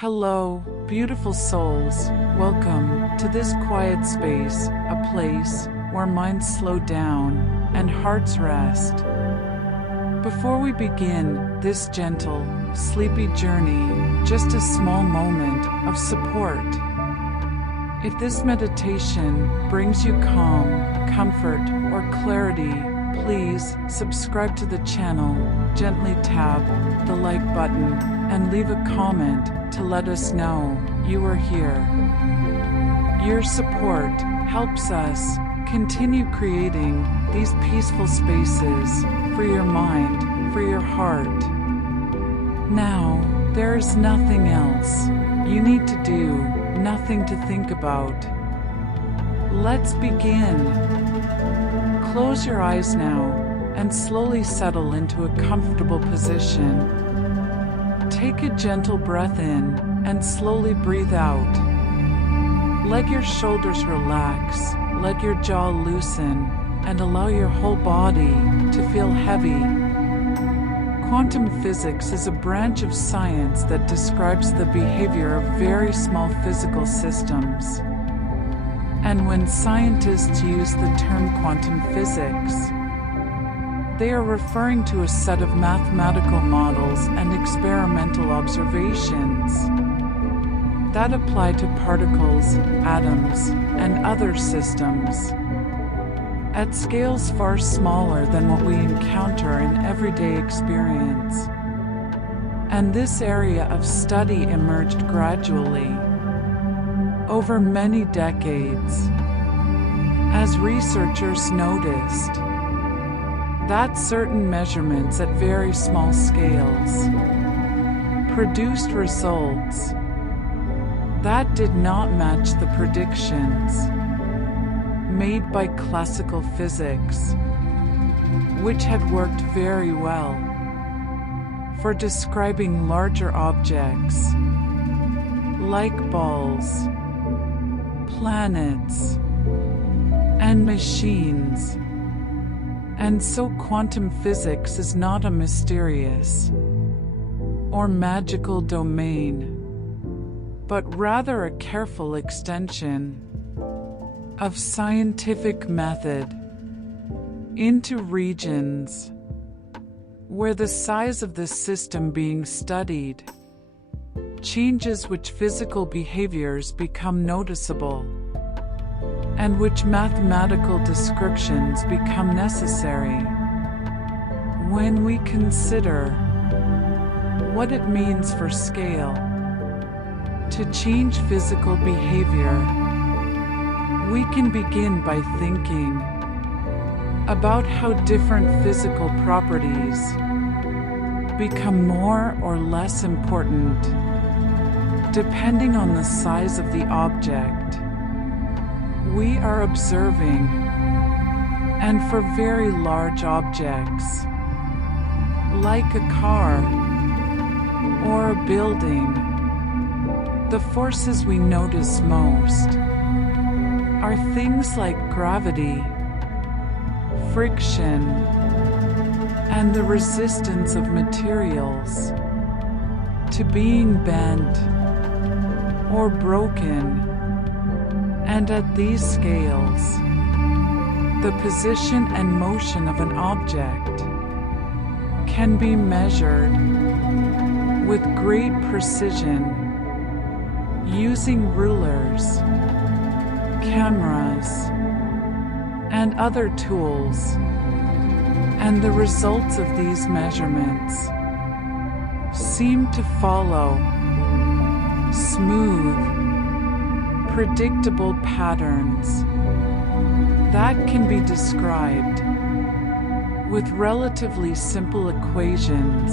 Hello, beautiful souls. Welcome to this quiet space, a place where minds slow down and hearts rest. Before we begin this gentle, sleepy journey, just a small moment of support. If this meditation brings you calm, comfort, or clarity, please subscribe to the channel, gently tap the like button, and leave a comment to let us know you are here. Your support helps us continue creating these peaceful spaces for your mind, for your heart. Now, there is nothing else you need to do, nothing to think about. Let's begin. Close your eyes now and slowly settle into a comfortable position. Take a gentle breath in and slowly breathe out. Let your shoulders relax, let your jaw loosen, and allow your whole body to feel heavy. Quantum physics is a branch of science that describes the behavior of very small physical systems. And when scientists use the term quantum physics, they are referring to a set of mathematical models and experimental observations that apply to particles, atoms, and other systems at scales far smaller than what we encounter in everyday experience. And this area of study emerged gradually over many decades as researchers noticed that certain measurements at very small scales produced results that did not match the predictions made by classical physics, which had worked very well for describing larger objects like balls, planets, and machines. And so quantum physics is not a mysterious or magical domain, but rather a careful extension of scientific method into regions where the size of the system being studied changes which physical behaviors become noticeable, and which mathematical descriptions become necessary. When we consider what it means for scale to change physical behavior, we can begin by thinking about how different physical properties become more or less important depending on the size of the object we are observing. And for very large objects, like a car or a building, the forces we notice most are things like gravity, friction, and the resistance of materials to being bent or broken. And at these scales, the position and motion of an object can be measured with great precision using rulers, cameras, and other tools. And the results of these measurements seem to follow smooth, predictable patterns that can be described with relatively simple equations.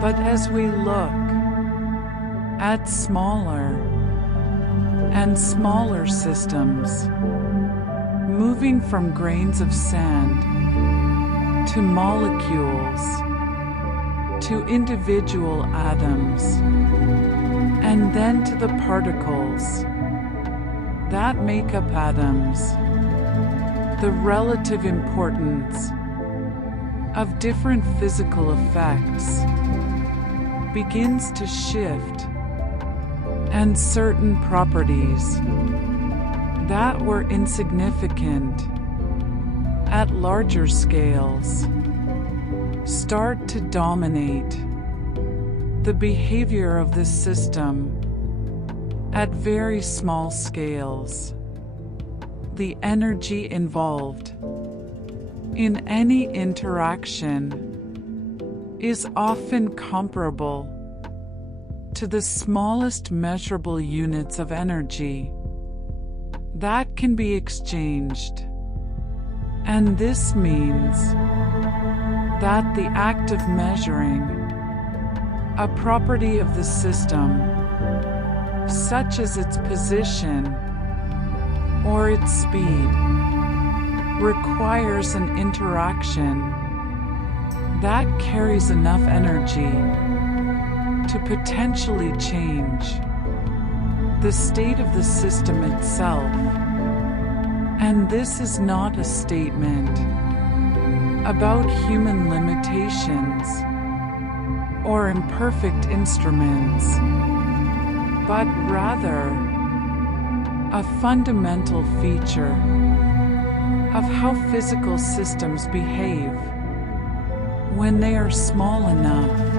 But as we look at smaller and smaller systems, moving from grains of sand to molecules to individual atoms, and then to the particles that make up atoms, the relative importance of different physical effects begins to shift and certain properties that were insignificant at larger scales start to dominate the behavior of this system at very small scales. The energy involved in any interaction is often comparable to the smallest measurable units of energy that can be exchanged. And this means that the act of measuring a property of the system, such as its position or its speed, requires an interaction that carries enough energy to potentially change the state of the system itself. And this is not a statement about human limitations or imperfect instruments, but rather a fundamental feature of how physical systems behave when they are small enough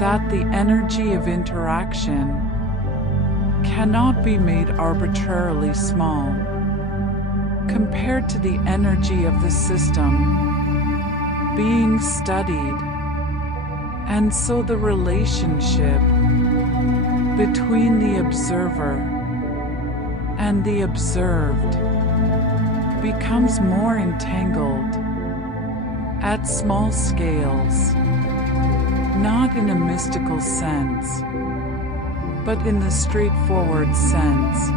that the energy of interaction cannot be made arbitrarily small compared to the energy of the system being studied. And so the relationship between the observer and the observed becomes more entangled at small scales, not in a mystical sense, but in the straightforward sense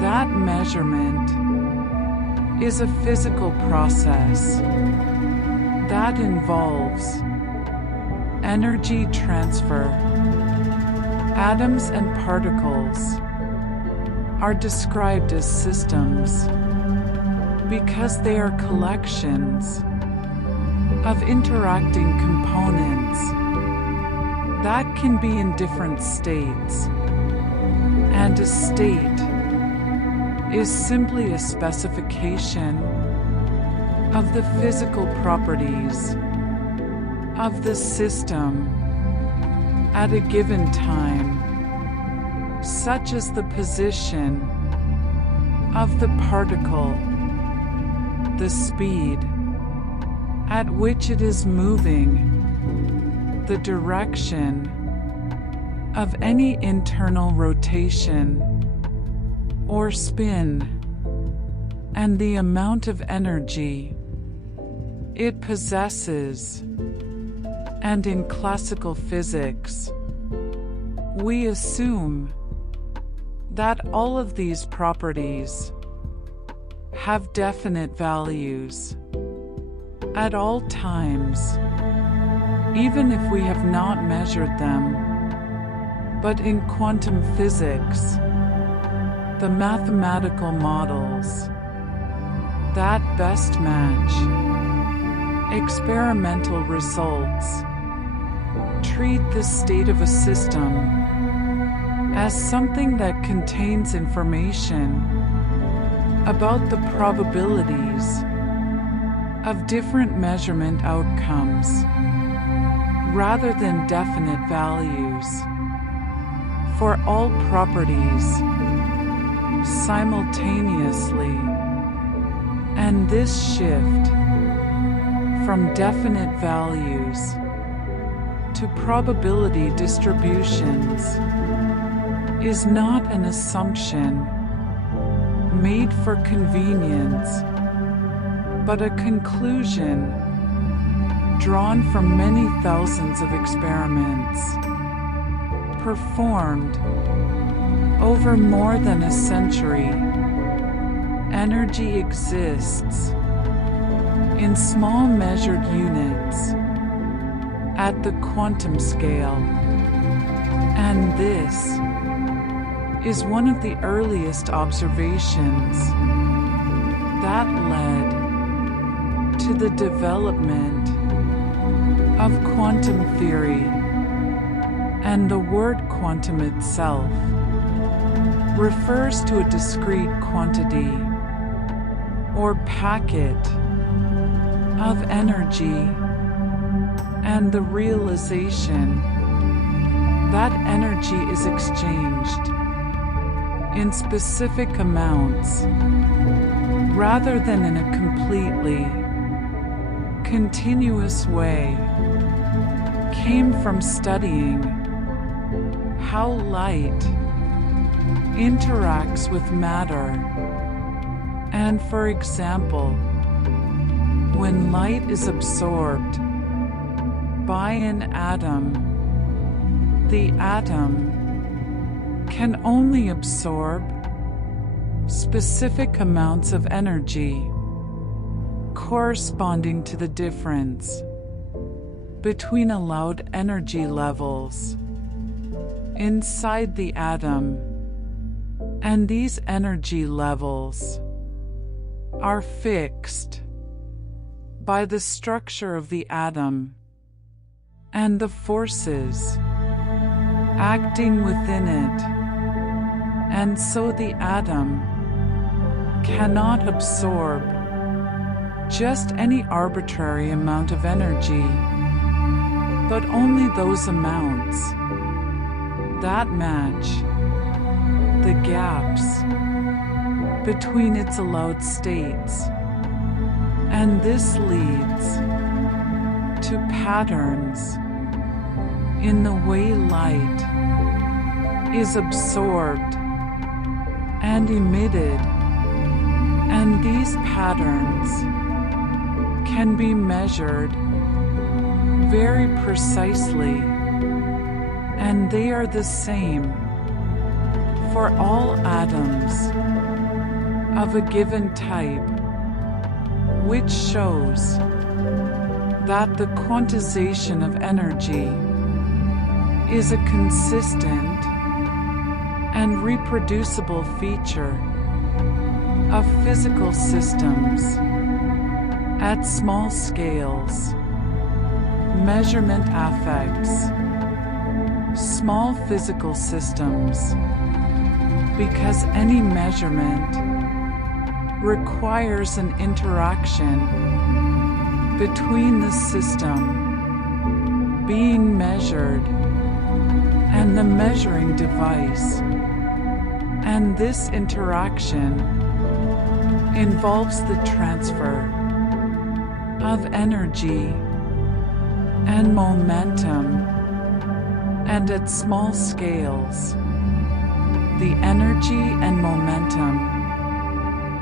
that measurement is a physical process that involves energy transfer. Atoms and particles are described as systems because they are collections of interacting components that can be in different states, and a state is simply a specification of the physical properties of the system at a given time, such as the position of the particle, the speed at which it is moving, the direction of any internal rotation or spin, and the amount of energy it possesses. And in classical physics, we assume that all of these properties have definite values at all times, even if we have not measured them. But in quantum physics, the mathematical models that best match experimental results treat the state of a system as something that contains information about the probabilities of different measurement outcomes rather than definite values for all properties simultaneously. And this shift from definite values to probability distributions is not an assumption made for convenience, but a conclusion drawn from many thousands of experiments performed over more than a century. Energy exists in small measured units at the quantum scale, and this is one of the earliest observations that led to the development of quantum theory. and the word quantum itself refers to a discrete quantity or packet of energy, and the realization that energy is exchanged in specific amounts rather than in a completely continuous way came from studying how light interacts with matter. And for example, when light is absorbed by an atom, the atom can only absorb specific amounts of energy corresponding to the difference between allowed energy levels inside the atom, and these energy levels are fixed by the structure of the atom and the forces acting within it, and so the atom cannot absorb just any arbitrary amount of energy, but only those amounts that match the gaps between its allowed states, and this leads to patterns in the way light is absorbed and emitted, and these patterns can be measured very precisely, and they are the same for all atoms of a given type, which shows that the quantization of energy is a consistent and reproducible feature of physical systems at small scales. Measurement affects small physical systems because any measurement requires an interaction between the system being measured and the measuring device, and this interaction involves the transfer of energy and momentum, and at small scales, the energy and momentum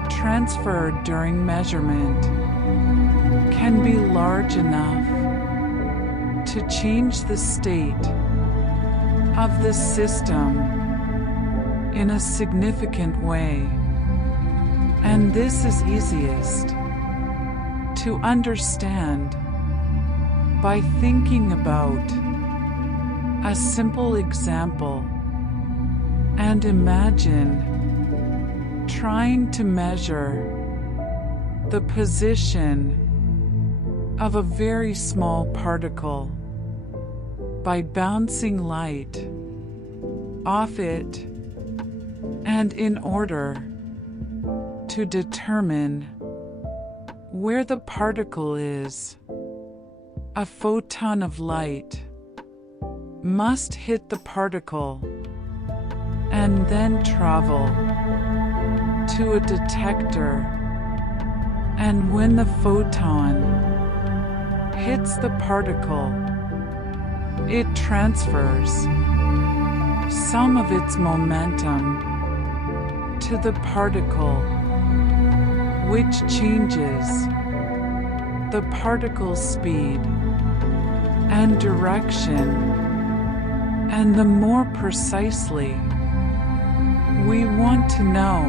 transferred during measurement can be large enough to change the state of the system in a significant way, and this is easiest to understand by thinking about a simple example, and imagine trying to measure the position of a very small particle by bouncing light off it, and in order to determine where the particle is, a photon of light must hit the particle and then travel to a detector, and when the photon hits the particle, it transfers some of its momentum to the particle, which changes the particle's speed and direction, and the more precisely we want to know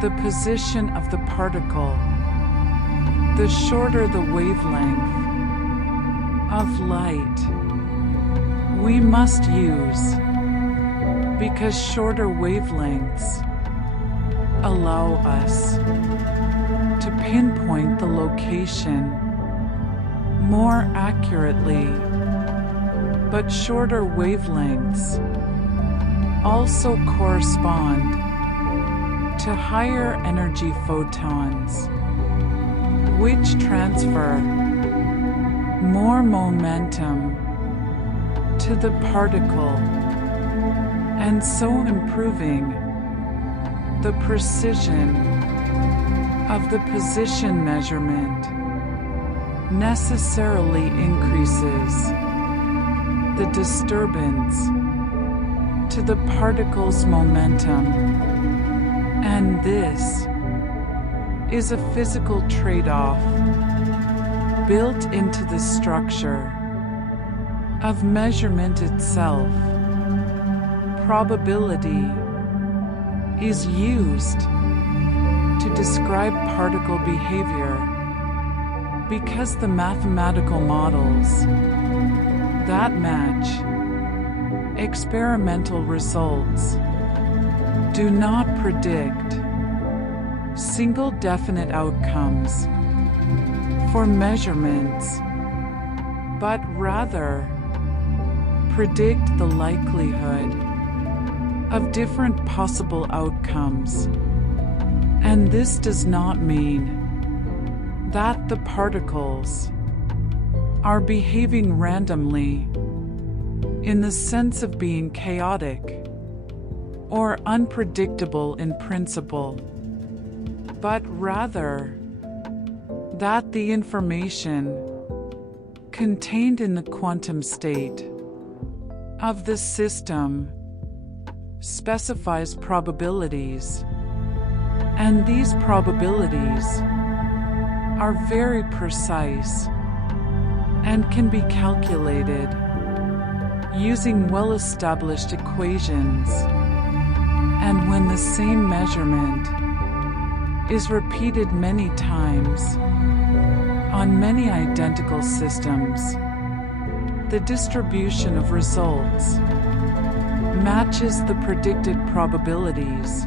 the position of the particle, the shorter the wavelength of light we must use, because shorter wavelengths allow us to pinpoint the location more accurately, but shorter wavelengths also correspond to higher energy photons, which transfer more momentum to the particle, and so improving the precision of the position measurement necessarily increases the disturbance to the particle's momentum, and this is a physical trade-off built into the structure of measurement itself. Probability is used to describe particle behavior because the mathematical models that match experimental results do not predict single definite outcomes for measurements, but rather predict the likelihood of different possible outcomes. And this does not mean that the particles are behaving randomly in the sense of being chaotic or unpredictable in principle, but rather that the information contained in the quantum state of the system specifies probabilities, and these probabilities are very precise and can be calculated using well-established equations. And when the same measurement is repeated many times on many identical systems, the distribution of results matches the predicted probabilities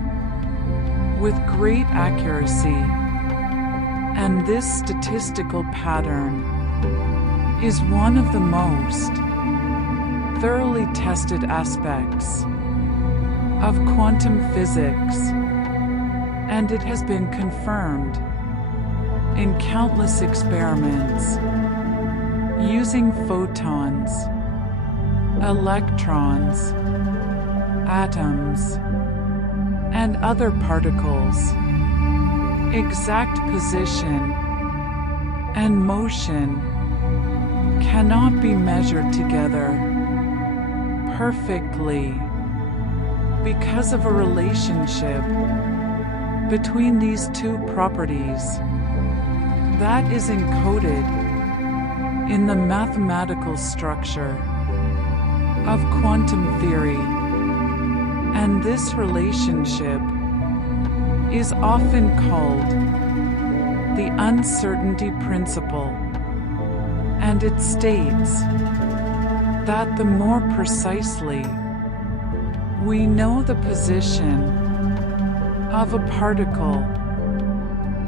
with great accuracy, and this statistical pattern is one of the most thoroughly tested aspects of quantum physics, and it has been confirmed in countless experiments using photons, electrons, atoms, and other particles. Exact position and motion cannot be measured together perfectly because of a relationship between these two properties that is encoded in the mathematical structure of quantum theory. And this relationship is often called the uncertainty principle, and it states that the more precisely we know the position of a particle,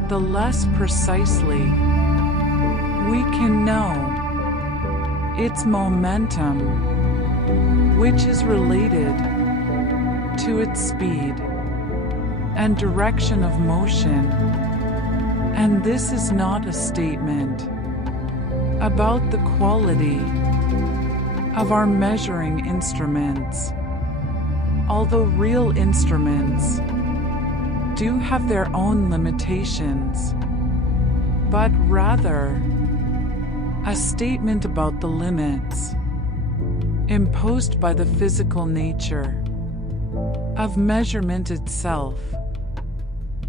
the less precisely we can know its momentum, which is related to its speed and direction of motion. And this is not a statement about the quality of our measuring instruments, although real instruments do have their own limitations, but rather a statement about the limits imposed by the physical nature of measurement itself.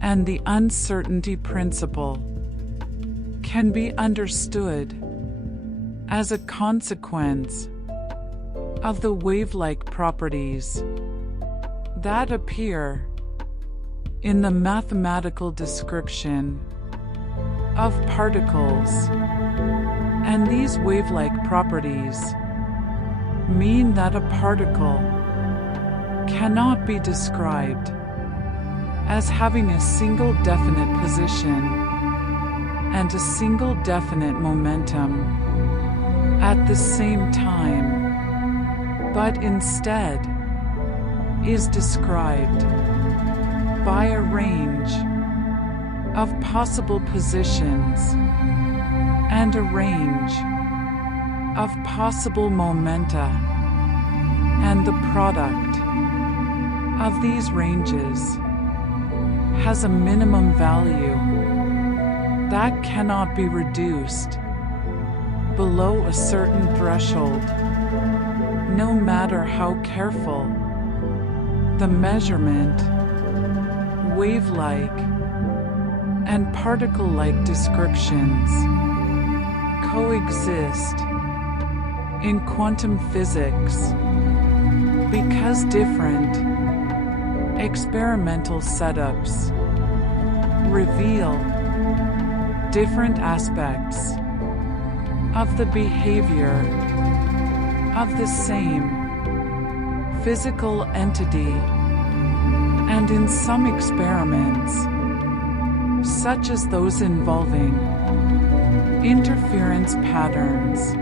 And the uncertainty principle can be understood as a consequence of the wave-like properties that appear in the mathematical description of particles. And these wave-like properties mean that a particle cannot be described as having a single definite position and a single definite momentum at the same time, but instead is described by a range of possible positions and a range of possible momenta, and the product of these ranges has a minimum value that cannot be reduced below a certain threshold, no matter how careful the measurement, wave-like and particle-like descriptions coexist in quantum physics, because different experimental setups reveal different aspects of the behavior of the same physical entity, and in some experiments, such as those involving interference patterns,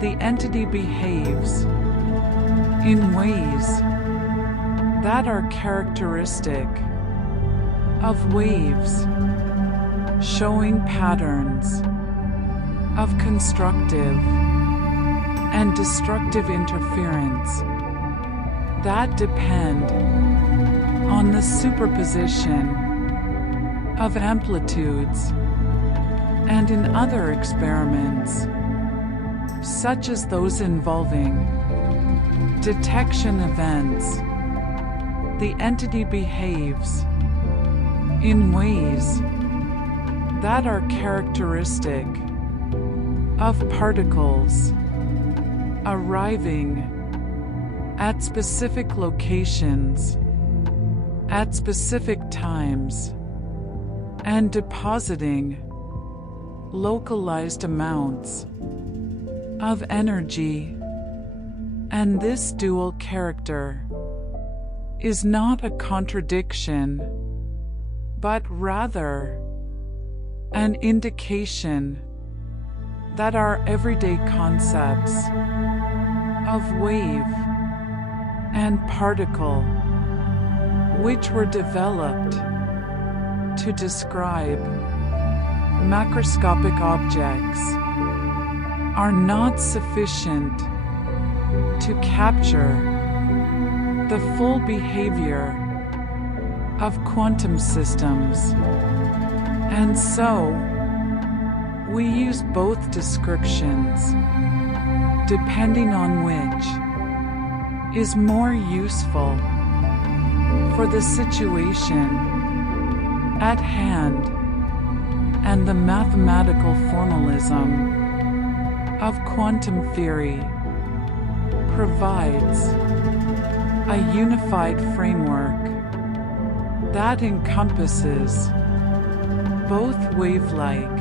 the entity behaves in ways that are characteristic of waves, showing patterns of constructive and destructive interference that depend on the superposition of amplitudes, and in other experiments, such as those involving detection events, the entity behaves in ways that are characteristic of particles arriving at specific locations at specific times and depositing localized amounts of energy. And this dual character is not a contradiction, but rather an indication that our everyday concepts of wave and particle, which were developed to describe macroscopic objects, are not sufficient to capture the full behavior of quantum systems. And so, we use both descriptions, depending on which is more useful for the situation at hand, and the mathematical formalism of quantum theory provides a unified framework that encompasses both wave-like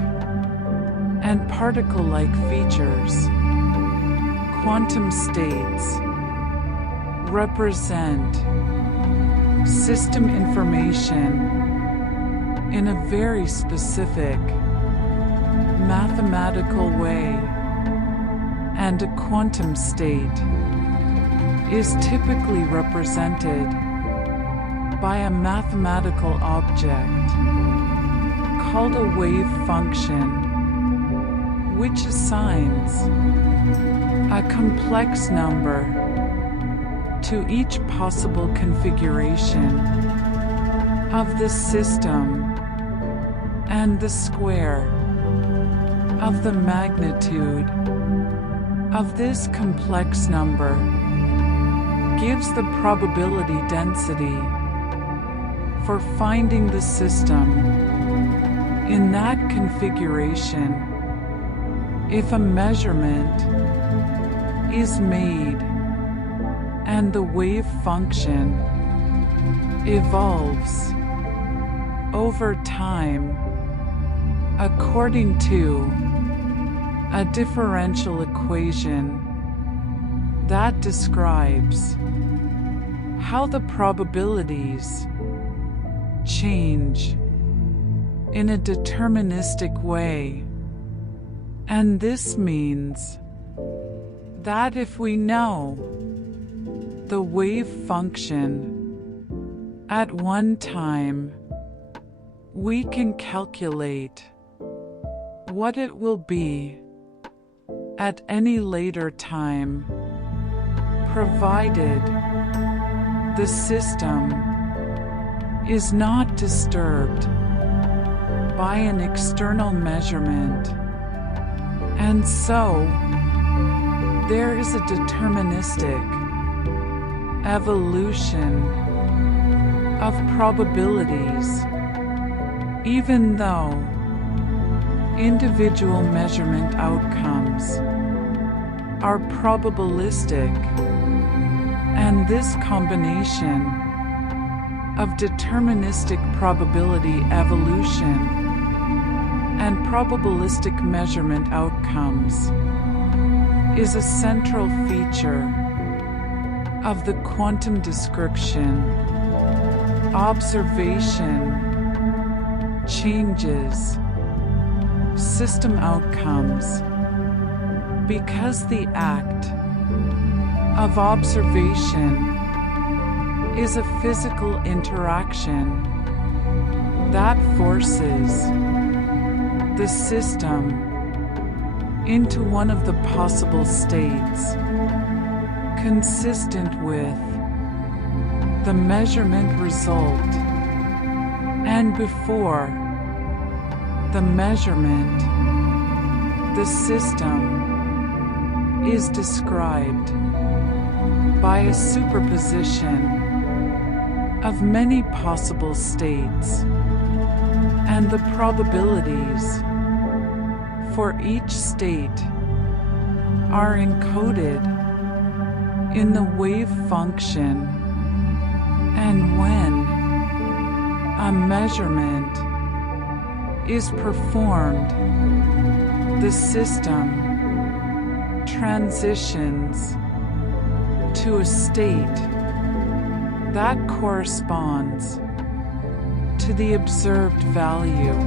and particle-like features. Quantum states represent system information in a very specific mathematical way, and a quantum state is typically represented by a mathematical object called a wave function, which assigns a complex number to each possible configuration of the system, and the square of the magnitude of this complex number gives the probability density for finding the system in that configuration if a measurement is made and the wave function evolves over time according to a differential equation that describes how the probabilities change in a deterministic way. And this means that if we know the wave function at one time, we can calculate what it will be at any later time, provided the system is not disturbed by an external measurement. And so, there is a deterministic evolution of probabilities, even though individual measurement outcomes are probabilistic, and this combination of deterministic probability evolution and probabilistic measurement outcomes is a central feature of the quantum description. Observation changes system outcomes because the act of observation is a physical interaction that forces the system into one of the possible states consistent with the measurement result, and before the measurement, the system is described by a superposition of many possible states, and the probabilities for each state are encoded in the wave function. And when a measurement is performed, the system transitions to a state that corresponds to the observed value,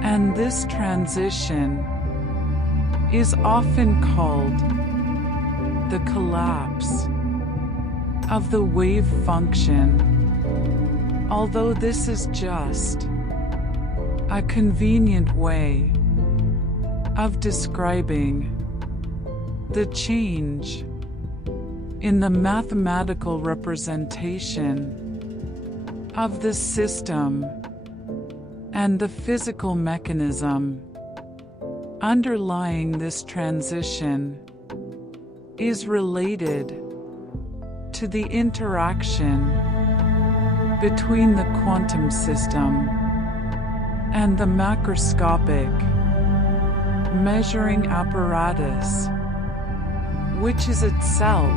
and this transition is often called the collapse of the wave function, although this is just a convenient way of describing the change in the mathematical representation of the system, and the physical mechanism underlying this transition is related to the interaction between the quantum system and the macroscopic measuring apparatus, which is itself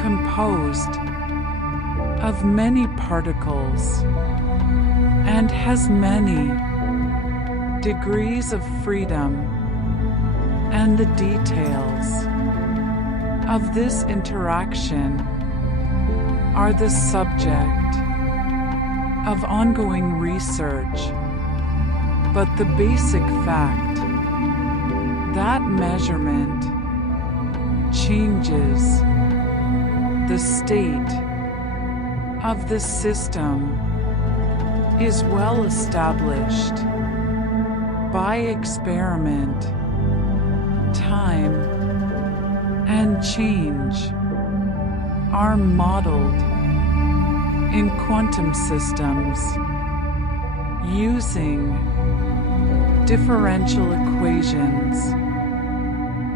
composed of many particles and has many degrees of freedom, and the details of this interaction are the subject of ongoing research, but the basic fact that measurement changes the state of the system is well established by experiment. Time and change are modeled in quantum systems using differential equations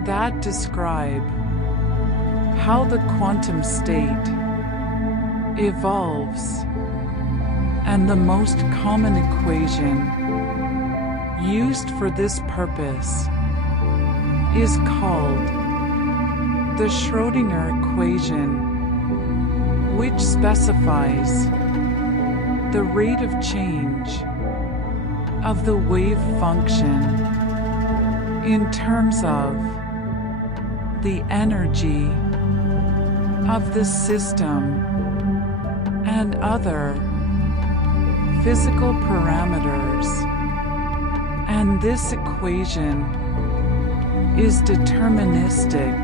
that describe how the quantum state evolves, and the most common equation used for this purpose is called the Schrödinger equation, which specifies the rate of change of the wave function in terms of the energy of the system and other physical parameters, and this equation is deterministic,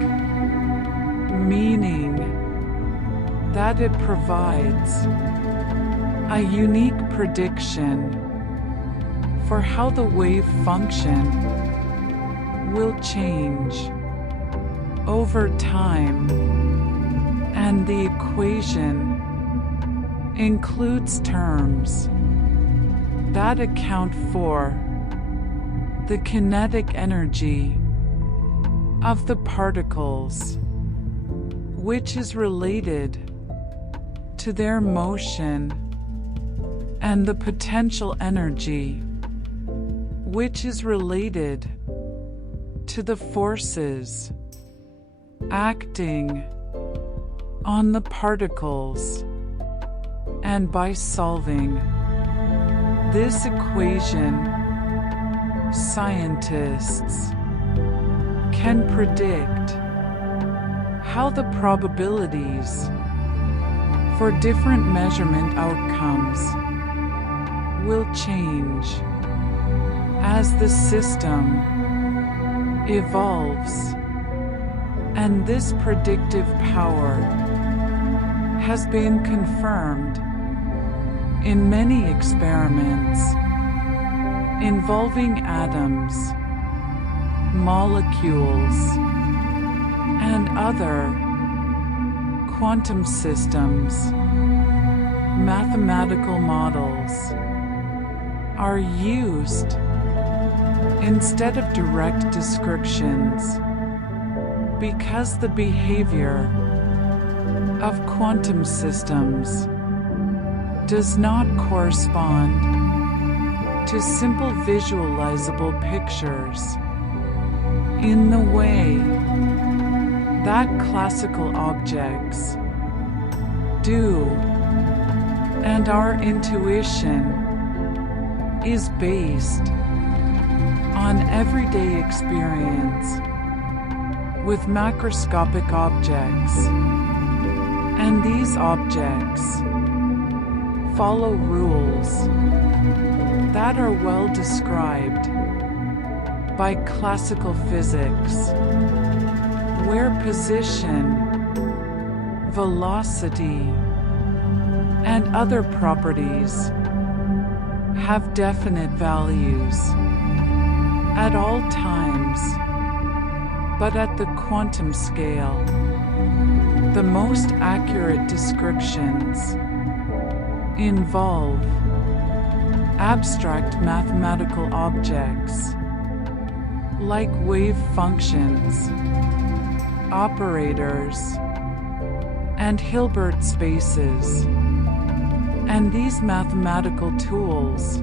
meaning that it provides a unique prediction for how the wave function will change over time, and the equation includes terms that account for the kinetic energy of the particles, which is related to their motion, and the potential energy, which is related to the forces acting on the particles. And by solving this equation, scientists can predict how the probabilities for different measurement outcomes will change as the system evolves. And this predictive power has been confirmed in many experiments involving atoms, molecules, and other quantum systems. Mathematical models are used instead of direct descriptions because the behavior of quantum systems does not correspond to simple visualizable pictures in the way that classical objects do, and our intuition is based on everyday experience with macroscopic objects, and these objects follow rules that are well described by classical physics, where position, velocity, and other properties have definite values at all times. But at the quantum scale, the most accurate descriptions involve abstract mathematical objects like wave functions, operators, and Hilbert spaces. And these mathematical tools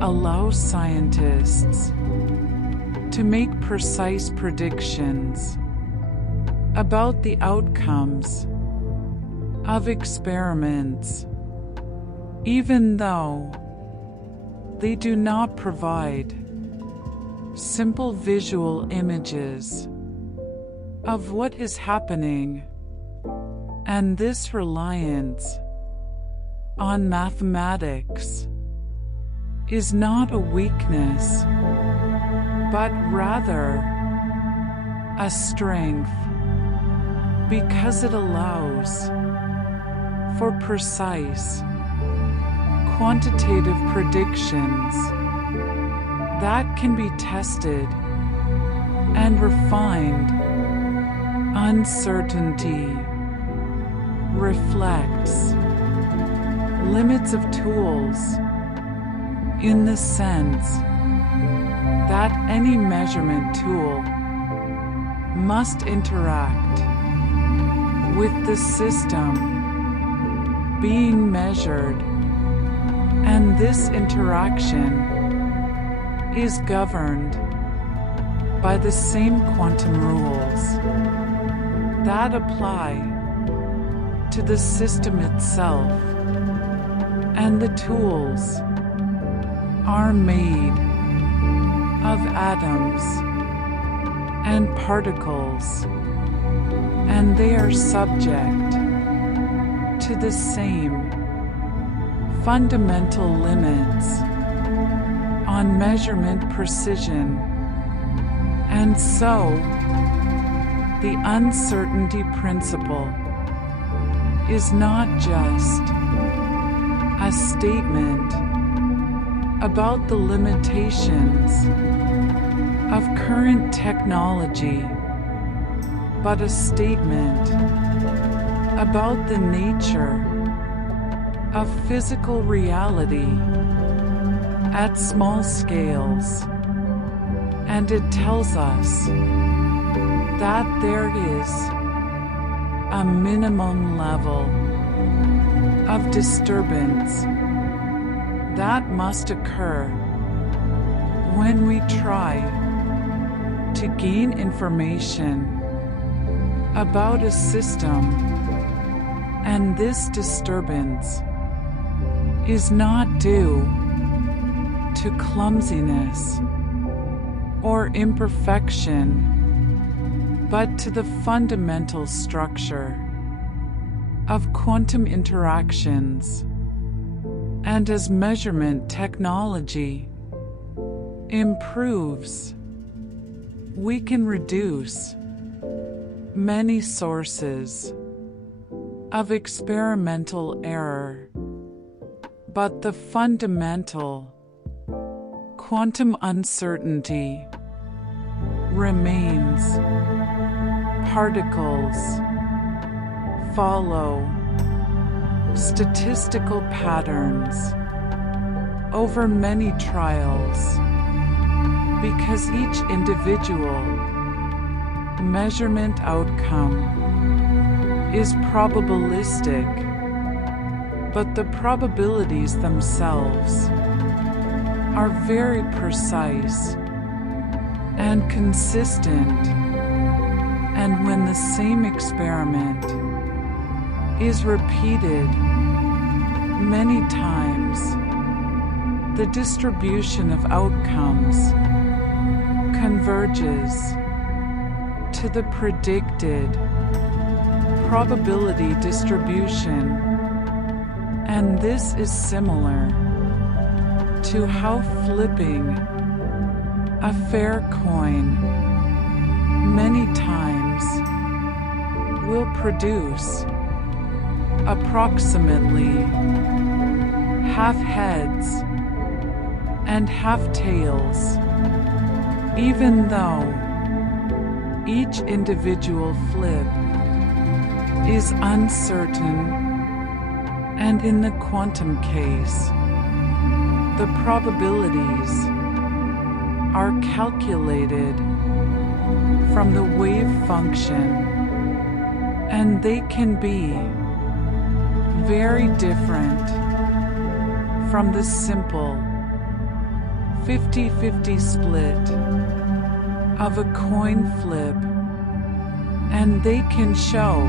allow scientists to make precise predictions about the outcomes of experiments, even though they do not provide simple visual images of what is happening. And this reliance on mathematics is not a weakness, but rather a strength, because it allows for precise quantitative predictions that can be tested and refined. Uncertainty reflects limits of tools in the sense that any measurement tool must interact with the system being measured, and this interaction is governed by the same quantum rules that apply to the system itself, and the tools are made of atoms and particles, and they are subject to the same fundamental limits on measurement precision And so, the uncertainty principle is not just a statement about the limitations of current technology, but a statement about the nature of physical reality at small scales. And it tells us that there is a minimum level of disturbance that must occur when we try to gain information about a system, and this disturbance is not due to clumsiness or imperfection, but to the fundamental structure of quantum interactions. And as measurement technology improves, we can reduce many sources of experimental error, but the fundamental quantum uncertainty remains. Particles follow statistical patterns over many trials because each individual measurement outcome is probabilistic, but the probabilities themselves are very precise and consistent, and when the same experiment is repeated many times, the distribution of outcomes converges to the predicted probability distribution, and this is similar to how flipping a fair coin many times will produce approximately half heads and half tails, even though each individual flip is uncertain, and in the quantum case, the probabilities are calculated from the wave function, and they can be very different from the simple 50-50 split of a coin flip, and they can show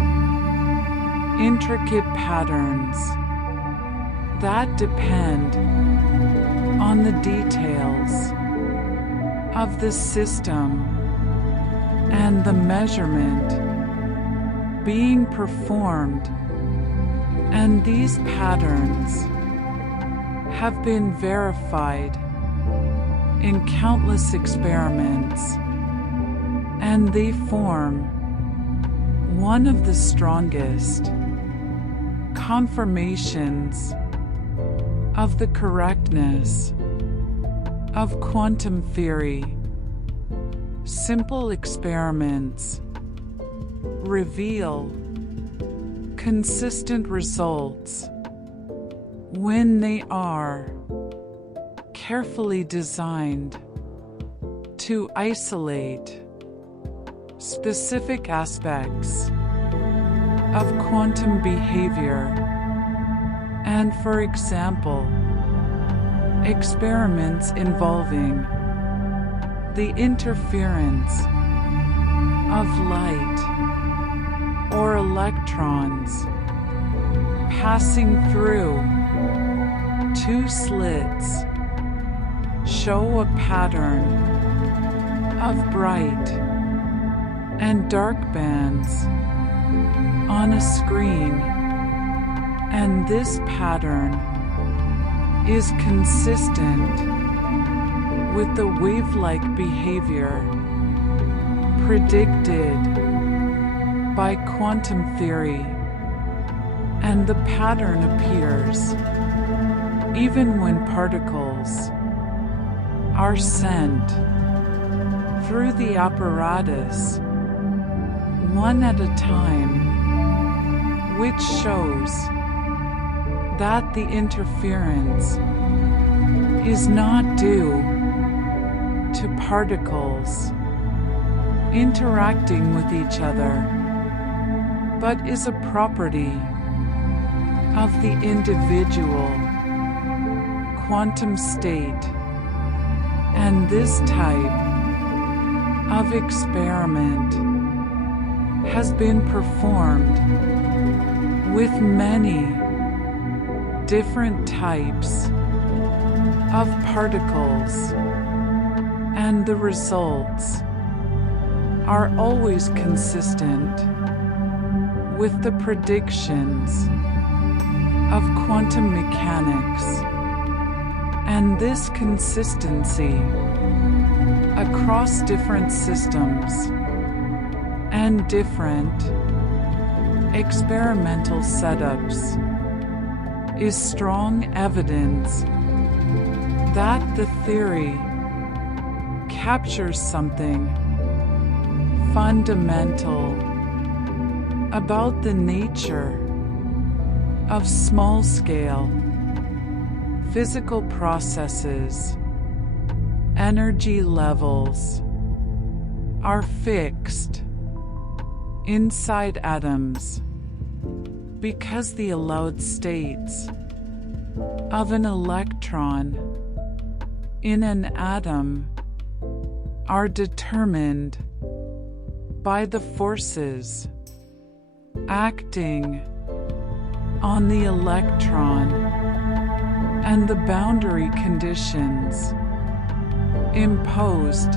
intricate patterns that depend on the details of the system and the measurement being performed, and these patterns have been verified in countless experiments, and they form one of the strongest confirmations of the correctness of quantum theory. Simple experiments reveal consistent results when they are carefully designed to isolate specific aspects of quantum behavior. And for example, experiments involving the interference of light or electrons passing through two slits show a pattern of bright and dark bands on a screen, and this pattern is consistent with the wave-like behavior predicted by quantum theory, and the pattern appears even when particles are sent through the apparatus one at a time, which shows that the interference is not due to particles interacting with each other, but is a property of the individual quantum state. And this type of experiment has been performed with many different types of particles, and the results are always consistent with the predictions of quantum mechanics. And this consistency across different systems and different experimental setups is strong evidence that the theory captures something fundamental about the nature of small-scale physical processes. Energy levels are fixed inside atoms because the allowed states of an electron in an atom are determined by the forces acting on the electron and the boundary conditions imposed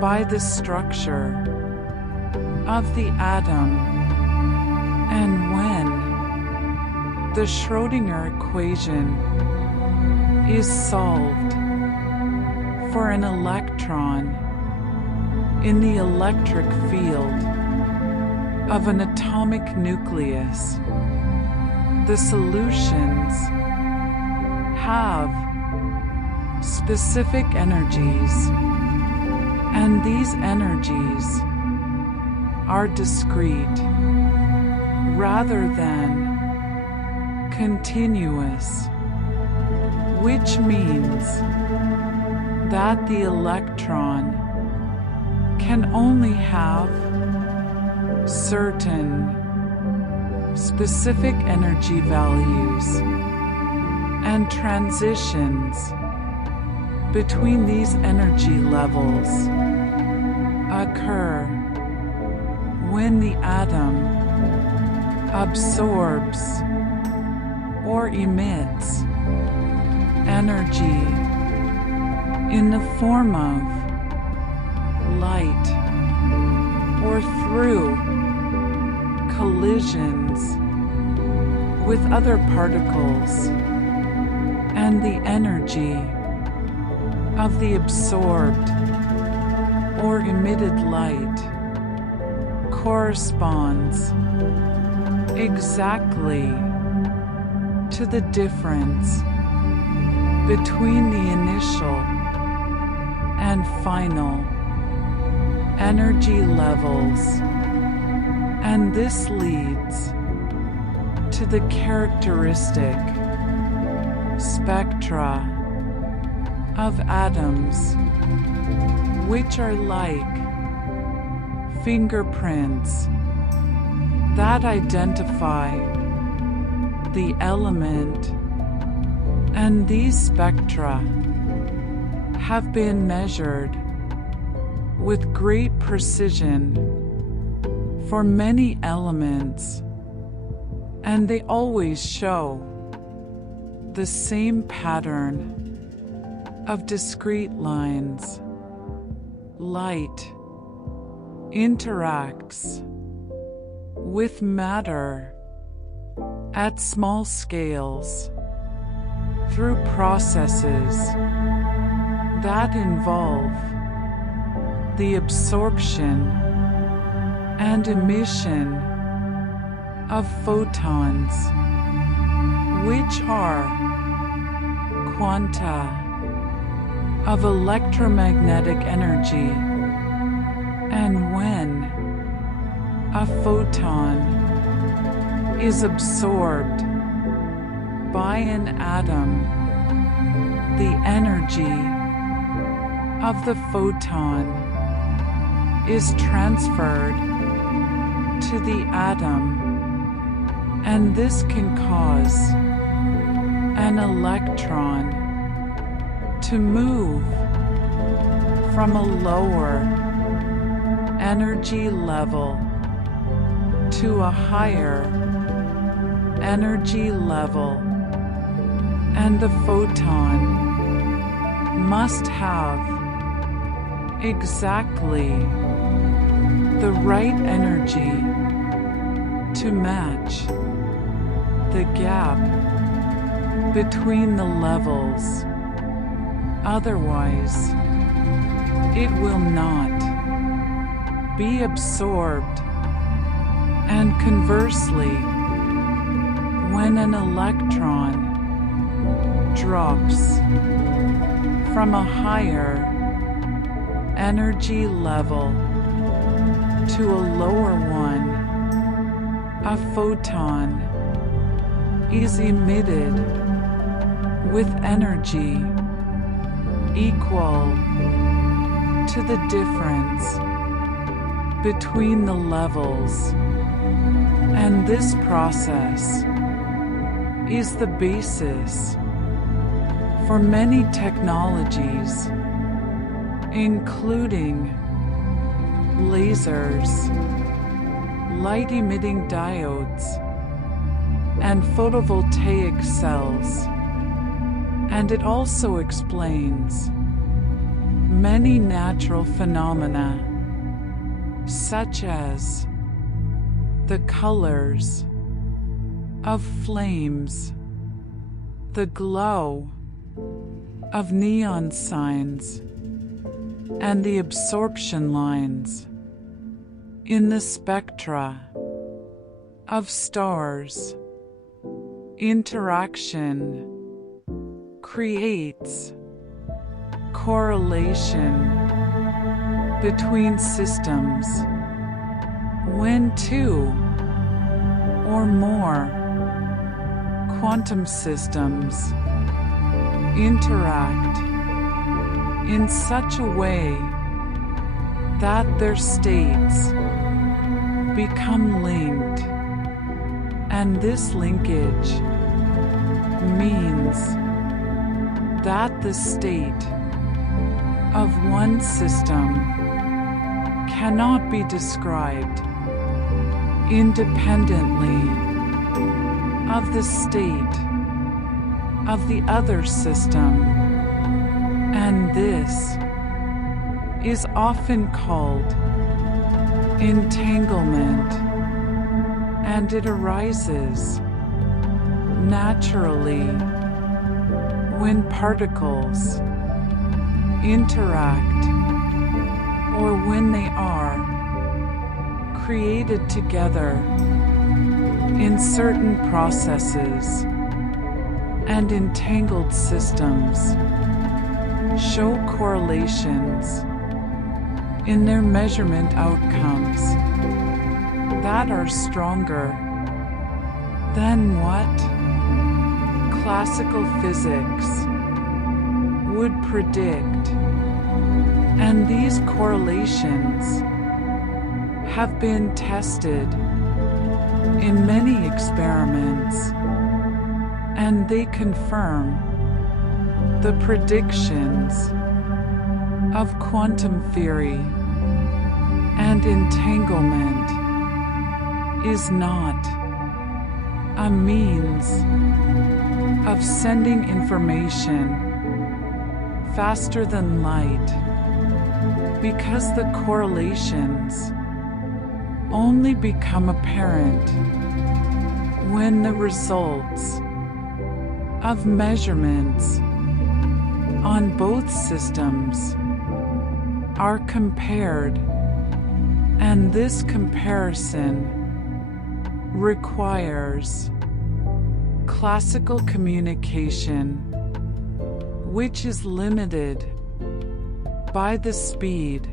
by the structure of the atom. And when the Schrödinger equation is solved for an electron in the electric field of an atomic nucleus, the solutions have specific energies, and these energies are discrete rather than continuous, which means that the electron can only have certain specific energy values, and transitions between these energy levels occur when the atom absorbs or emits energy in the form of light or through collisions with other particles, and the energy of the absorbed or emitted light corresponds exactly to the difference between the initial and final energy levels, and this leads to the characteristic spectra of atoms, which are like fingerprints that identify the element, and these spectra have been measured with great precision for many elements, and they always show the same pattern of discrete lines. Light interacts with matter at small scales through processes that involve the absorption and emission of photons, which are quanta of electromagnetic energy. And when a photon is absorbed by an atom, the energy of the photon is transferred to the atom, and this can cause an electron to move from a lower energy level to a higher energy level, and the photon must have exactly the right energy to match the gap between the levels. Otherwise, it will not be absorbed. And conversely, when an electron drops from a higher energy level to a lower one, a photon is emitted with energy equal to the difference between the levels. And this process is the basis for many technologies, including lasers, light-emitting diodes, and photovoltaic cells. And it also explains many natural phenomena, such as the colors of flames, the glow of neon signs, and the absorption lines in the spectra of stars. Interaction creates correlation between systems. When two or more quantum systems interact in such a way that their states become linked, and this linkage means that the state of one system cannot be described independently of the state of the other system, and this is often called entanglement, and it arises naturally when particles interact or when they are created together in certain processes, and entangled systems show correlations in their measurement outcomes that are stronger than what classical physics would predict. And these correlations have been tested in many experiments, and they confirm the predictions of quantum theory. And entanglement is not a means of sending information faster than light, because the correlations only become apparent when the results of measurements on both systems are compared, and this comparison requires classical communication, which is limited by the speed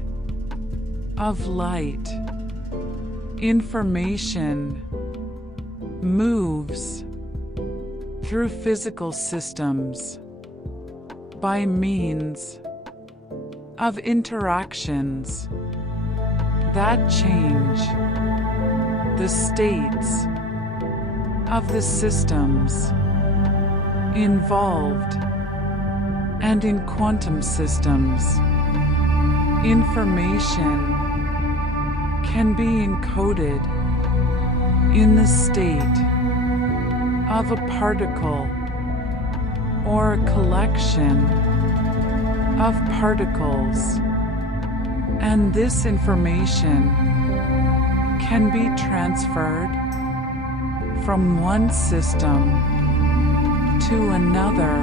of light. Information moves through physical systems by means of interactions that change the states of the systems involved. And in quantum systems, information can be encoded in the state of a particle or a collection of particles, and this information can be transferred from one system to another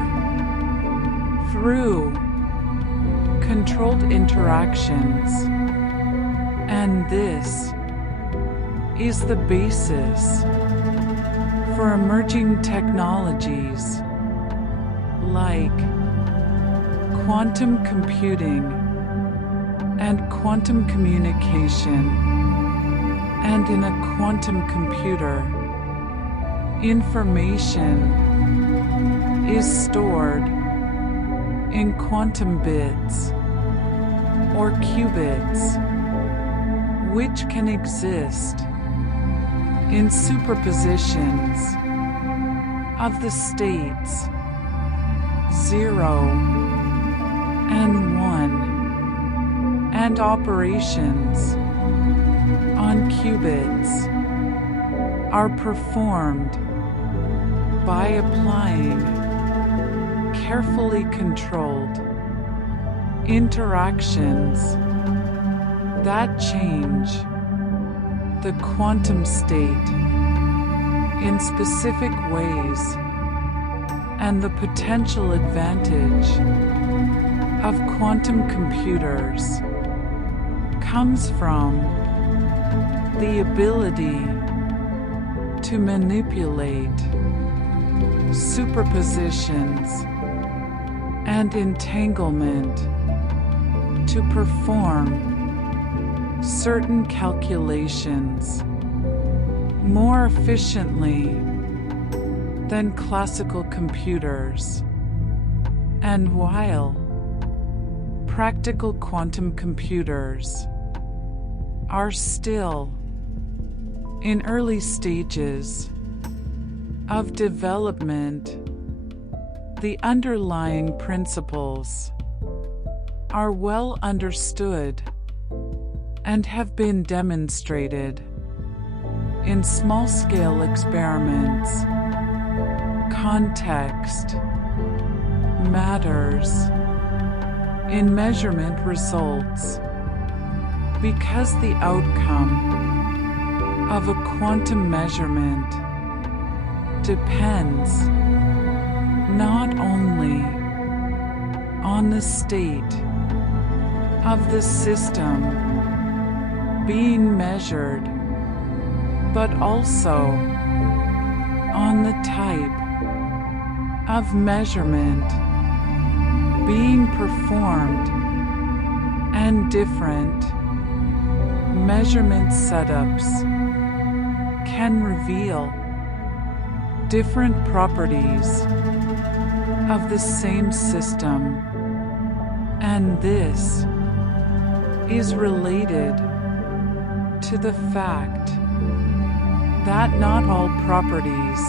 through controlled interactions, and this is the basis for emerging technologies like quantum computing and quantum communication. And in a quantum computer, information is stored in quantum bits or qubits, which can exist in superpositions of the states 0 and 1, and operations on qubits are performed by applying carefully controlled interactions that change the quantum state in specific ways. And the potential advantage of quantum computers comes from the ability to manipulate superpositions and entanglement to perform certain calculations more efficiently than classical computers. And while practical quantum computers are still in early stages of development, the underlying principles are well understood and have been demonstrated in small-scale experiments. Context matters in measurement results because the outcome of a quantum measurement depends not only on the state of the system being measured, but also on the type of measurement being performed, and different measurement setups can reveal different properties of the same system, and this is related to the fact that not all properties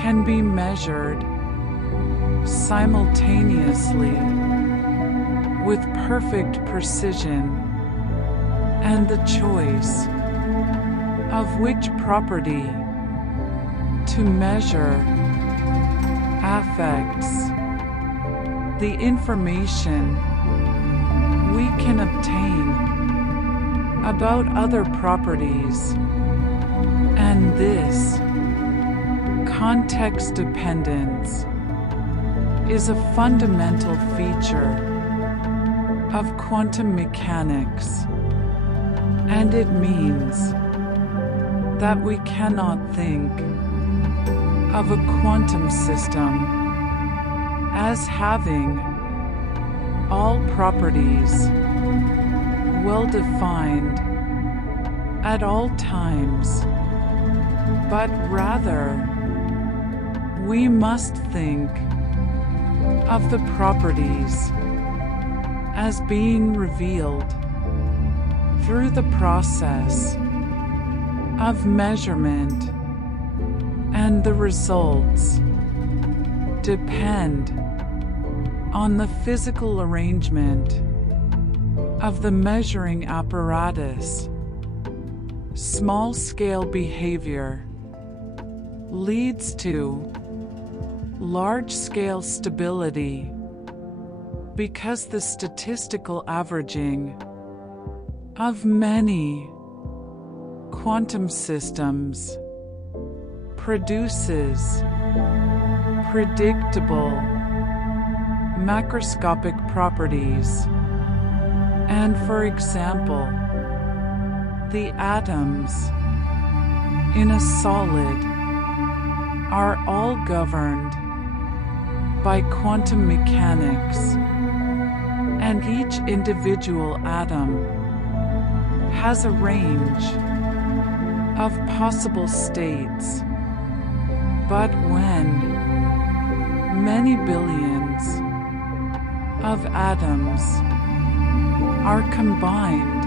can be measured simultaneously with perfect precision, and the choice of which property to measure affects the information we can obtain about other properties, and this context dependence is a fundamental feature of quantum mechanics, and it means that we cannot think of a quantum system as having all properties well defined at all times, but rather we must think of the properties as being revealed through the process of measurement, and the results depend on the physical arrangement of the measuring apparatus. Small-scale behavior leads to large-scale stability because the statistical averaging of many quantum systems produces predictable macroscopic properties. And for example, the atoms in a solid are all governed by quantum mechanics, and each individual atom has a range of possible states. But when many billions of atoms are combined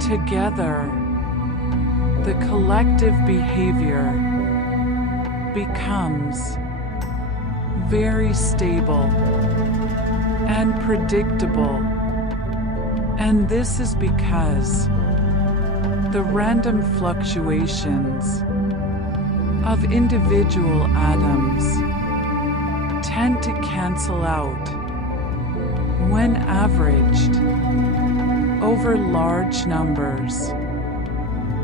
together, the collective behavior becomes very stable and predictable. And this is because the random fluctuations of individual atoms tend to cancel out when averaged over large numbers,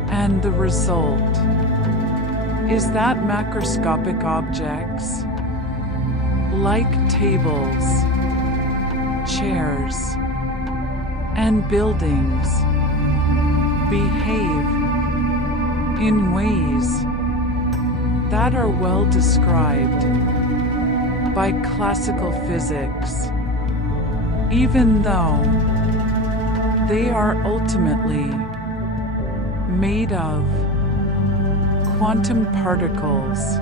and the result is that macroscopic objects like tables, chairs, and buildings behave in ways that are well described by classical physics, even though they are ultimately made of quantum particles.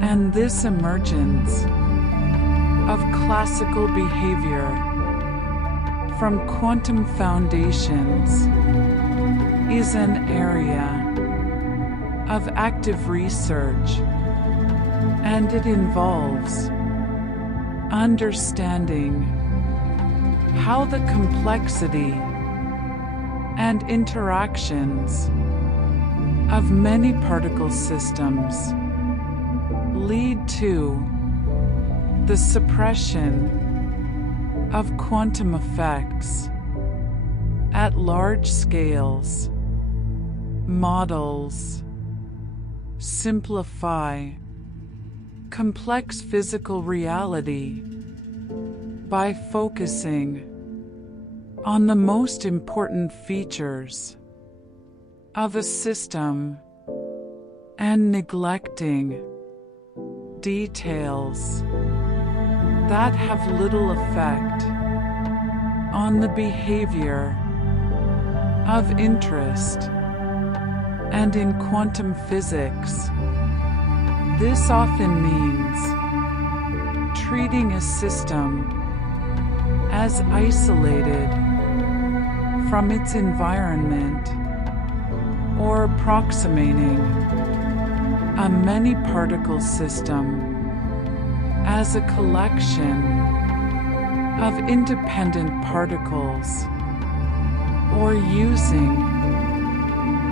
And this emergence of classical behavior from quantum foundations is an area of active research, and it involves understanding how the complexity and interactions of many particle systems lead to the suppression of quantum effects at large scales. Models simplify complex physical reality by focusing on the most important features of a system and neglecting details that have little effect on the behavior of interest. And in quantum physics, this often means treating a system as isolated from its environment, or approximating a many-particle system as a collection of independent particles, or using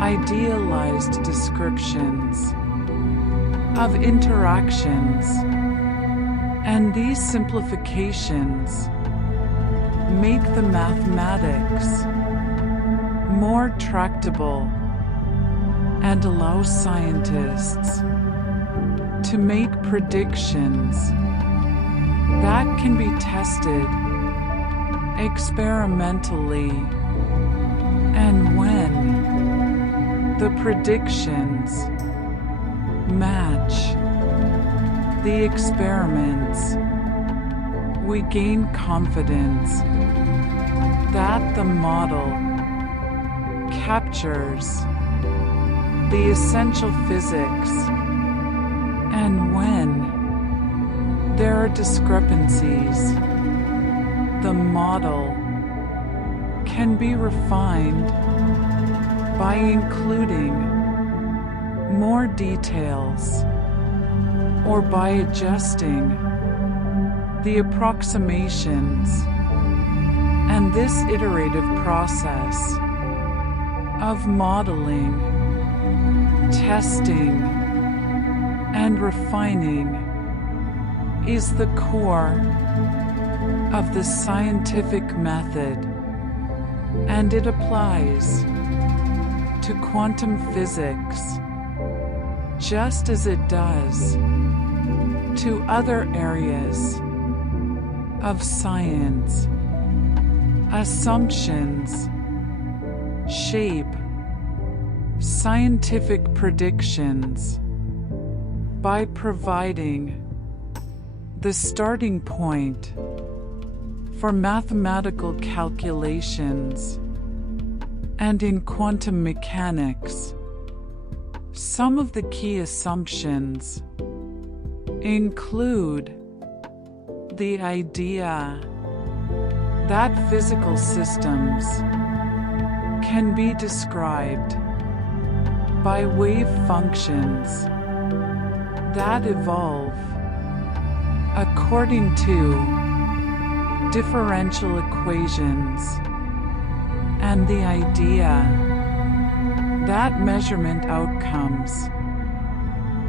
idealized descriptions of interactions. And these simplifications make the mathematics more tractable and allow scientists to make predictions that can be tested experimentally, and when the predictions match the experiments, we gain confidence that the model captures the essential physics, and when there are discrepancies, the model can be refined by including more details or by adjusting the approximations, and this iterative process of modeling, testing, and refining is the core of the scientific method, and it applies to quantum physics just as it does to other areas of science. Assumptions shape scientific predictions by providing the starting point for mathematical calculations. And in quantum mechanics, some of the key assumptions include the idea that physical systems can be described by wave functions that evolve according to differential equations, and the idea that measurement outcomes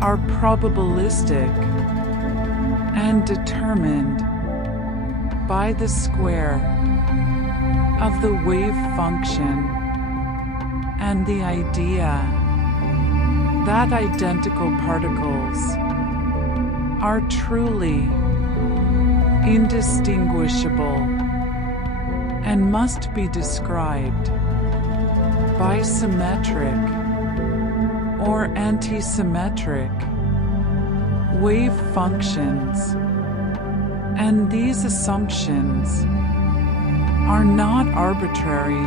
are probabilistic and determined by the square of the wave function, and the idea that identical particles are truly indistinguishable and must be described by symmetric or antisymmetric wave functions. And these assumptions are not arbitrary,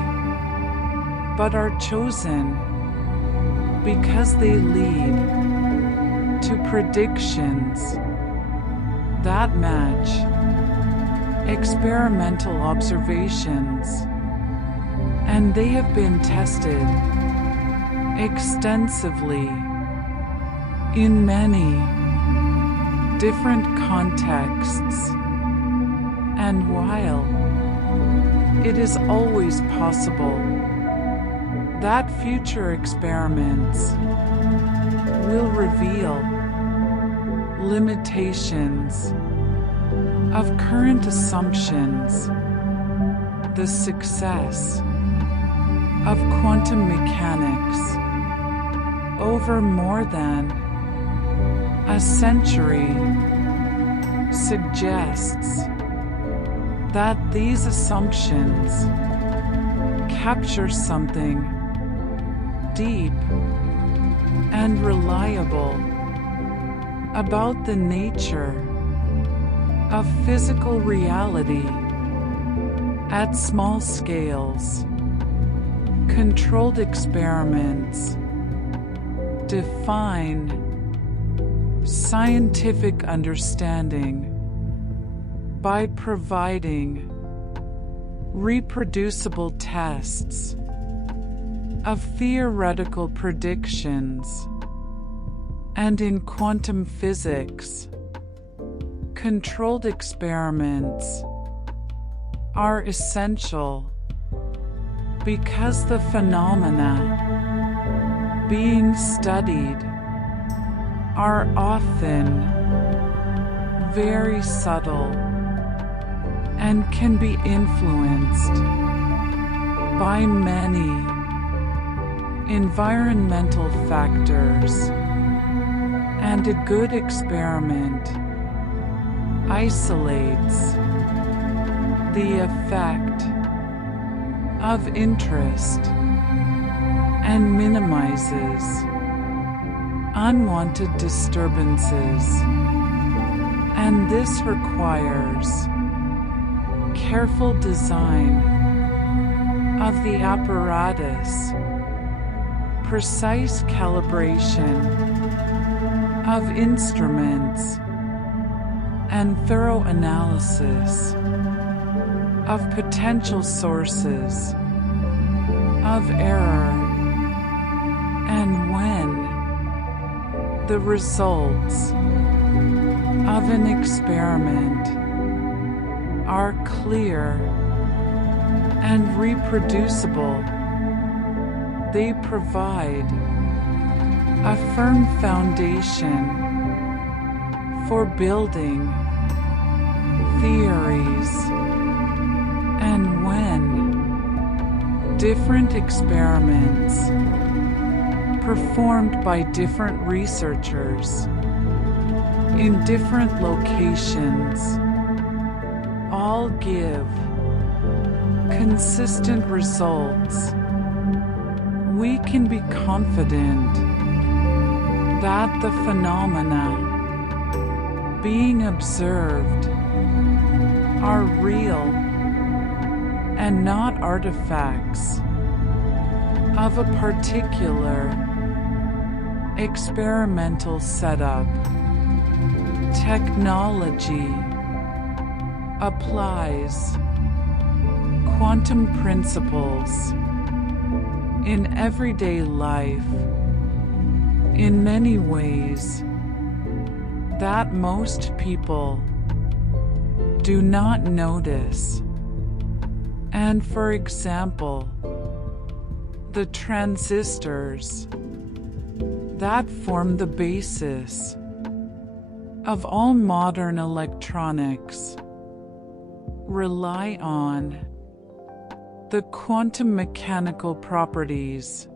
but are chosen because they lead to predictions that match experimental observations, and they have been tested extensively in many different contexts. And while it is always possible that future experiments will reveal limitations of current assumptions, the success of quantum mechanics over more than a century suggests that these assumptions capture something deep and reliable about the nature of physical reality at small scales. Controlled experiments define scientific understanding by providing reproducible tests of theoretical predictions. And in quantum physics, controlled experiments are essential because the phenomena being studied are often very subtle and can be influenced by many environmental factors, and a good experiment isolates the effect of interest and minimizes unwanted disturbances, and this requires careful design of the apparatus, precise calibration of instruments, and thorough analysis of potential sources of error. And when the results of an experiment are clear and reproducible, they provide a firm foundation for building theories. And when different experiments performed by different researchers in different locations all give consistent results, we can be confident that the phenomena being observed are real and not artifacts of a particular experimental setup. Technology applies quantum principles in everyday life in many ways that most people do not notice. And for example, the transistors that form the basis of all modern electronics rely on the quantum mechanical properties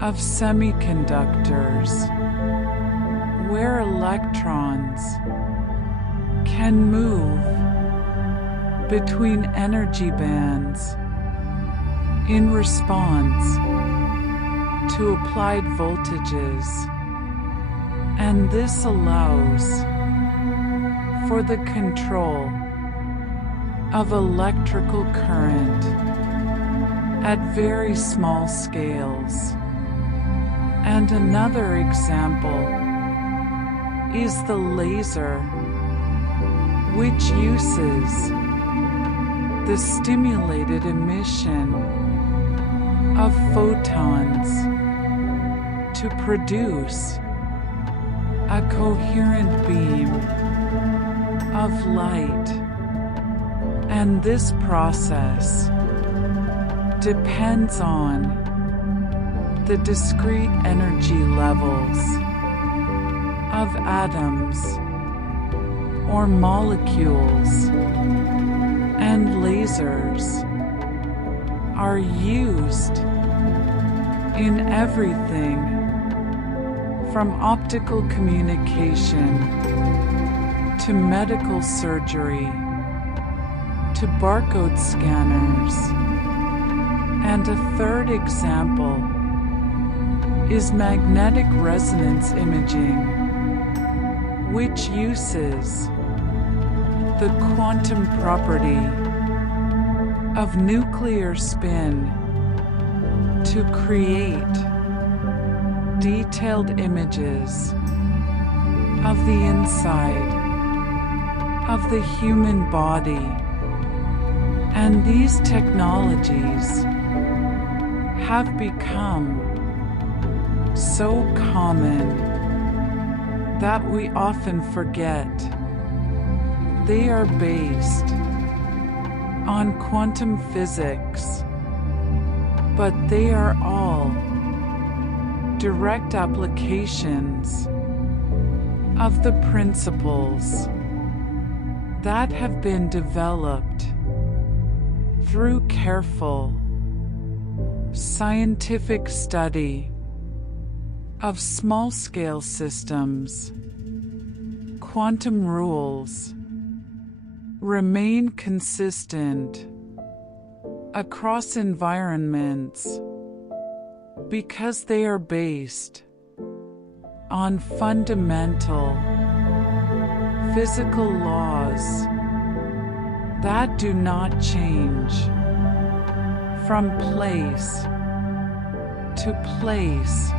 of semiconductors, where electrons can move between energy bands in response to applied voltages, and this allows for the control of electrical current at very small scales. And another example is the laser, which uses the stimulated emission of photons to produce a coherent beam of light. And this process depends on the discrete energy levels of atoms or molecules, and lasers are used in everything from optical communication to medical surgery to barcode scanners. And a third example is magnetic resonance imaging, which uses the quantum property of nuclear spin to create detailed images of the inside of the human body. And these technologies have become so common that we often forget they are based on quantum physics, but they are all direct applications of the principles that have been developed through careful scientific study of small-scale systems, quantum rules, remain consistent across environments because they are based on fundamental physical laws that do not change from place to place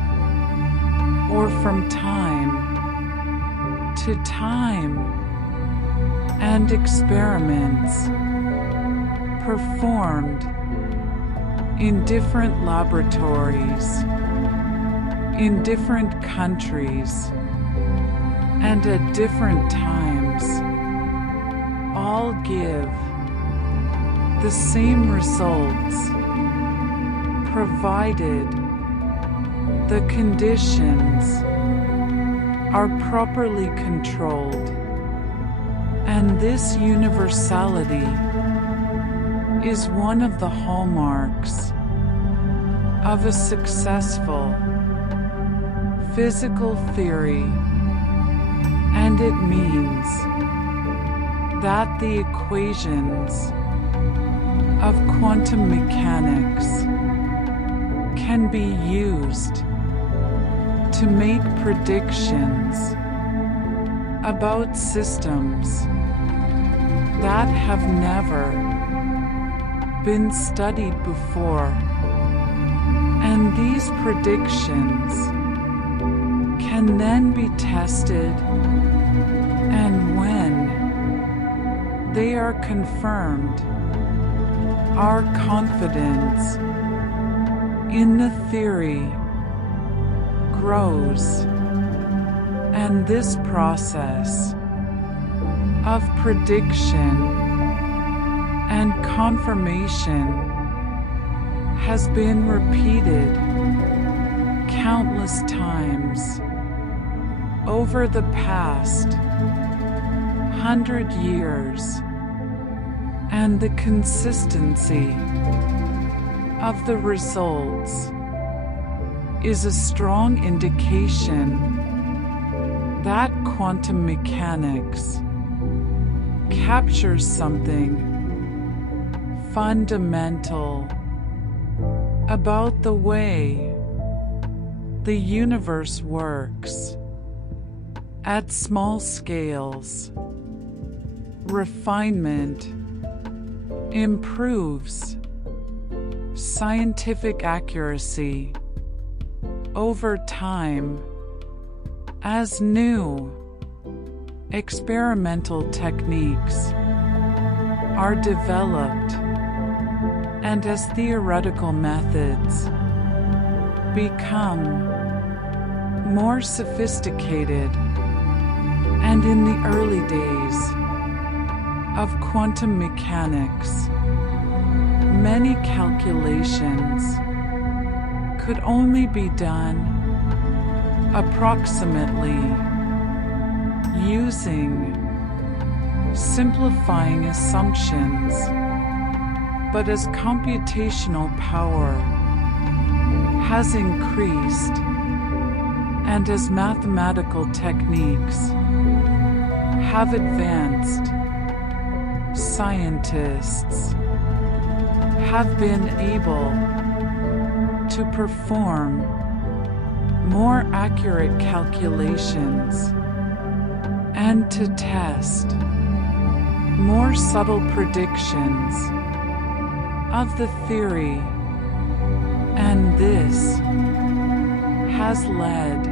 or from time to time, and experiments performed in different laboratories, in different countries, and at different times, all give the same results, provided the conditions are properly controlled. And this universality is one of the hallmarks of a successful physical theory, and it means that the equations of quantum mechanics can be used to make predictions about systems that have never been studied before. And these predictions can then be tested, and when they are confirmed, our confidence in the theory grows, and this process of prediction and confirmation has been repeated countless times over the past 100 years, and the consistency of the results is a strong indication that quantum mechanics captures something fundamental about the way the universe works at small scales. Refinement improves scientific accuracy over time as new experimental techniques are developed, and as theoretical methods become more sophisticated. And in the early days of quantum mechanics, many calculations could only be done approximately using simplifying assumptions. But as computational power has increased, and as mathematical techniques have advanced, scientists have been able to perform more accurate calculations and to test more subtle predictions of the theory, and this has led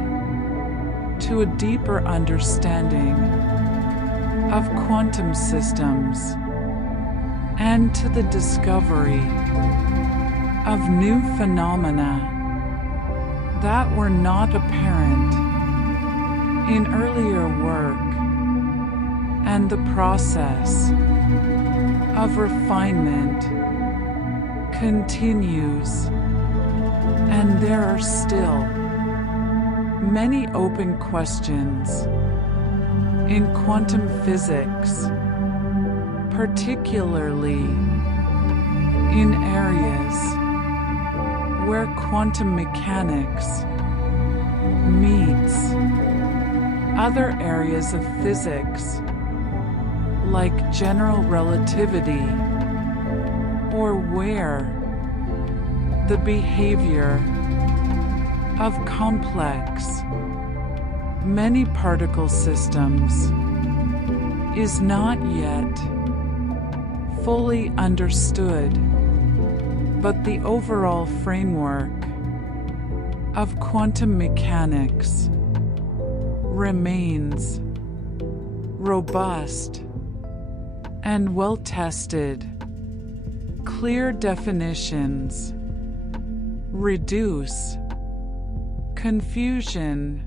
to a deeper understanding of quantum systems and to the discovery of new phenomena that were not apparent in earlier work, and the process of refinement continues, and there are still many open questions in quantum physics, particularly in areas where quantum mechanics meets other areas of physics, like general relativity, or where the behavior of complex, many particle systems is not yet fully understood, but the overall framework of quantum mechanics remains robust and well-tested. Clear definitions reduce confusion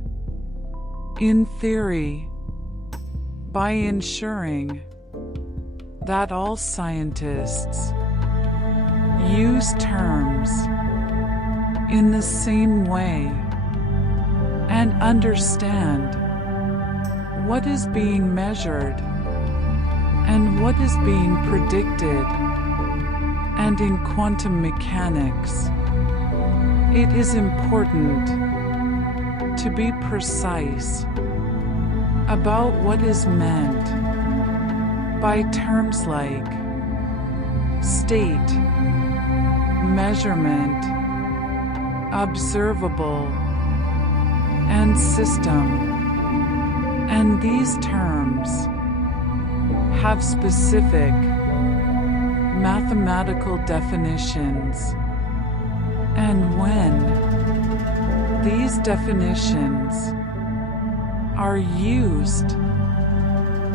in theory by ensuring that all scientists use terms in the same way and understand what is being measured and what is being predicted. And in quantum mechanics, it is important to be precise about what is meant by terms like state, measurement, observable, and system. And these terms have specific mathematical definitions. And when these definitions are used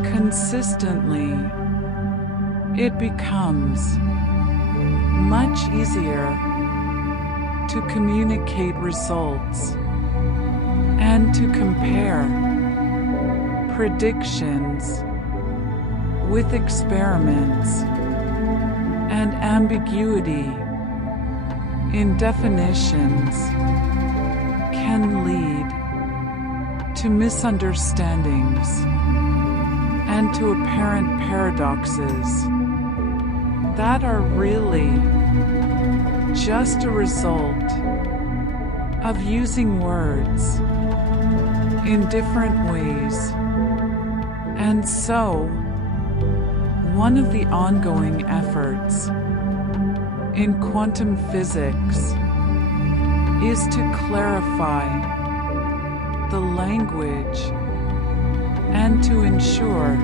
consistently, it becomes much easier to communicate results and to compare predictions with experiments. And ambiguity in definitions can lead to misunderstandings and to apparent paradoxes that are really just a result of using words in different ways. And so, one of the ongoing efforts in quantum physics is to clarify the language and to ensure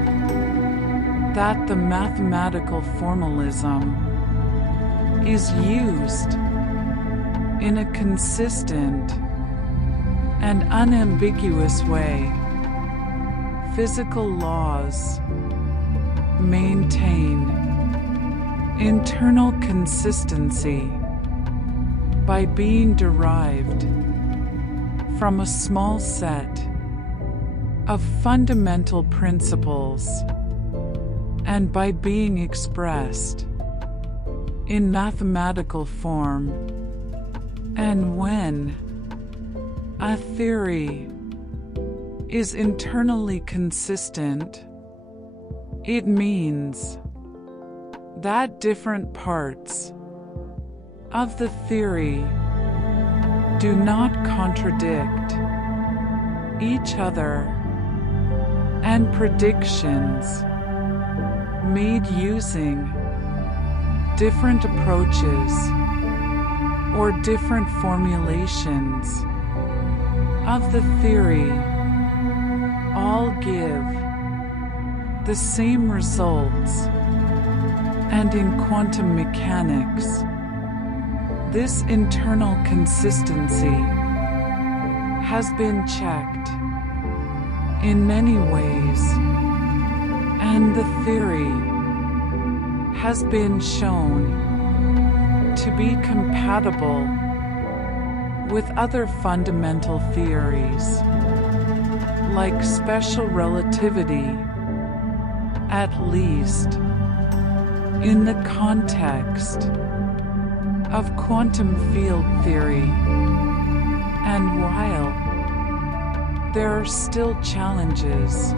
that the mathematical formalism is used in a consistent and unambiguous way. Physical laws maintain internal consistency by being derived from a small set of fundamental principles and by being expressed in mathematical form. And when a theory is internally consistent, it means that different parts of the theory do not contradict each other, and predictions made using different approaches or different formulations of the theory all give the same results. And in quantum mechanics, this internal consistency has been checked in many ways, and the theory has been shown to be compatible with other fundamental theories, like special relativity, at least in the context of quantum field theory. And while there are still challenges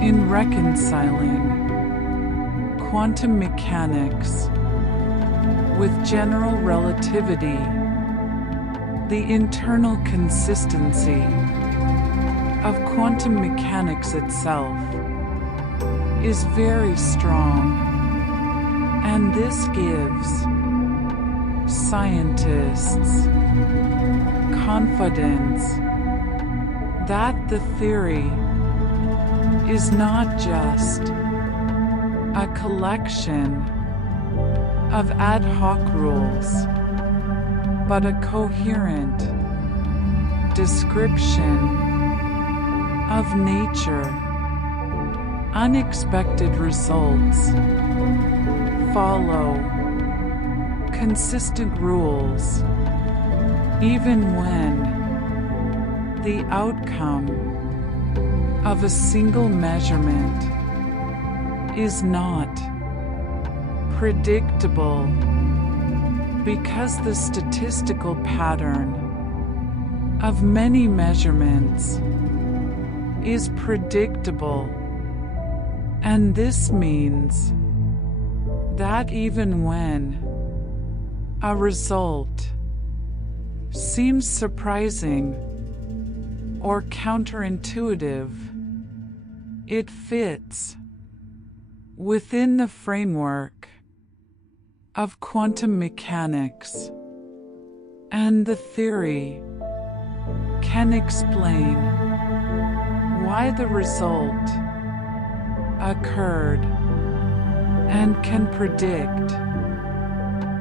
in reconciling quantum mechanics with general relativity, the internal consistency of quantum mechanics itself is very strong, and this gives scientists confidence that the theory is not just a collection of ad hoc rules, but a coherent description of nature. Unexpected results follow consistent rules, even when the outcome of a single measurement is not predictable, because the statistical pattern of many measurements is predictable, and this means that even when a result seems surprising or counterintuitive, it fits within the framework of quantum mechanics, and the theory can explain why the result occurred and can predict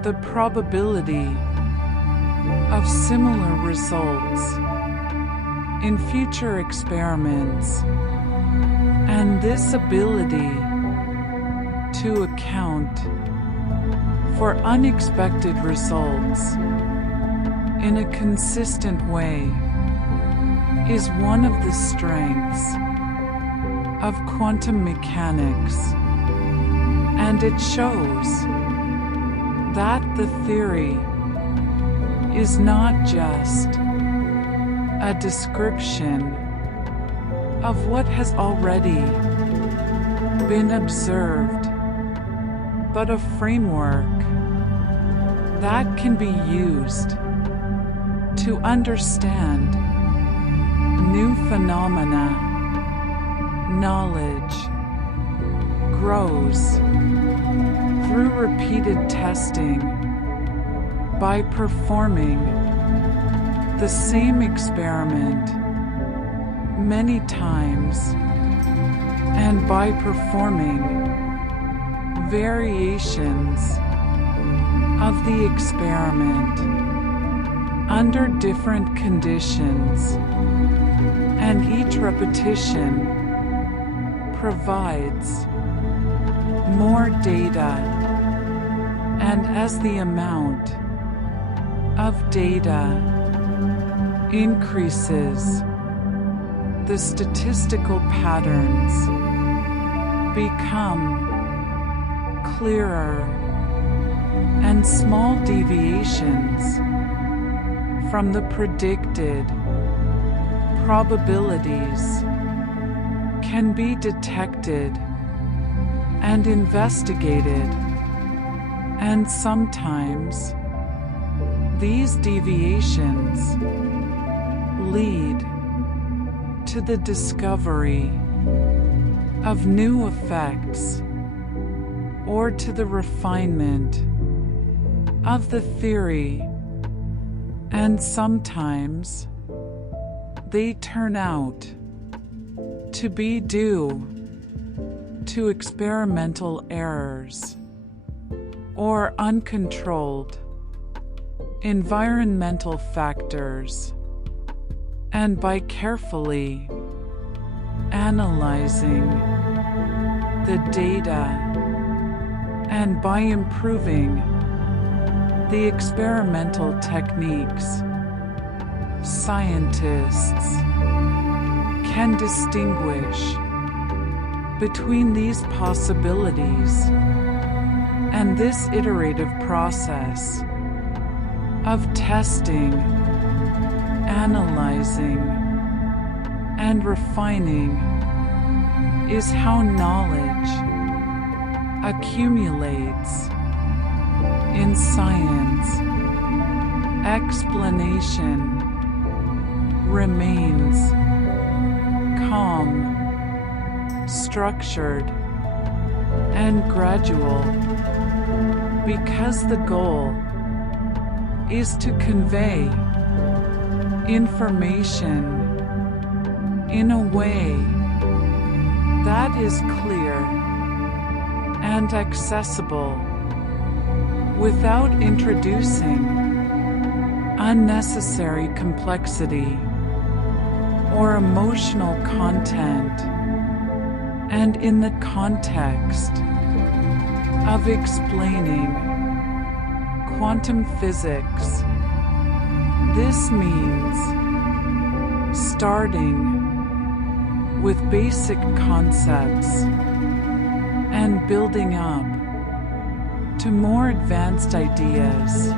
the probability of similar results in future experiments. And this ability to account for unexpected results in a consistent way is one of the strengths of quantum mechanics, and it shows that the theory is not just a description of what has already been observed, but a framework that can be used to understand new phenomena. Knowledge grows through repeated testing by performing the same experiment many times and by performing variations of the experiment under different conditions, and each repetition provides more data, and as the amount of data increases, the statistical patterns become clearer, and small deviations from the predicted probabilities can be detected and investigated, and sometimes these deviations lead to the discovery of new effects or to the refinement of the theory, and sometimes they turn out to be due to experimental errors or uncontrolled environmental factors, and by carefully analyzing the data and by improving the experimental techniques, scientists can distinguish between these possibilities, and this iterative process of testing, analyzing, and refining is how knowledge accumulates in science. Explanation remains calm, structured, and gradual, because the goal is to convey information in a way that is clear and accessible without introducing unnecessary complexity or emotional content, and in the context of explaining quantum physics, this means starting with basic concepts and building up to more advanced ideas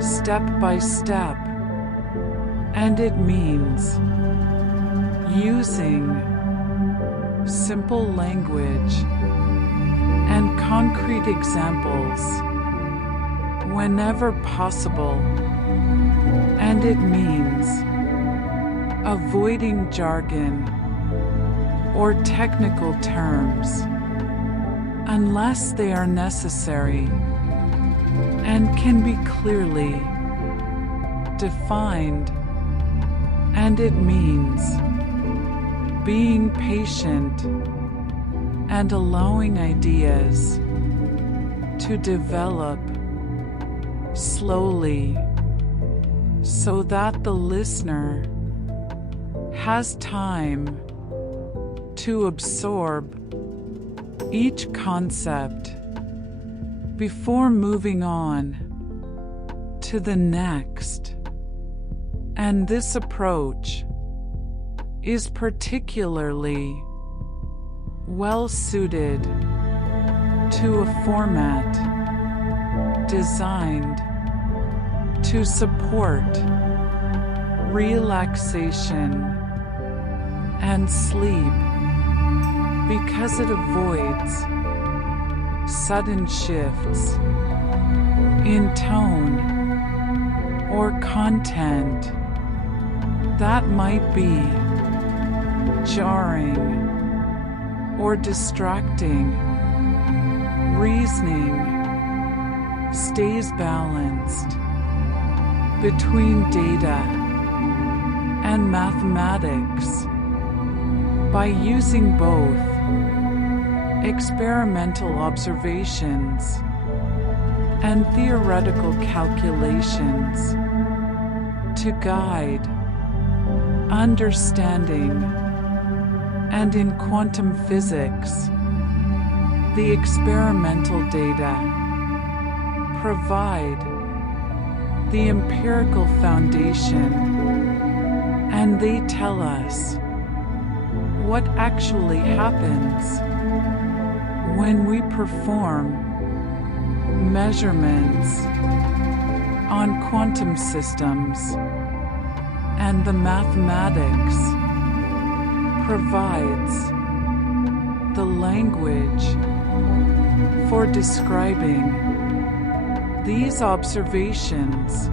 step by step, and it means using simple language and concrete examples whenever possible, and it means avoiding jargon or technical terms unless they are necessary and can be clearly defined, and it means being patient and allowing ideas to develop slowly so that the listener has time to absorb each concept before moving on to the next. And this approach is particularly well suited to a format designed to support relaxation and sleep, because it avoids sudden shifts in tone or content that might be jarring or distracting. Reasoning stays balanced between data and mathematics by using both experimental observations and theoretical calculations to guide understanding. And in quantum physics, the experimental data provide the empirical foundation, and they tell us what actually happens when we perform measurements on quantum systems, and the mathematics provides the language for describing these observations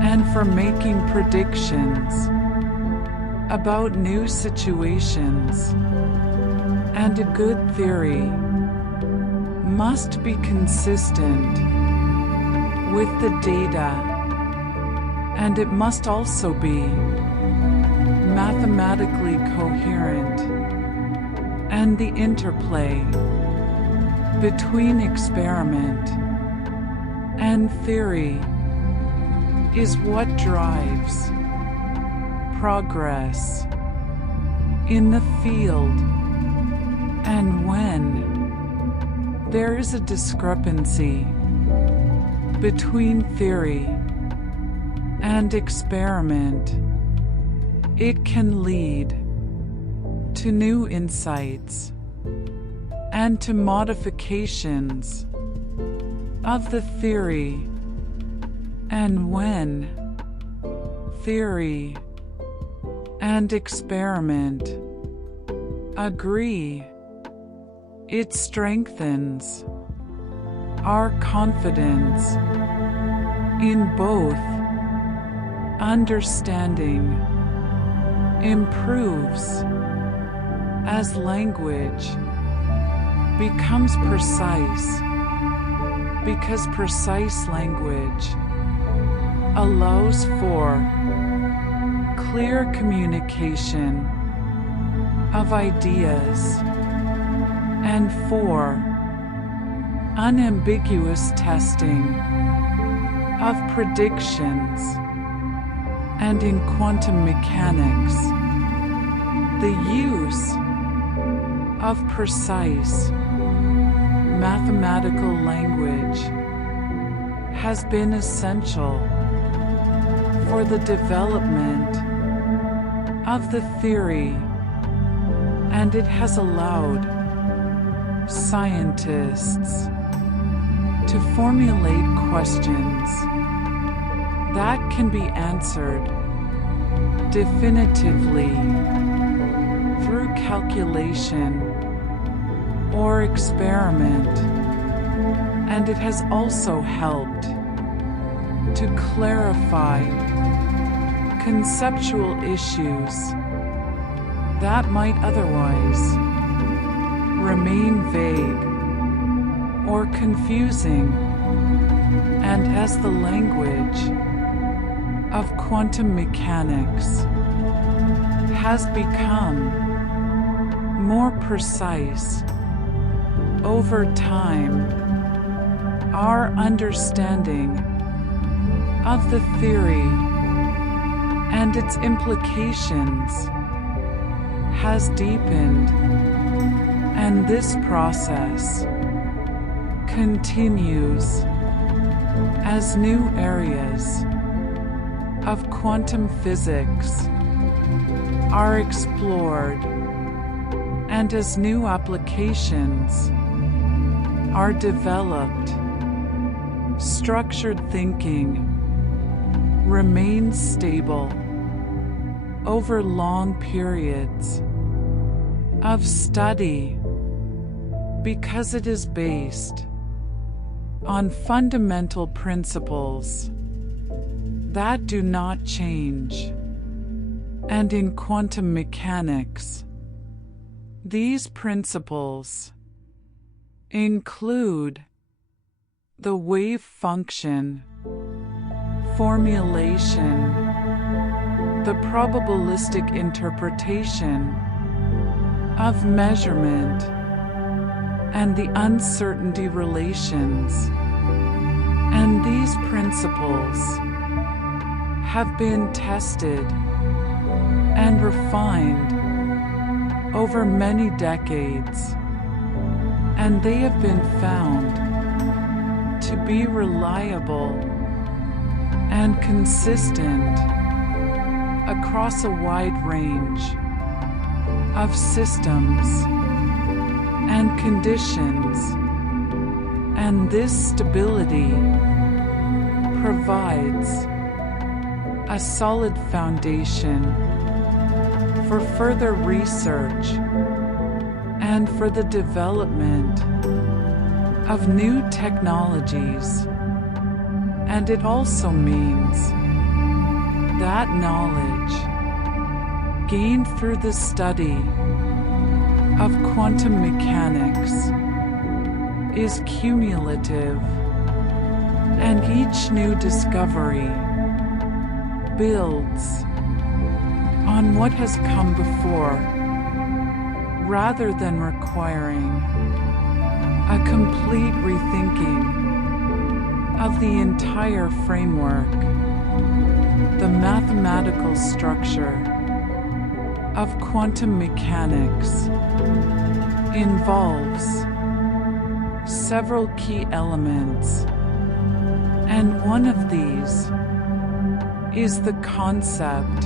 and for making predictions about new situations. And a good theory must be consistent with the data, and it must also be mathematically coherent, and the interplay between experiment and theory is what drives progress in the field. And when there is a discrepancy between theory and experiment, it can lead to new insights and to modifications of the theory. And when theory and experiment agree, it strengthens our confidence in both. Understanding improves as language becomes precise because precise language allows for clear communication of ideas and for unambiguous testing of predictions. And in quantum mechanics, the use of precise mathematical language has been essential for the development of the theory, and it has allowed scientists to formulate questions that can be answered definitively through calculation or experiment, and it has also helped to clarify conceptual issues that might otherwise remain vague or confusing. And as the language of quantum mechanics has become more precise over time, our understanding of the theory and its implications has deepened, and this process continues as new areas of quantum physics are explored and as new applications are developed. Structured thinking remains stable over long periods of study because it is based on fundamental principles that do not change. And in quantum mechanics, these principles include the wave function formulation, the probabilistic interpretation of measurement, and the uncertainty relations. And these principles have been tested and refined over many decades, and they have been found to be reliable and consistent across a wide range of systems and conditions. And this stability provides a solid foundation for further research and for the development of new technologies. And it also means that knowledge gained through the study of quantum mechanics is cumulative, and each new discovery builds on what has come before, rather than requiring a complete rethinking of the entire framework. The mathematical structure of quantum mechanics involves several key elements, and one of these is the concept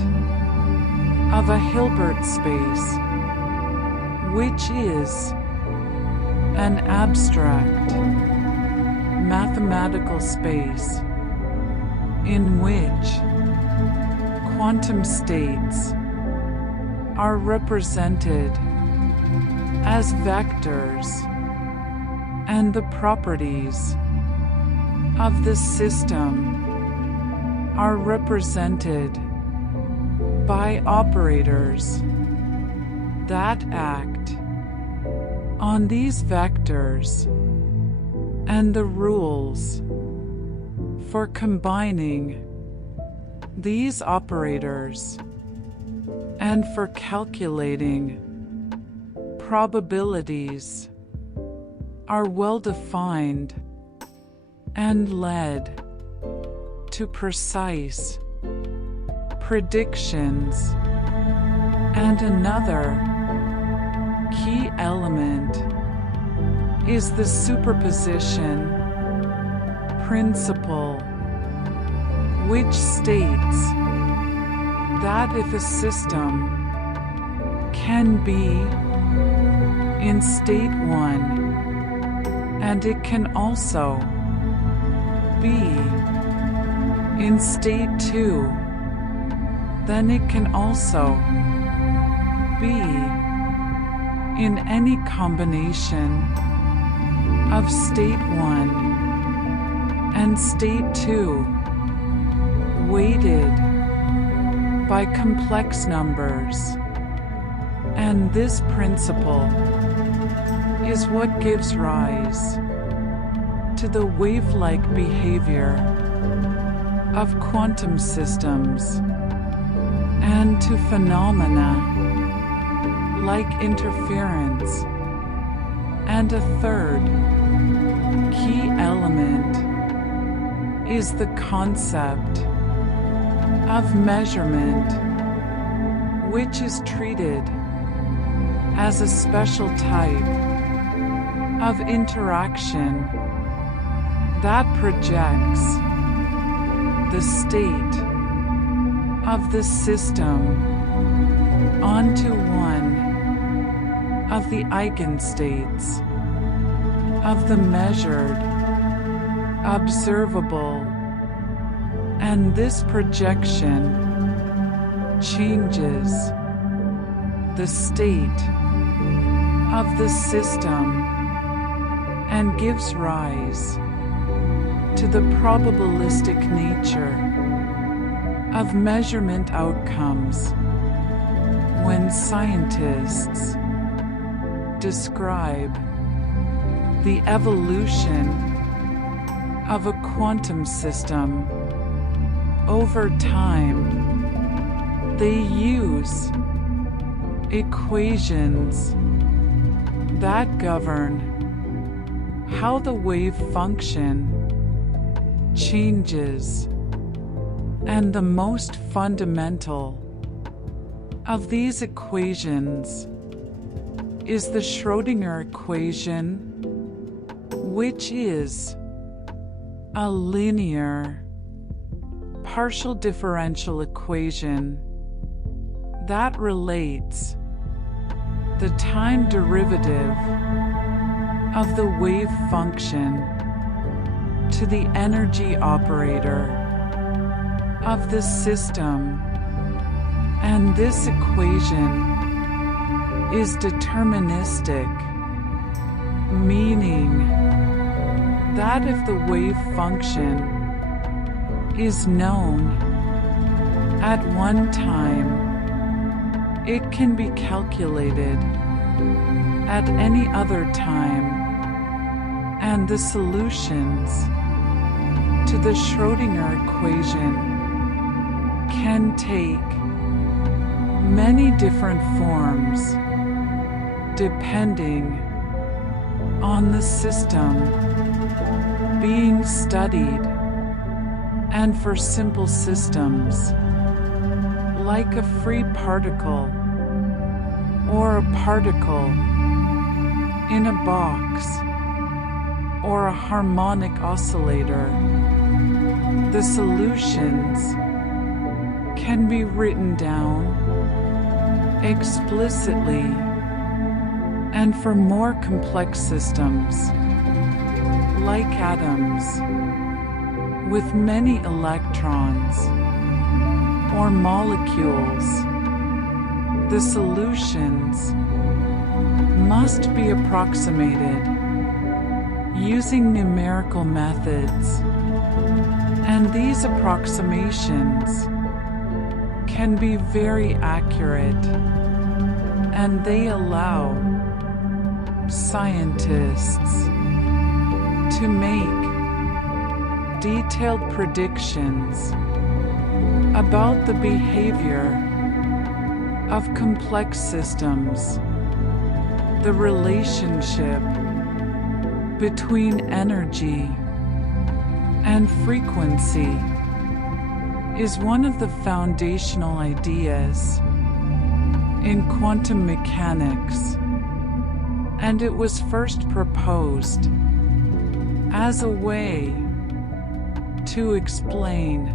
of a Hilbert space, which is an abstract mathematical space in which quantum states are represented as vectors, and the properties of the system are represented by operators that act on these vectors and the rules for combining these operators and for calculating probabilities are well defined and led to precise predictions. And another key element is the superposition principle, which states that if a system can be in state 1 and it can also be in state 2, then it can also be in any combination of state 1 and state 2 weighted by complex numbers. And this principle is what gives rise to the wave-like behavior of quantum systems and to phenomena like interference. And a third key element is the concept of measurement, which is treated as a special type of interaction that projects the state of the system onto one of the eigenstates of the measured observable, and this projection changes the state of the system and gives rise to the probabilistic nature of measurement outcomes when scientists describe the evolution of a quantum system over time. They use equations that govern how the wave function changes, and the most fundamental of these equations is the Schrödinger equation, which is a linear partial differential equation that relates the time derivative of the wave function to the energy operator of the system. And this equation is deterministic, meaning that if the wave function is known at one time, it can be calculated at any other time, and the solutions to the Schrödinger equation can take many different forms depending on the system being studied. And for simple systems like a free particle or a particle in a box or a harmonic oscillator, the solutions can be written down explicitly. And for more complex systems like atoms with many electrons or molecules, the solutions must be approximated using numerical methods, and these approximations can be very accurate, and they allow scientists to make detailed predictions about the behavior of complex systems. The relationship between energy and frequency is one of the foundational ideas in quantum mechanics, and it was first proposed as a way to explain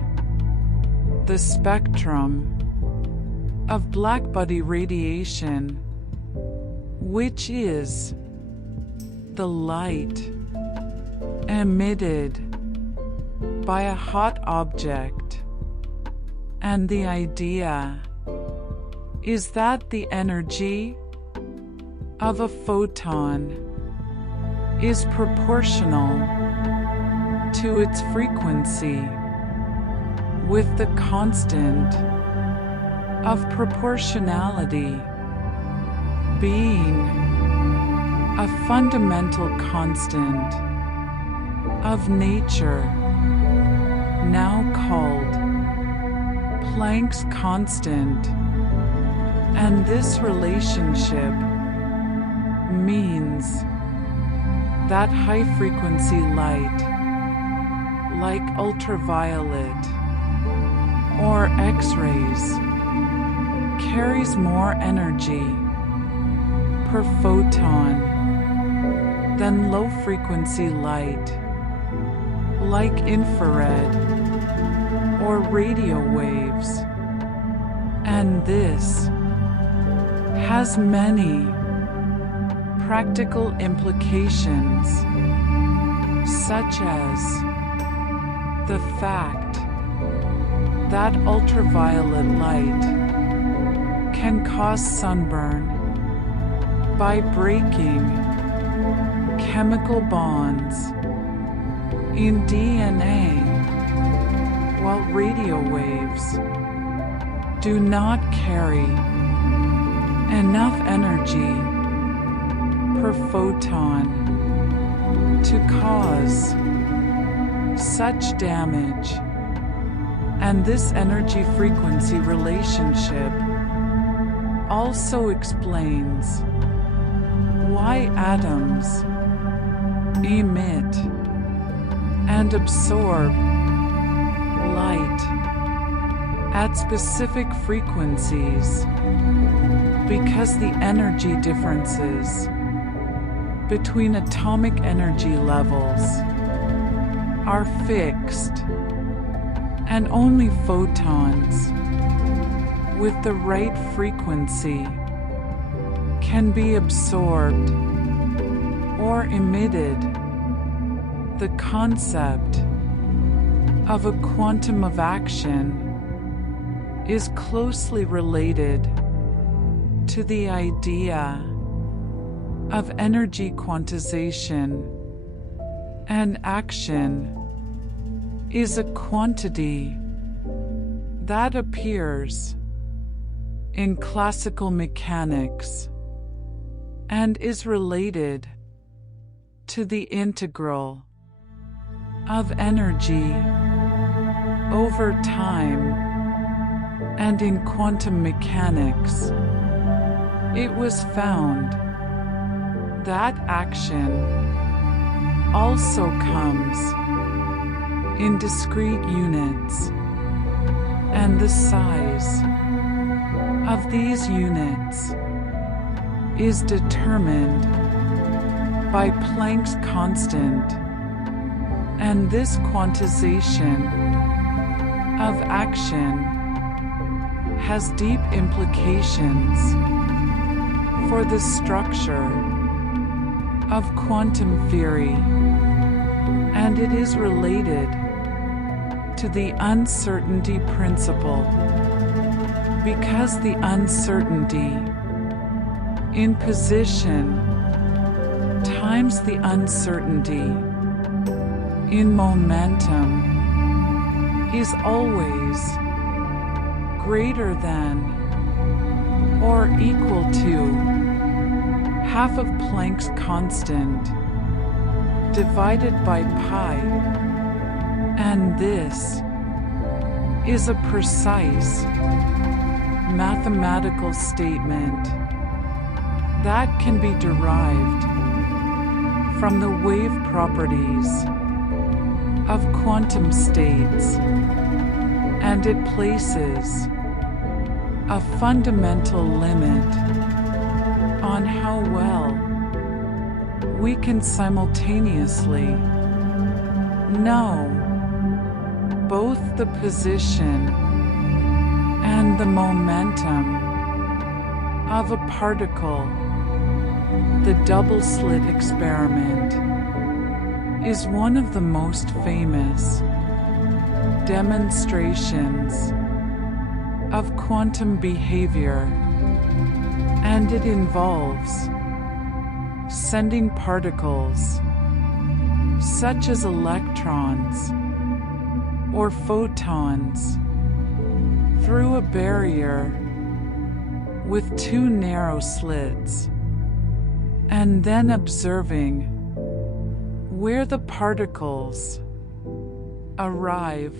the spectrum of blackbody radiation, which is the light emitted by a hot object. And the idea is that the energy of a photon is proportional to its frequency, with the constant of proportionality being a fundamental constant of nature, now called Planck's constant. And this relationship means that high-frequency light, like ultraviolet or X-rays, carries more energy per photon than low-frequency light, like infrared or radio waves. And this has many practical implications, such as the fact that ultraviolet light can cause sunburn by breaking chemical bonds in DNA, while radio waves do not carry enough energy per photon to cause such damage. And this energy-frequency relationship also explains why atoms emit and absorb light at specific frequencies, because the energy differences between atomic energy levels are fixed, and only photons with the right frequency can be absorbed or emitted. The concept of a quantum of action is closely related to the idea of energy quantization. And action is a quantity that appears in classical mechanics and is related to the integral of energy over time. And in quantum mechanics, it was found that action also comes in discrete units, and the size of these units is determined by Planck's constant. And this quantization of action has deep implications for the structure of quantum theory, and it is related to the uncertainty principle, because the uncertainty in position times the uncertainty in momentum is always greater than or equal to half of Planck's constant divided by pi, and this is a precise mathematical statement that can be derived from the wave properties of quantum states, and it places a fundamental limit on how well we can simultaneously know both the position and the momentum of a particle. The double-slit experiment is one of the most famous demonstrations of quantum behavior, and it involves sending particles such as electrons or photons through a barrier with two narrow slits, and then observing where the particles arrive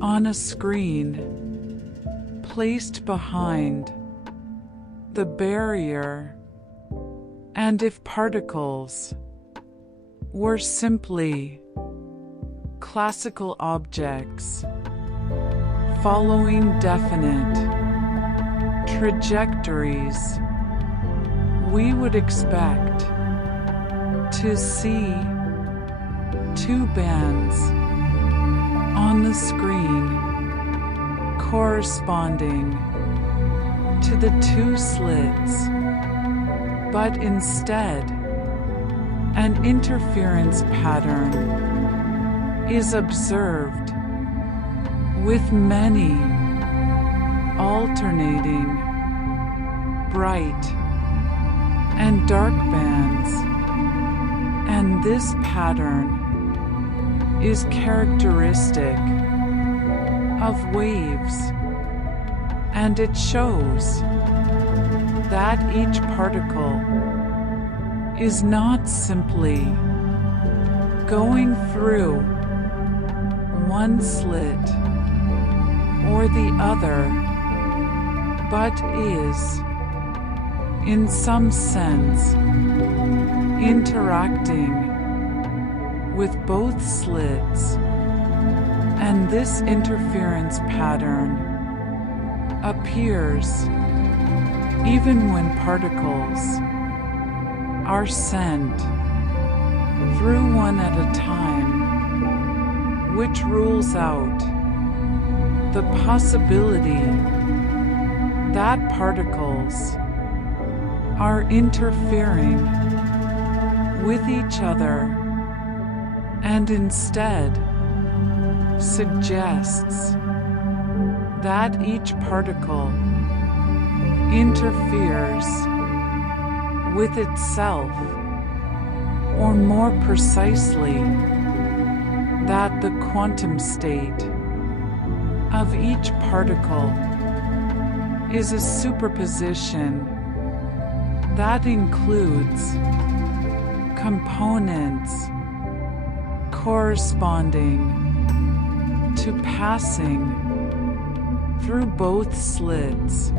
on a screen placed behind the barrier. And if particles were simply classical objects following definite trajectories, we would expect to see two bands on the screen corresponding to the two slits, but instead an interference pattern is observed with many alternating bright and dark bands, and this pattern is characteristic of waves, and it shows that each particle is not simply going through one slit or the other, but is, in some sense, interacting with both slits, and this interference pattern appears even when particles are sent through one at a time, which rules out the possibility that particles are interfering with each other, and instead suggests that each particle interferes with itself, or more precisely, that the quantum state of each particle is a superposition that includes components corresponding to passing through both slits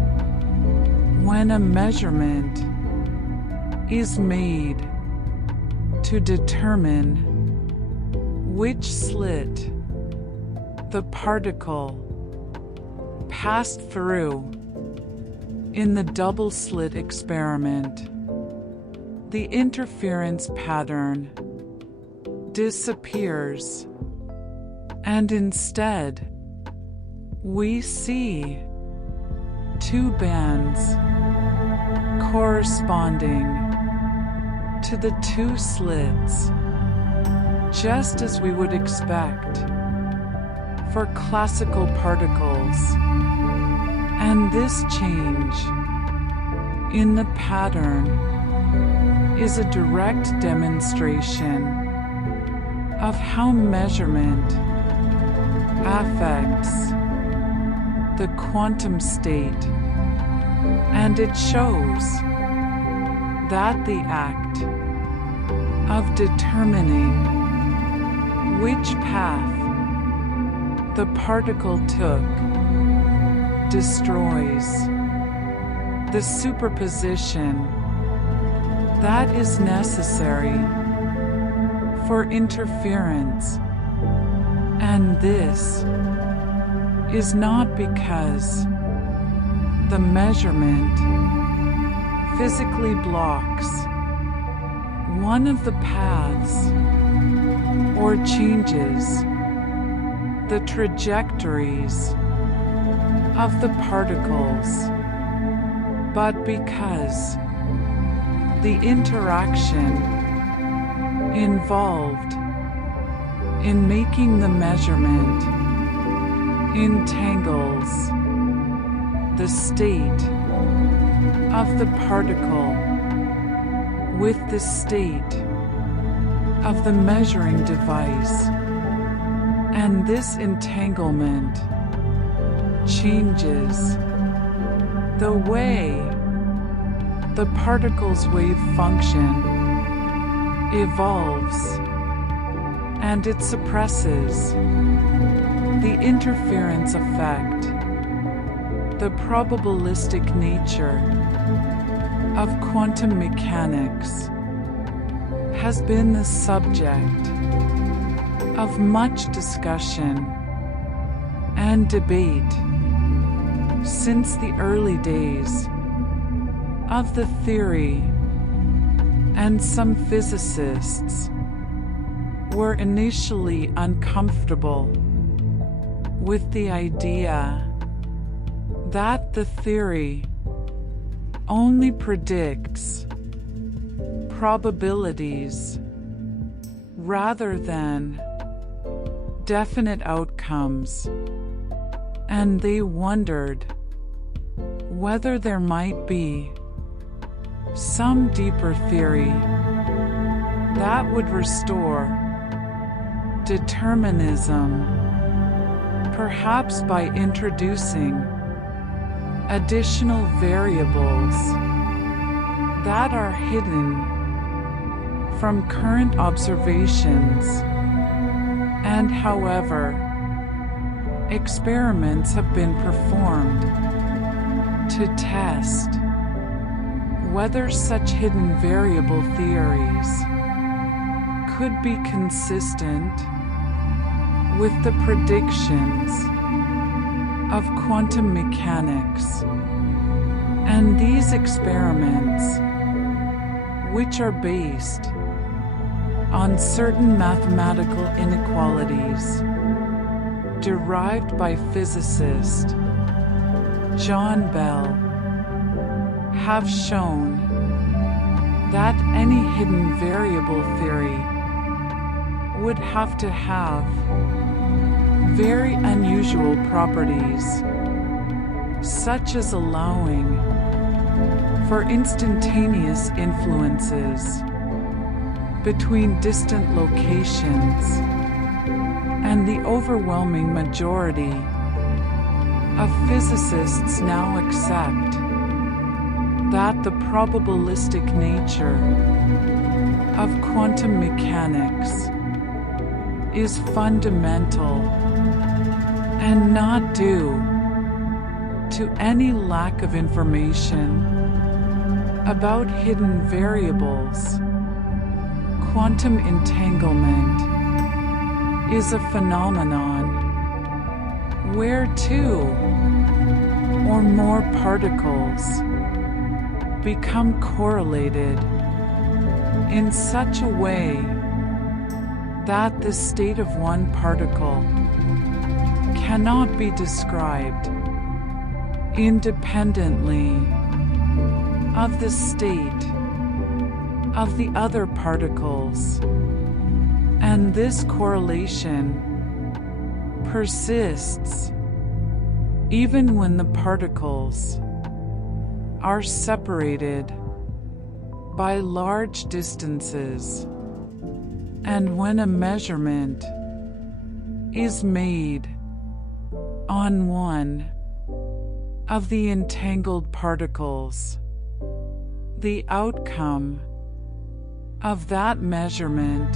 when a measurement is made to determine which slit the particle passed through. In the double-slit experiment, the interference pattern disappears, and instead we see two bands corresponding to the two slits, just as we would expect for classical particles. And this change in the pattern is a direct demonstration of how measurement affects the quantum state, and it shows that the act of determining which path the particle took destroys the superposition that is necessary for interference, and this is not because the measurement physically blocks one of the paths or changes the trajectories of the particles, but because the interaction involved in making the measurement entangles the state of the particle with the state of the measuring device, and this entanglement changes the way the particle's wave function evolves, and it suppresses the interference effect. The probabilistic nature of quantum mechanics has been the subject of much discussion and debate since the early days of the theory, and some physicists were initially uncomfortable with the idea that the theory only predicts probabilities rather than definite outcomes, and they wondered whether there might be some deeper theory that would restore determinism, perhaps by introducing additional variables that are hidden from current observations. And however, experiments have been performed to test whether such hidden variable theories could be consistent with the predictions of quantum mechanics. And these experiments, which are based on certain mathematical inequalities derived by physicist John Bell, have shown that any hidden variable theory would have to have very unusual properties, such as allowing for instantaneous influences between distant locations, and the overwhelming majority of physicists now accept that the probabilistic nature of quantum mechanics is fundamental and not due to any lack of information about hidden variables. Quantum entanglement is a phenomenon where two or more particles become correlated in such a way that the state of one particle cannot be described independently of the state of the other particles, and this correlation persists even when the particles are separated by large distances, and when a measurement is made on one of the entangled particles, the outcome of that measurement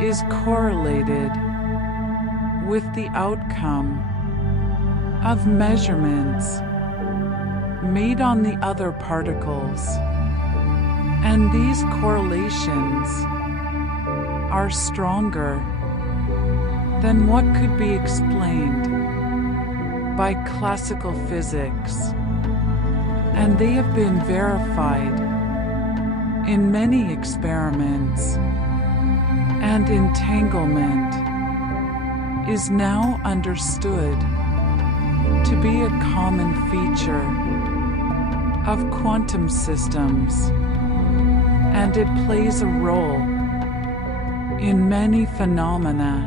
is correlated with the outcome of measurements made on the other particles, and these correlations are stronger than what could be explained by classical physics, and they have been verified in many experiments, and entanglement is now understood to be a common feature of quantum systems, and it plays a role in many phenomena,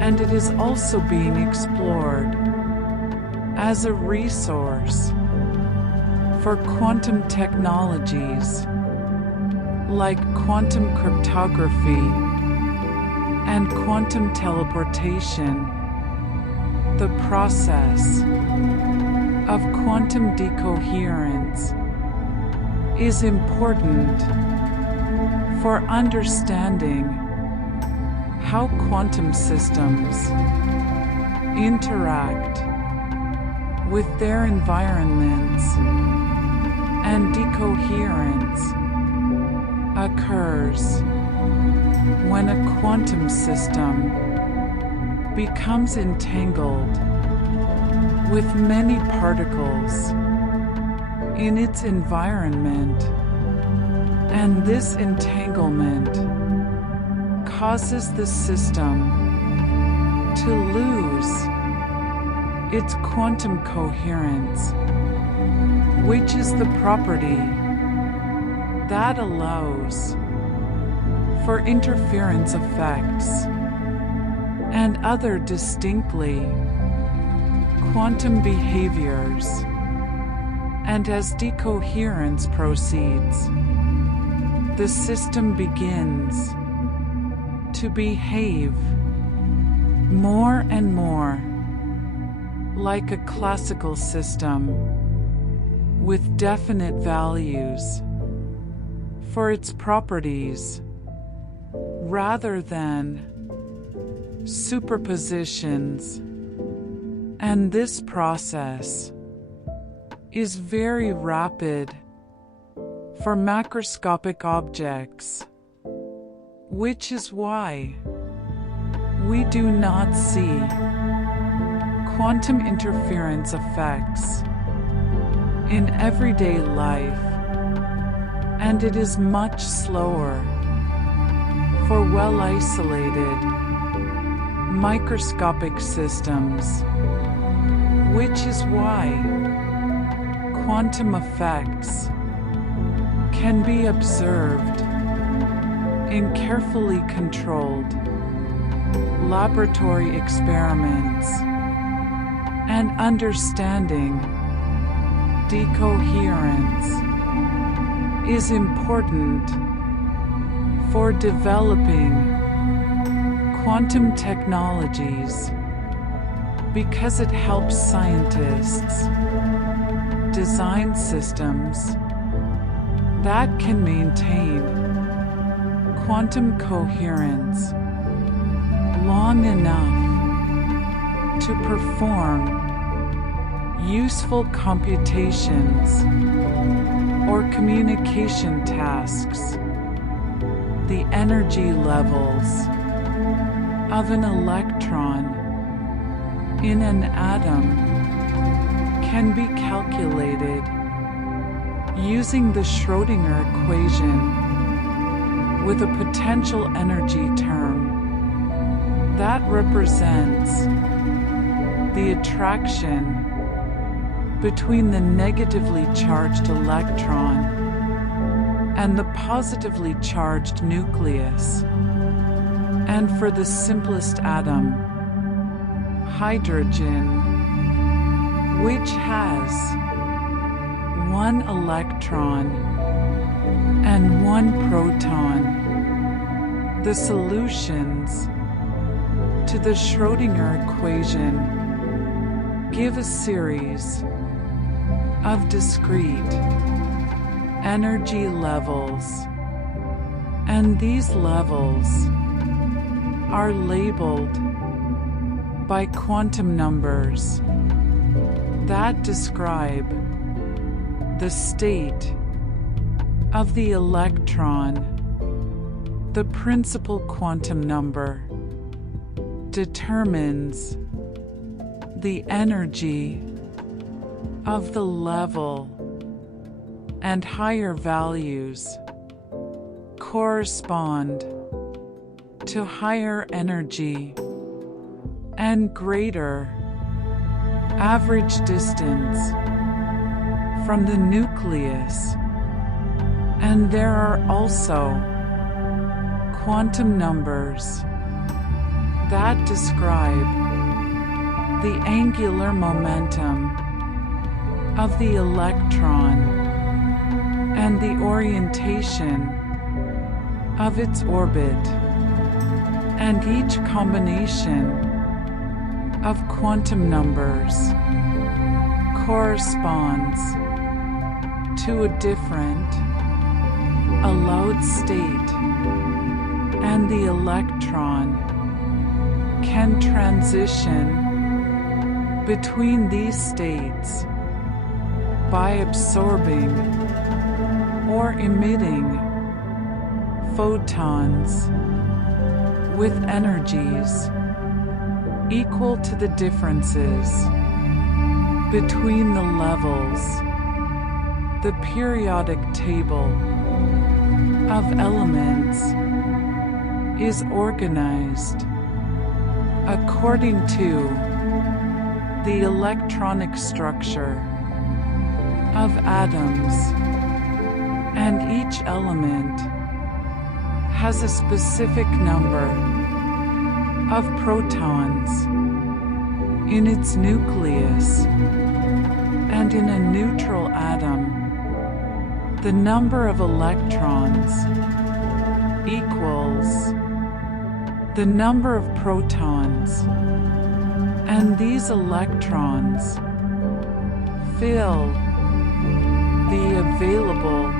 and it is also being explored as a resource for quantum technologies like quantum cryptography and quantum teleportation. The process of quantum decoherence is important for understanding how quantum systems interact with their environments, and decoherence occurs when a quantum system becomes entangled with many particles in its environment, and this entanglement causes the system to lose its quantum coherence, which is the property that allows for interference effects and other distinctly quantum behaviors. And as decoherence proceeds, the system begins to behave more and more like a classical system with definite values for its properties rather than superpositions. And this process is very rapid for macroscopic objects, which is why we do not see quantum interference effects in everyday life, and it is much slower for well-isolated microscopic systems, which is why quantum effects can be observed in carefully controlled laboratory experiments, and understanding decoherence is important for developing quantum technologies because it helps scientists design systems that can maintain quantum coherence long enough to perform useful computations or communication tasks. The energy levels of an electron in an atom can be calculated using the Schrödinger equation with a potential energy term that represents the attraction between the negatively charged electron and the positively charged nucleus. And for the simplest atom, hydrogen, which has one electron and one proton, the solutions to the Schrödinger equation give a series of discrete energy levels, and these levels are labeled by quantum numbers that describe the state of the electron. The principal quantum number determines the energy of the level, and higher values correspond to higher energy and greater average distance from the nucleus. And there are also quantum numbers that describe the angular momentum of the electron and the orientation of its orbit, and each combination of quantum numbers corresponds to a different allowed state, and the electron can transition between these states by absorbing or emitting photons with energies equal to the differences between the levels. The periodic table of elements is organized according to the electronic structure of atoms, and each element has a specific number of protons in its nucleus, and in a neutral atom, the number of electrons equals the number of protons, and these electrons fill the available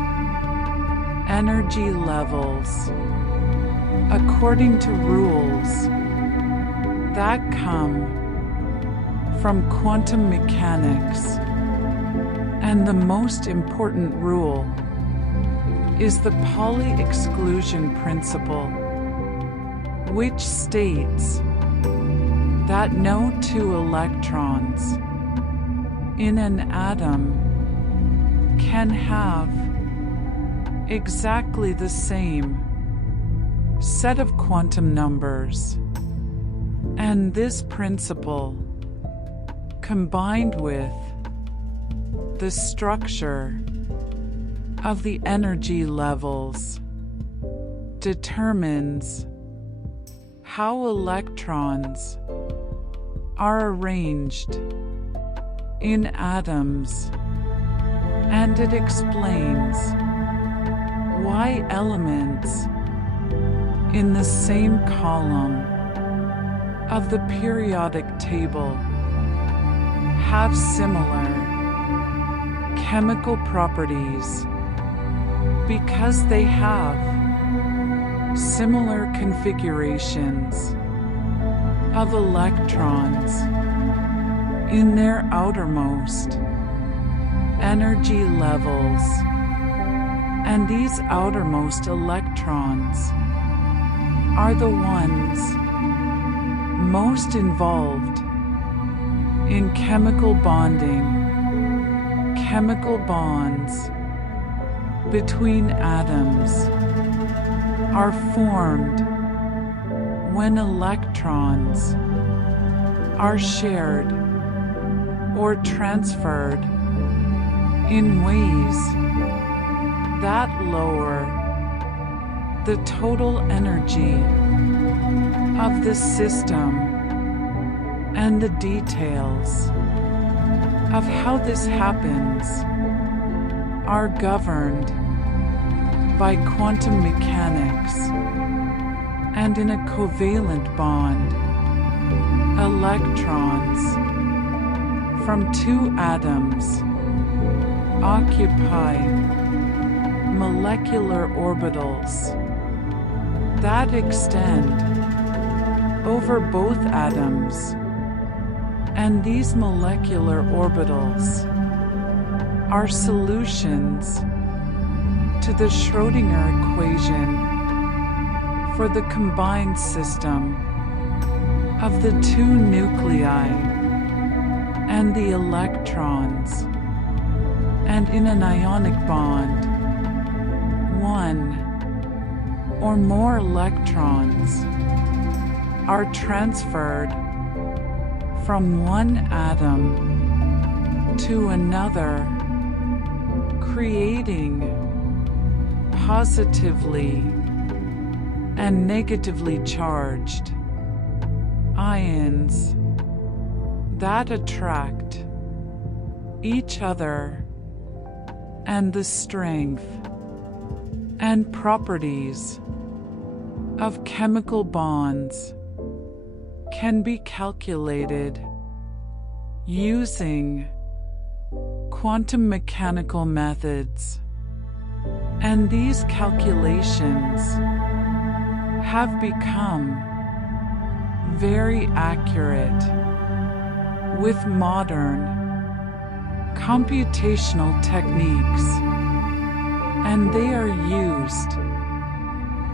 energy levels according to rules that come from quantum mechanics. And the most important rule is the Pauli exclusion principle, which states that no two electrons in an atom can have exactly the same set of quantum numbers. And this principle, combined with the structure of the energy levels, determines how electrons are arranged in atoms, and it explains why elements in the same column of the periodic table have similar chemical properties, because they have similar configurations of electrons in their outermost energy levels, and these outermost electrons are the ones most involved in chemical bonding. Chemical bonds between atoms are formed when electrons are shared or transferred in ways that lower the total energy of the system, and the details of how this happens are governed by quantum mechanics. And in a covalent bond, electrons from two atoms occupy molecular orbitals that extend over both atoms, and these molecular orbitals are solutions to the Schrödinger equation for the combined system of the two nuclei and the electrons, and in an ionic bond, one or more electrons are transferred from one atom to another, creating positively and negatively charged ions that attract each other, and the strength and properties of chemical bonds can be calculated using quantum mechanical methods, and these calculations have become very accurate with modern computational techniques, and they are used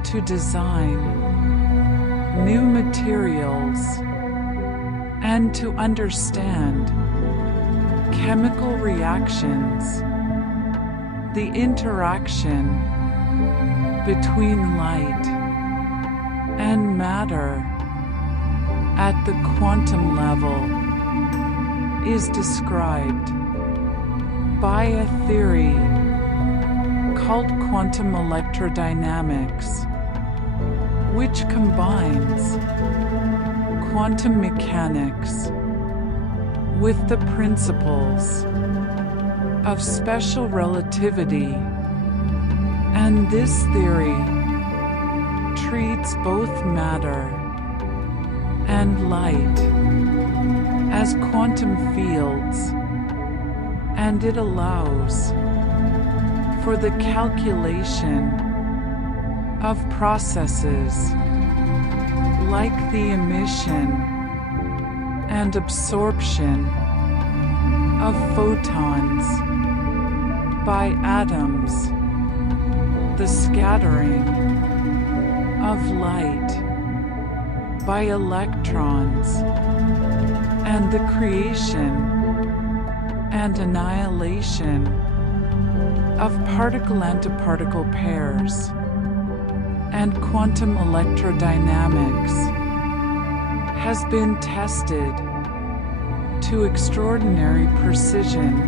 to design new materials and to understand chemical reactions, the interaction between light and matter at the quantum level is described by a theory called quantum electrodynamics, which combines quantum mechanics with the principles of special relativity, and this theory treats both matter and light as quantum fields, and it allows for the calculation of processes like the emission and absorption of photons by atoms, the scattering of light by electrons, and the creation and annihilation of particle-antiparticle pairs. And quantum electrodynamics has been tested to extraordinary precision,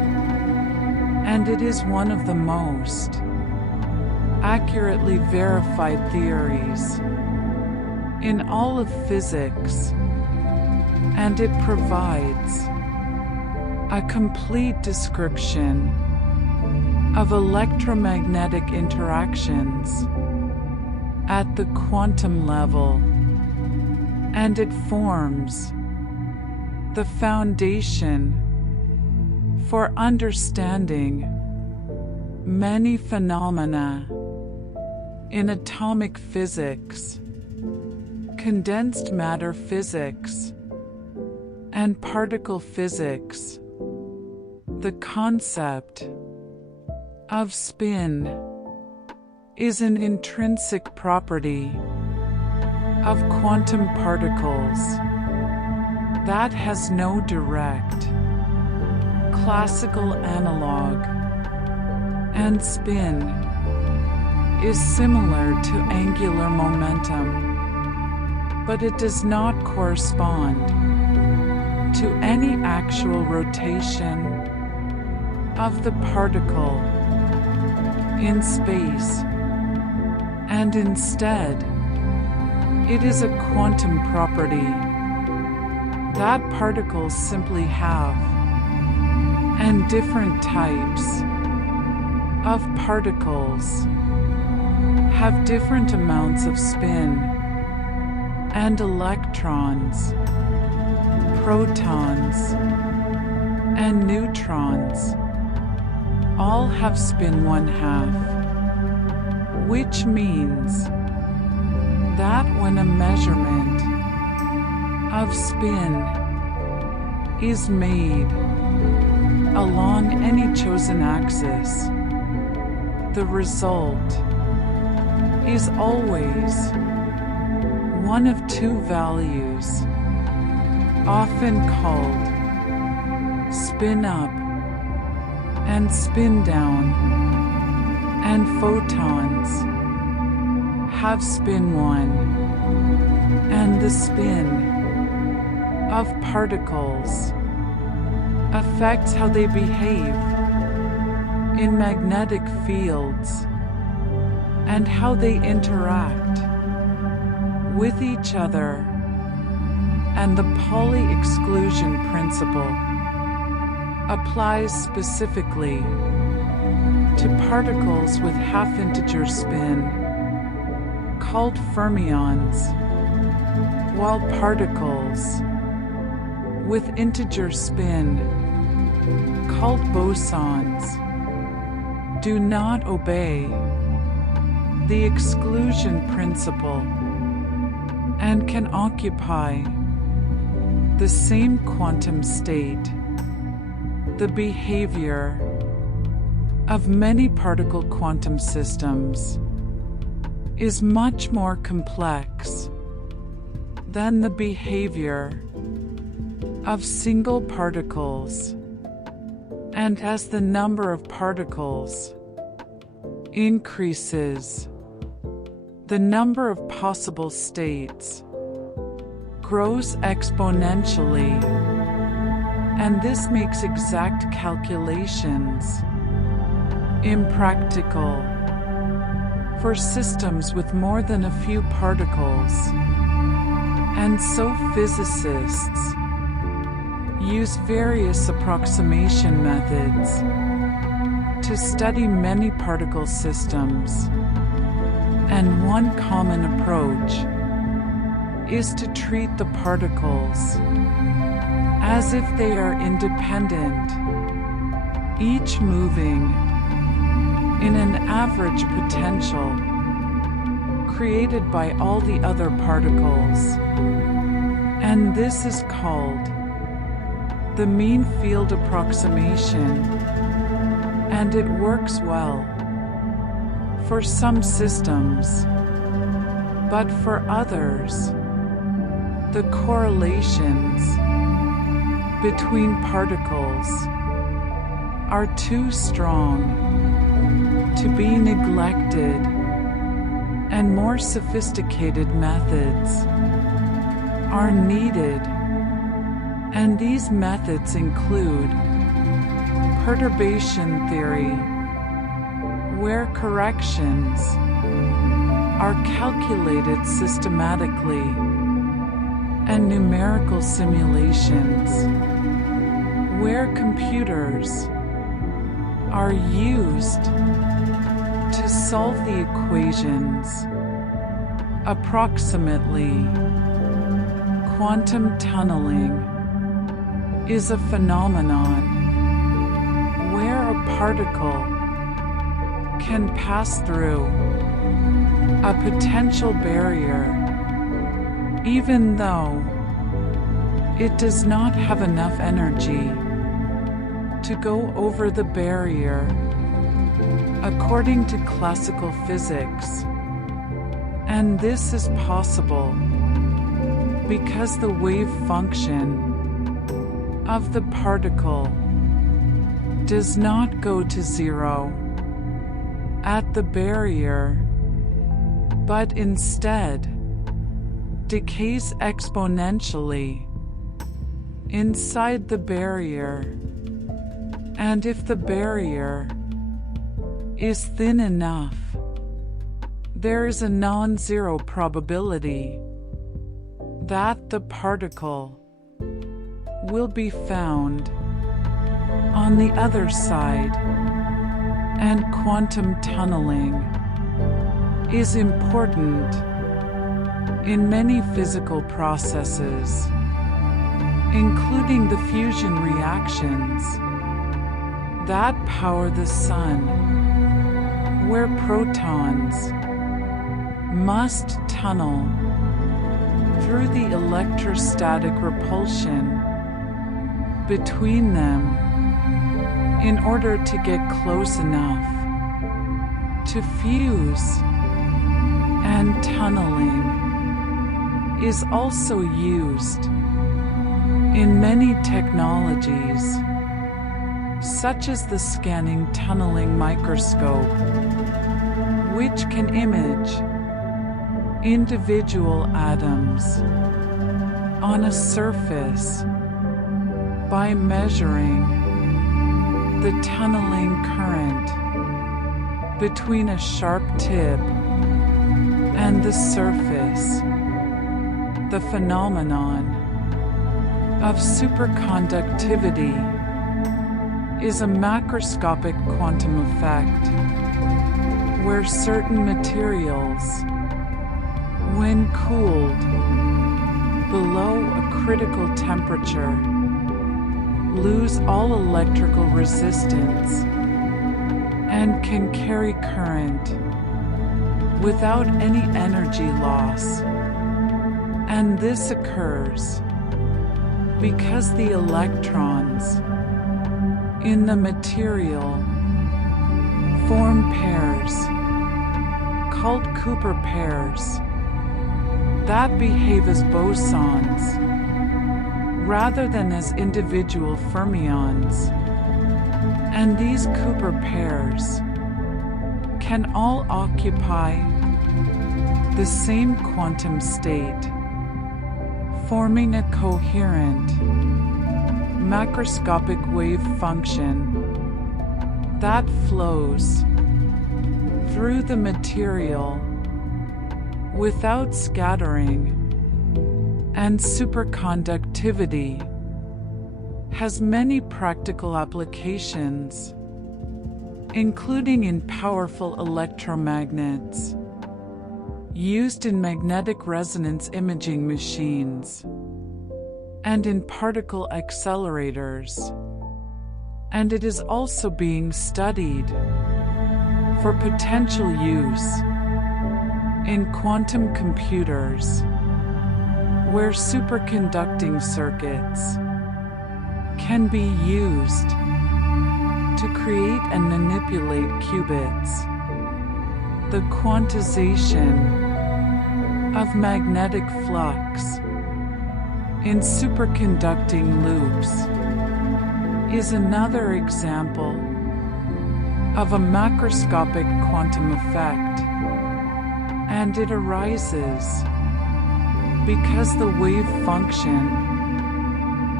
and it is one of the most accurately verified theories in all of physics, and it provides a complete description of electromagnetic interactions at the quantum level, and it forms the foundation for understanding many phenomena in atomic physics, condensed matter physics, and particle physics. The concept of spin is an intrinsic property of quantum particles that has no direct classical analog, and spin is similar to angular momentum, but it does not correspond to any actual rotation of the particle in space, and instead it is a quantum property that particles simply have, and different types of particles have different amounts of spin, and electrons, protons, and neutrons all have spin 1/2, which means that when a measurement of spin is made along any chosen axis, the result is always one of two values, often called spin up and spin down, and photons have spin 1, and the spin of particles affects how they behave in magnetic fields and how they interact with each other. And the Pauli exclusion principle applies specifically to particles with half-integer spin, called fermions, while particles with integer spin, called bosons, do not obey the exclusion principle and can occupy the same quantum state. The behavior of many particle quantum systems is much more complex than the behavior of single particles, and as the number of particles increases, the number of possible states grows exponentially, and this makes exact calculations impractical for systems with more than a few particles. And so physicists use various approximation methods to study many particle systems, and one common approach is to treat the particles as if they are independent, each moving in an average potential created by all the other particles. And this is called the mean field approximation, and it works well for some systems, but for others, the correlations between particles are too strong to be neglected, and more sophisticated methods are needed. And these methods include perturbation theory, where corrections are calculated systematically, and numerical simulations, where computers are used to solve the equations approximately. Quantum tunneling is a phenomenon where a particle can pass through a potential barrier even though it does not have enough energy to go over the barrier. According to classical physics, and this is possible because the wave function of the particle does not go to zero at the barrier, but instead decays exponentially inside the barrier. And if the barrier is thin enough, there is a non-zero probability that the particle will be found on the other side. And quantum tunneling is important in many physical processes, including the fusion reactions that power the sun where protons must tunnel through the electrostatic repulsion between them in order to get close enough to fuse, and tunneling is also used in many technologies, such as the scanning tunneling microscope, which can image individual atoms on a surface by measuring the tunneling current between a sharp tip and the surface. The phenomenon of superconductivity is a macroscopic quantum effect where certain materials, when cooled below a critical temperature, lose all electrical resistance and can carry current without any energy loss. And this occurs because the electrons in the material form pairs called Cooper pairs that behave as bosons rather than as individual fermions. And these Cooper pairs can all occupy the same quantum state, forming a coherent macroscopic wave function that flows through the material without scattering. And superconductivity has many practical applications, including in powerful electromagnets used in magnetic resonance imaging machines and in particle accelerators. And it is also being studied for potential use in quantum computers, where superconducting circuits can be used to create and manipulate qubits. The quantization of magnetic flux in superconducting loops is another example of a macroscopic quantum effect, and it arises because the wave function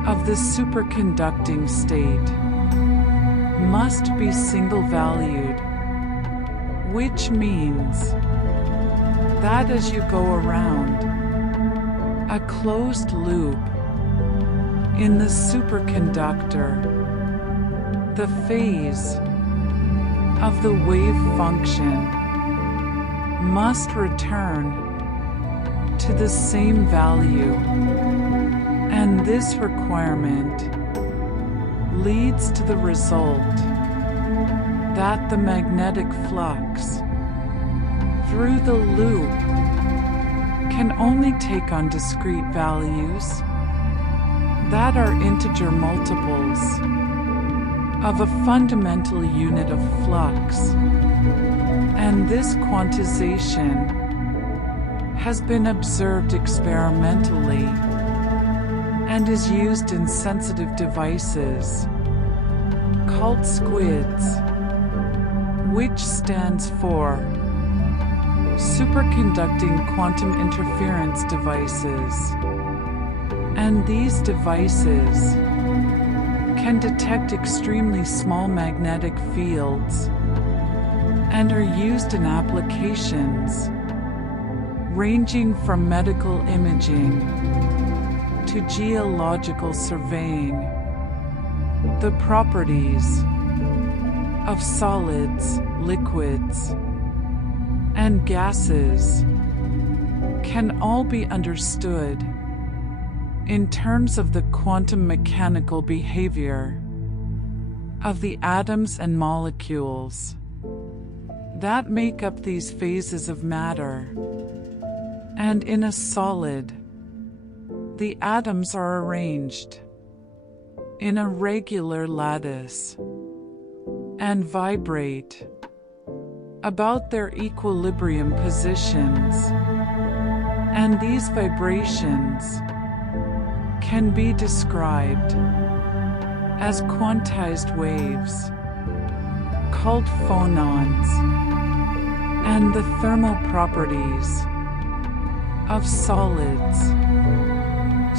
of the superconducting state must be single-valued, which means that as you go around a closed loop in the superconductor, the phase of the wave function must return to the same value, and this requirement leads to the result that the magnetic flux through the loop can only take on discrete values that are integer multiples of a fundamental unit of flux. And this quantization has been observed experimentally and is used in sensitive devices called SQUIDs, which stands for Superconducting Quantum Interference Devices. And these devices can detect extremely small magnetic fields and are used in applications ranging from medical imaging to geological surveying. The properties of solids, liquids, and gases can all be understood in terms of the quantum mechanical behavior of the atoms and molecules. that make up these phases of matter. And in a solid, the atoms are arranged in a regular lattice and vibrate about their equilibrium positions. And these vibrations can be described as quantized waves called phonons. And the thermal properties of solids,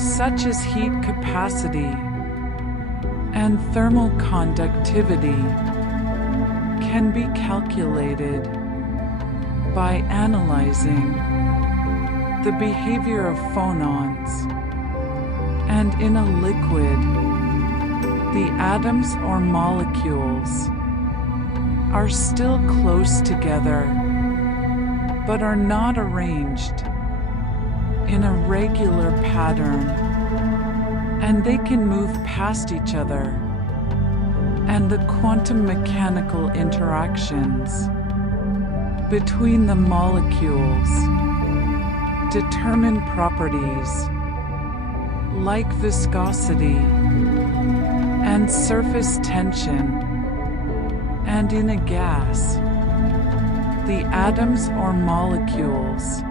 such as heat capacity and thermal conductivity, can be calculated by analyzing the behavior of phonons. And in a liquid, the atoms or molecules are still close together, but are not arranged in a regular pattern, and they can move past each other. And the quantum mechanical interactions between the molecules determine properties like viscosity and surface tension. And in a gas, the atoms or molecules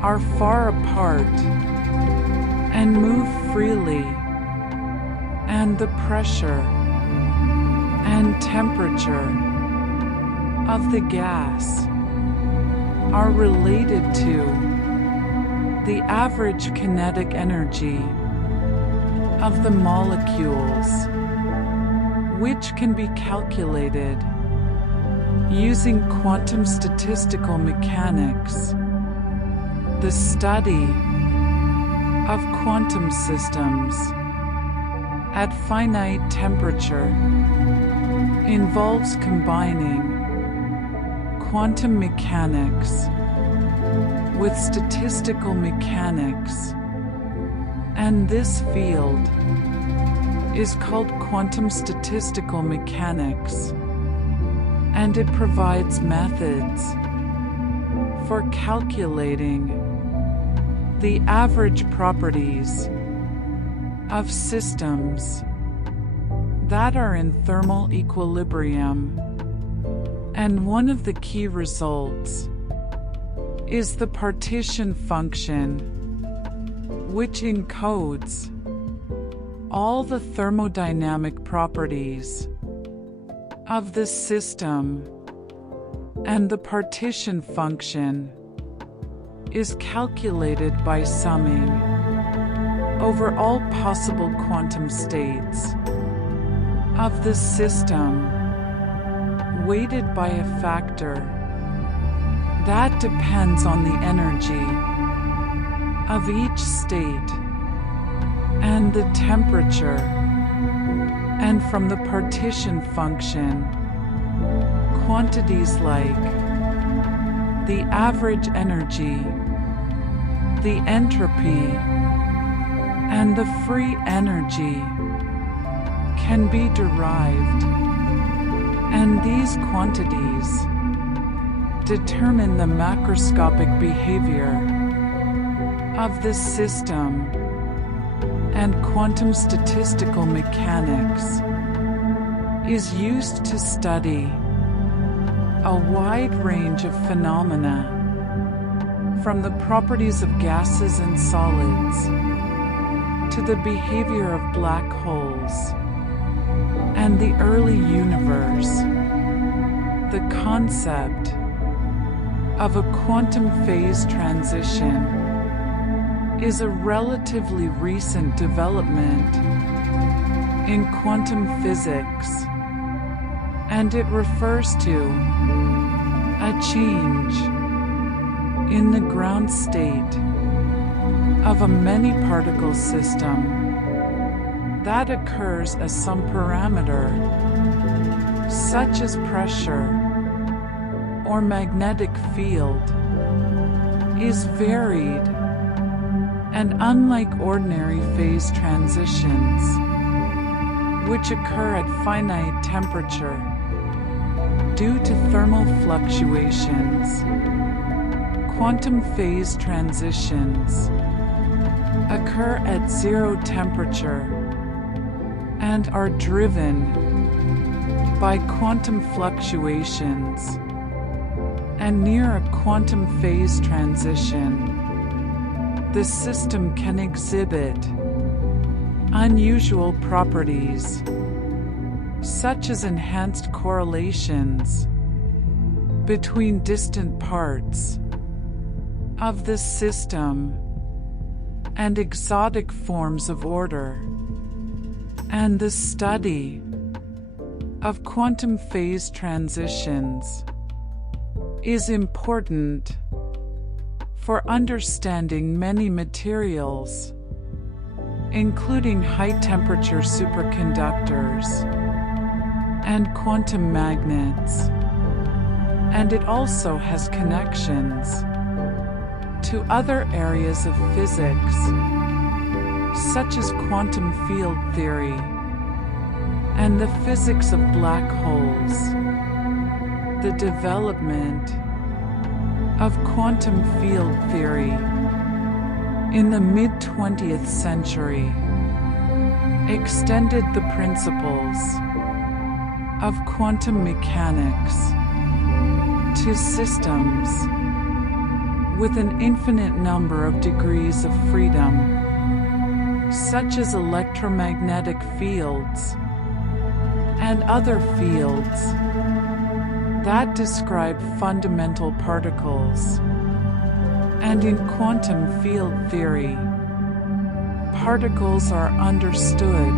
are far apart and move freely, and the pressure and temperature of the gas are related to the average kinetic energy of the molecules, which can be calculated using quantum statistical mechanics. The study of quantum systems at finite temperature involves combining quantum mechanics with statistical mechanics, and this field is called quantum statistical mechanics, and it provides methods for calculating the average properties of systems that are in thermal equilibrium. And one of the key results is the partition function, which encodes all the thermodynamic properties of the system. And the partition function is calculated by summing over all possible quantum states of the system, weighted by a factor that depends on the energy of each state and the temperature. And from the partition function, quantities like the average energy, the entropy, and the free energy can be derived, and these quantities determine the macroscopic behavior of the system. And quantum statistical mechanics is used to study a wide range of phenomena, from the properties of gases and solids to the behavior of black holes and the early universe. The concept of a quantum phase transition is a relatively recent development in quantum physics, and it refers to a change in the ground state of a many-particle system that occurs as some parameter, such as pressure or magnetic field, is varied. And unlike ordinary phase transitions, which occur at finite temperature due to thermal fluctuations. Quantum phase transitions occur at zero temperature and are driven by quantum fluctuations. And near a quantum phase transition, the system can exhibit unusual properties, such as enhanced correlations between distant parts of the system and exotic forms of order. And the study of quantum phase transitions is important for understanding many materials, including high-temperature superconductors and quantum magnets, and it also has connections to other areas of physics, such as quantum field theory and the physics of black holes. The development of quantum field theory in the mid-20th century extended the principles of quantum mechanics to systems with an infinite number of degrees of freedom, such as electromagnetic fields and other fields that describe fundamental particles. And in quantum field theory, particles are understood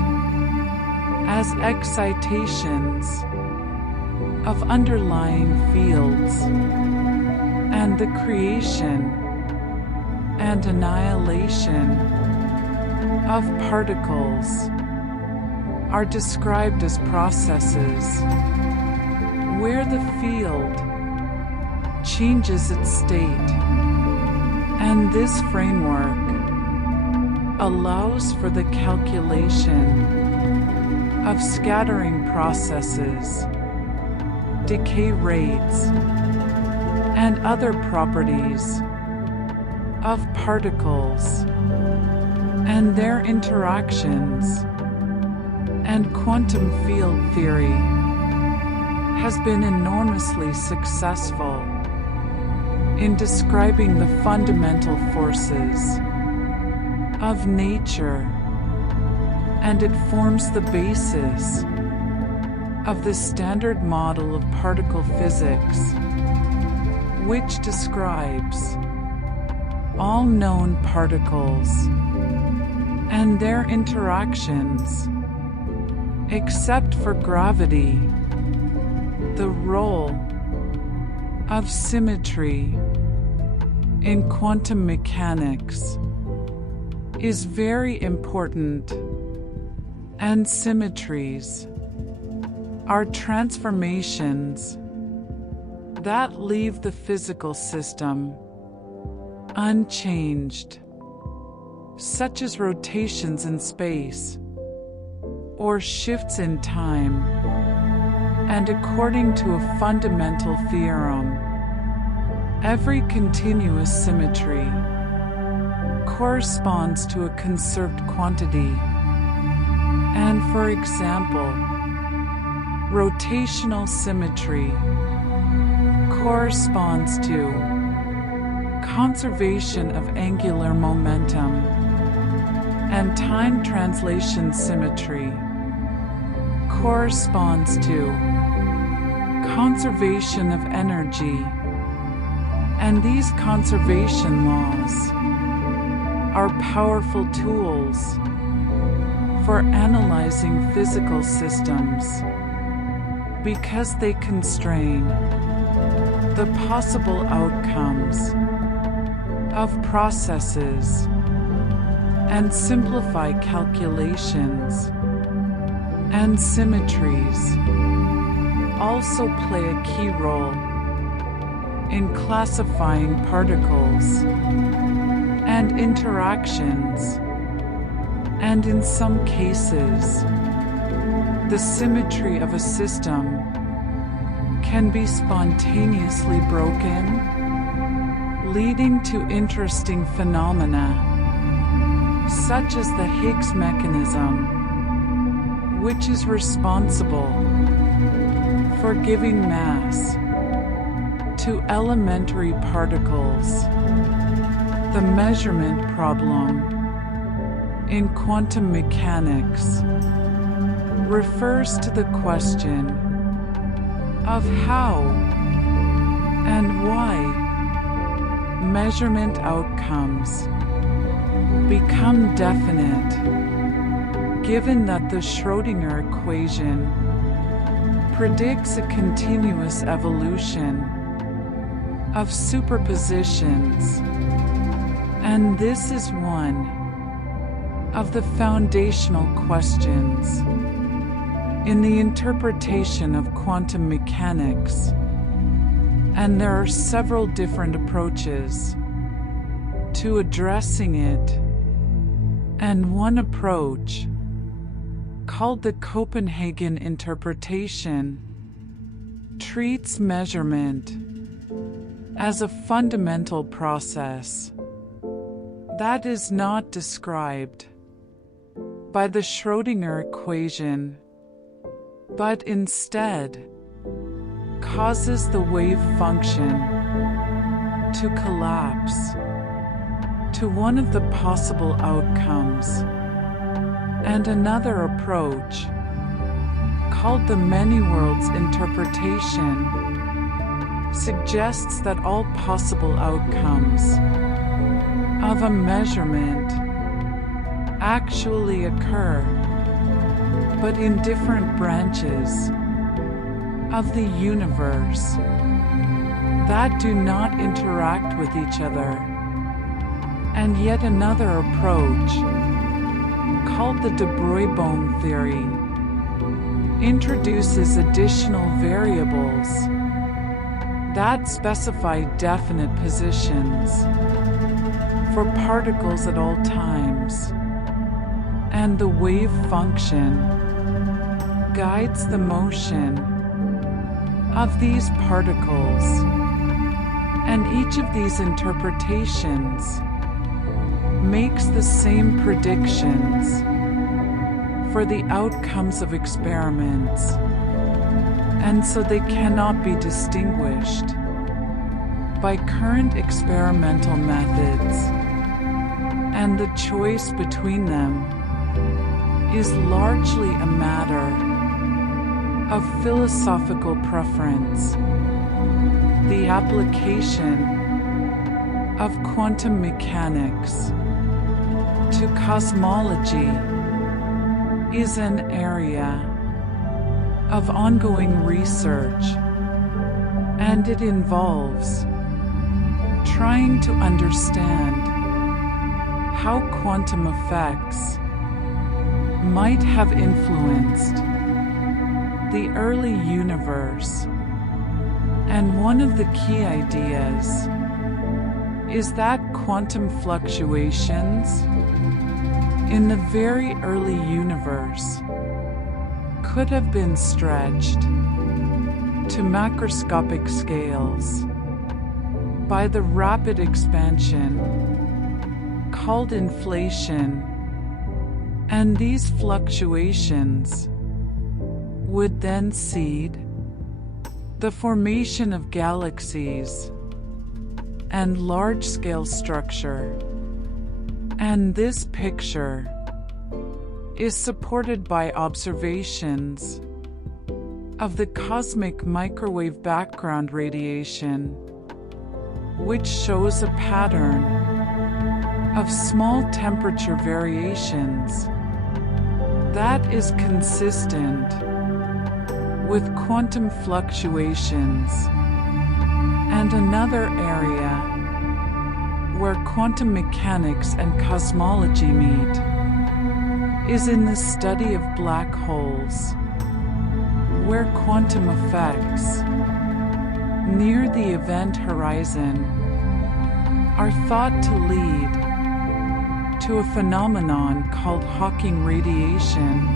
as excitations of underlying fields, and the creation and annihilation of particles are described as processes where the field changes its state. And this framework allows for the calculation of scattering processes, decay rates, and other properties of particles and their interactions. And quantum field theory has been enormously successful in describing the fundamental forces of nature, and it forms the basis of the standard model of particle physics, which describes all known particles and their interactions, except for gravity. The role of symmetry in quantum mechanics is very important, and symmetries are transformations that leave the physical system unchanged, such as rotations in space or shifts in time. And according to a fundamental theorem, every continuous symmetry corresponds to a conserved quantity. And for example, rotational symmetry corresponds to conservation of angular momentum, and time translation symmetry corresponds to conservation of energy. And these conservation laws are powerful tools for analyzing physical systems because they constrain the possible outcomes of processes and simplify calculations. And symmetries also play a key role in classifying particles and interactions, and in some cases, the symmetry of a system can be spontaneously broken, leading to interesting phenomena, such as the Higgs mechanism, which is responsible for giving mass to elementary particles. The measurement problem in quantum mechanics refers to the question of how and why measurement outcomes become definite, given that the Schrödinger equation predicts a continuous evolution of superpositions, and this is one of the foundational questions in the interpretation of quantum mechanics. And there are several different approaches to addressing it, and one approach, called the Copenhagen interpretation, treats measurement as a fundamental process that is not described by the Schrödinger equation, but instead causes the wave function to collapse to one of the possible outcomes. And another approach, called the many worlds interpretation, suggests that all possible outcomes of a measurement actually occur, but in different branches of the universe that do not interact with each other. And yet another approach, called the de Broglie theory, introduces additional variables that specify definite positions for particles at all times, and the wave function guides the motion of these particles. And each of these interpretations makes the same predictions for the outcomes of experiments, and so they cannot be distinguished by current experimental methods, and the choice between them is largely a matter of philosophical preference. The application of quantum mechanics to cosmology is an area of ongoing research, and it involves trying to understand how quantum effects might have influenced the early universe. And one of the key ideas is that quantum fluctuations in the very early universe could have been stretched to macroscopic scales by the rapid expansion called inflation, and these fluctuations would then seed the formation of galaxies and large-scale structure. And this picture is supported by observations of the cosmic microwave background radiation, which shows a pattern of small temperature variations that is consistent with quantum fluctuations. And another area where quantum mechanics and cosmology meet is in the study of black holes, where quantum effects near the event horizon are thought to lead to a phenomenon called Hawking radiation,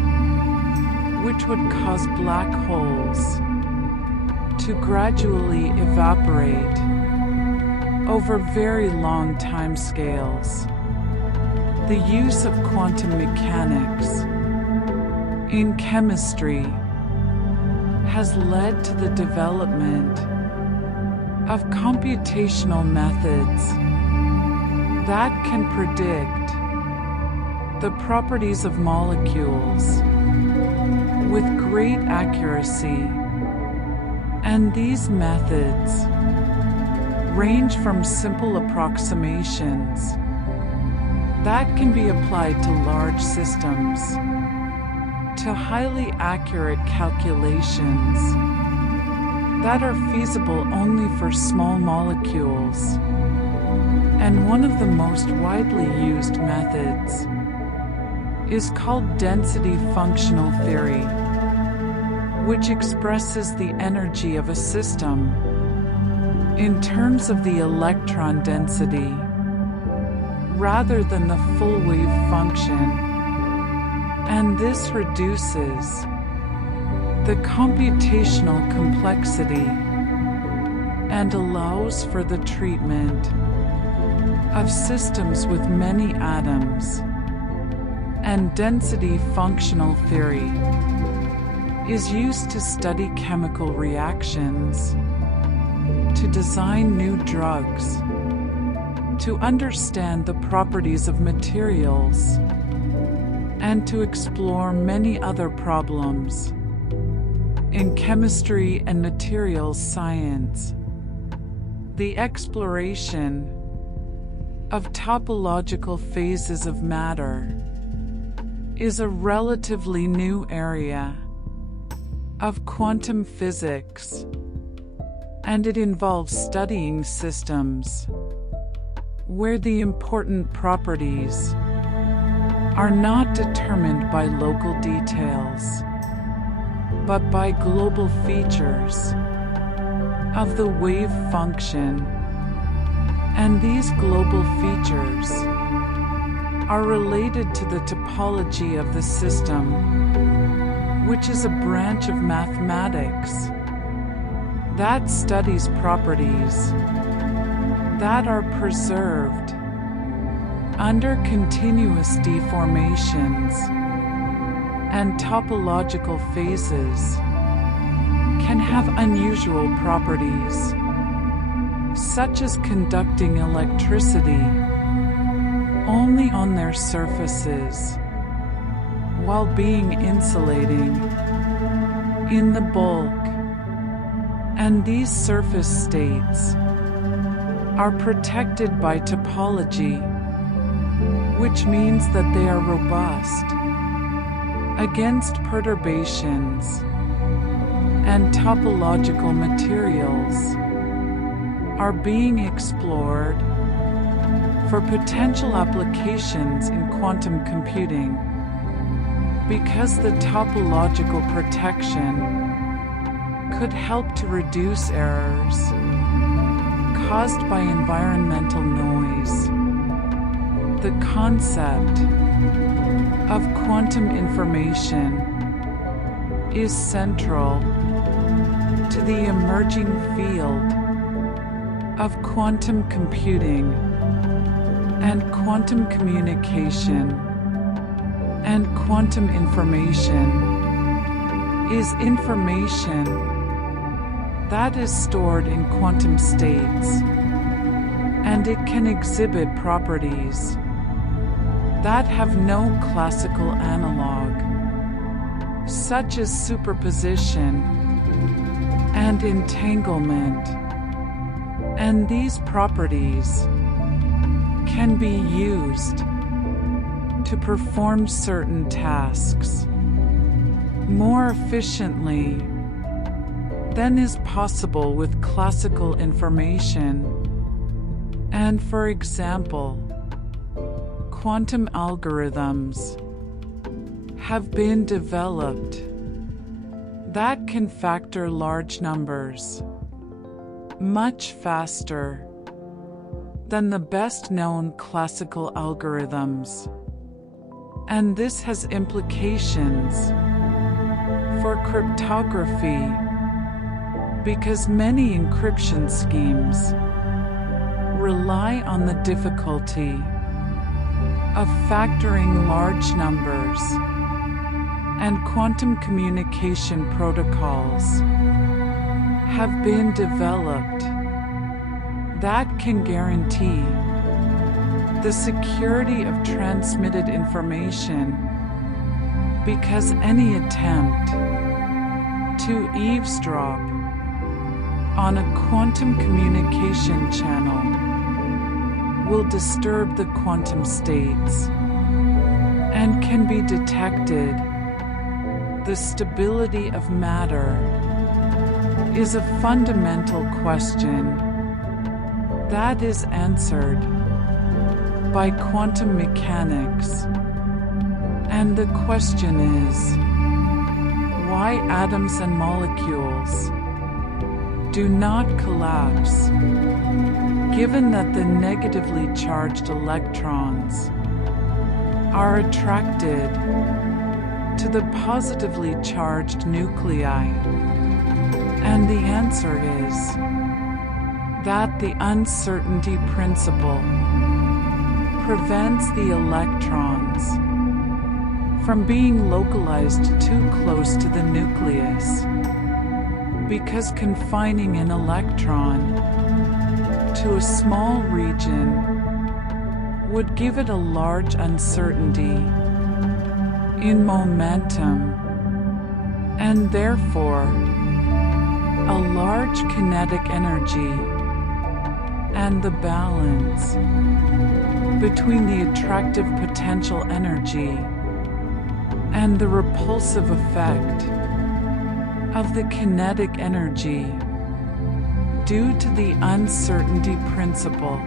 which would cause black holes to gradually evaporate over very long time scales. The use of quantum mechanics in chemistry has led to the development of computational methods that can predict the properties of molecules with great accuracy, and these methods range from simple approximations that can be applied to large systems to highly accurate calculations that are feasible only for small molecules. And one of the most widely used methods is called density functional theory, which expresses the energy of a system in terms of the electron density rather than the full wave function, and this reduces the computational complexity and allows for the treatment of systems with many atoms. And density functional theory is used to study chemical reactions, to design new drugs, to understand the properties of materials, and to explore many other problems in chemistry and materials science. The exploration of topological phases of matter is a relatively new area of quantum physics, and it involves studying systems where the important properties are not determined by local details, but by global features of the wave function. And these global features are related to the topology of the system, which is a branch of mathematics that studies properties that are preserved under continuous deformations, and topological phases can have unusual properties, such as conducting electricity only on their surfaces, while being insulating in the bulk. And these surface states are protected by topology, which means that they are robust against perturbations, and topological materials are being explored for potential applications in quantum computing, because the topological protection could help to reduce errors caused by environmental noise. The concept of quantum information is central to the emerging field of quantum computing and quantum communication. And quantum information is information that is stored in quantum states, and it can exhibit properties that have no classical analog, such as superposition and entanglement. And these properties can be used to perform certain tasks more efficiently than is possible with classical information. And for example, quantum algorithms have been developed that can factor large numbers much faster than the best-known classical algorithms. And this has implications for cryptography because many encryption schemes rely on the difficulty of factoring large numbers, and quantum communication protocols have been developed that can guarantee the security of transmitted information, because any attempt to eavesdrop on a quantum communication channel will disturb the quantum states and can be detected. The stability of matter is a fundamental question that is answered by quantum mechanics. And the question is, why atoms and molecules do not collapse, given that the negatively charged electrons are attracted to the positively charged nuclei? And the answer is that the uncertainty principle prevents the electrons from being localized too close to the nucleus, because confining an electron to a small region would give it a large uncertainty in momentum, and therefore a large kinetic energy, and the balance between the attractive potential energy and the repulsive effect of the kinetic energy due to the uncertainty principle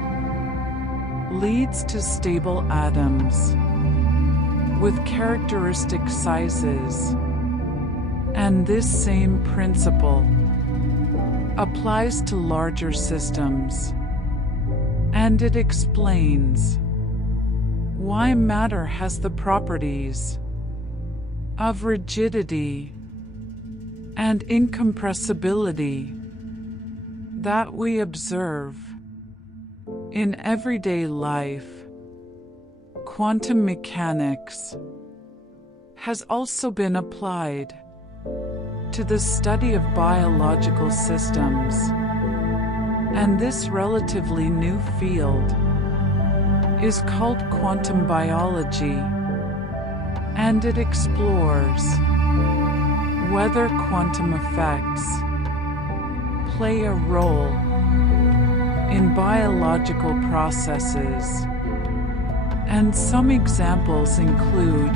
leads to stable atoms with characteristic sizes. And this same principle applies to larger systems, and it explains why matter has the properties of rigidity and incompressibility that we observe in everyday life. Quantum mechanics has also been applied to the study of biological systems, and this relatively new field is called quantum biology, and it explores whether quantum effects play a role in biological processes. And some examples include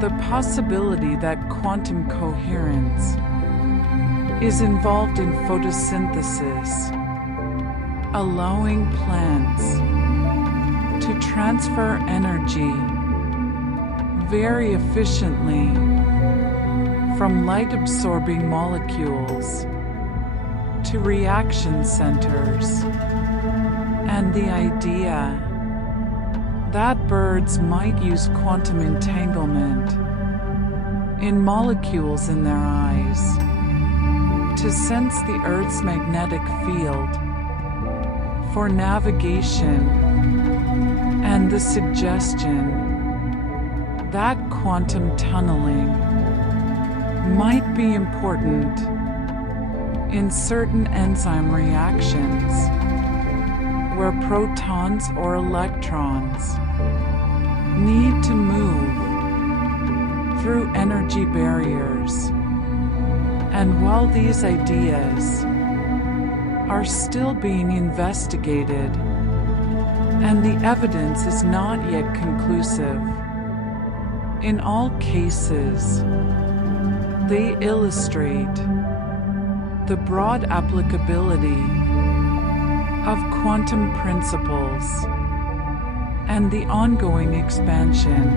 the possibility that quantum coherence is involved in photosynthesis, allowing plants to transfer energy very efficiently from light-absorbing molecules to reaction centers, and the idea that birds might use quantum entanglement in molecules in their eyes to sense the Earth's magnetic field for navigation, and the suggestion that quantum tunneling might be important in certain enzyme reactions where protons or electrons need to move through energy barriers. And while these ideas are still being investigated and the evidence is not yet conclusive, in all cases, they illustrate the broad applicability of quantum principles and the ongoing expansion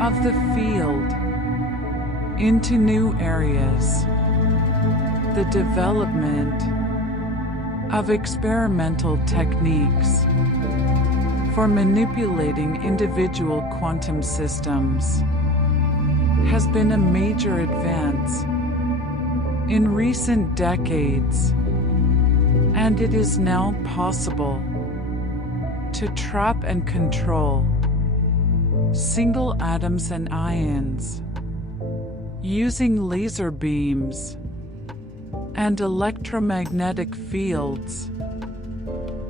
of the field into new areas. The development of experimental techniques for manipulating individual quantum systems has been a major advance in recent decades, and it is now possible to trap and control single atoms and ions using laser beams and electromagnetic fields,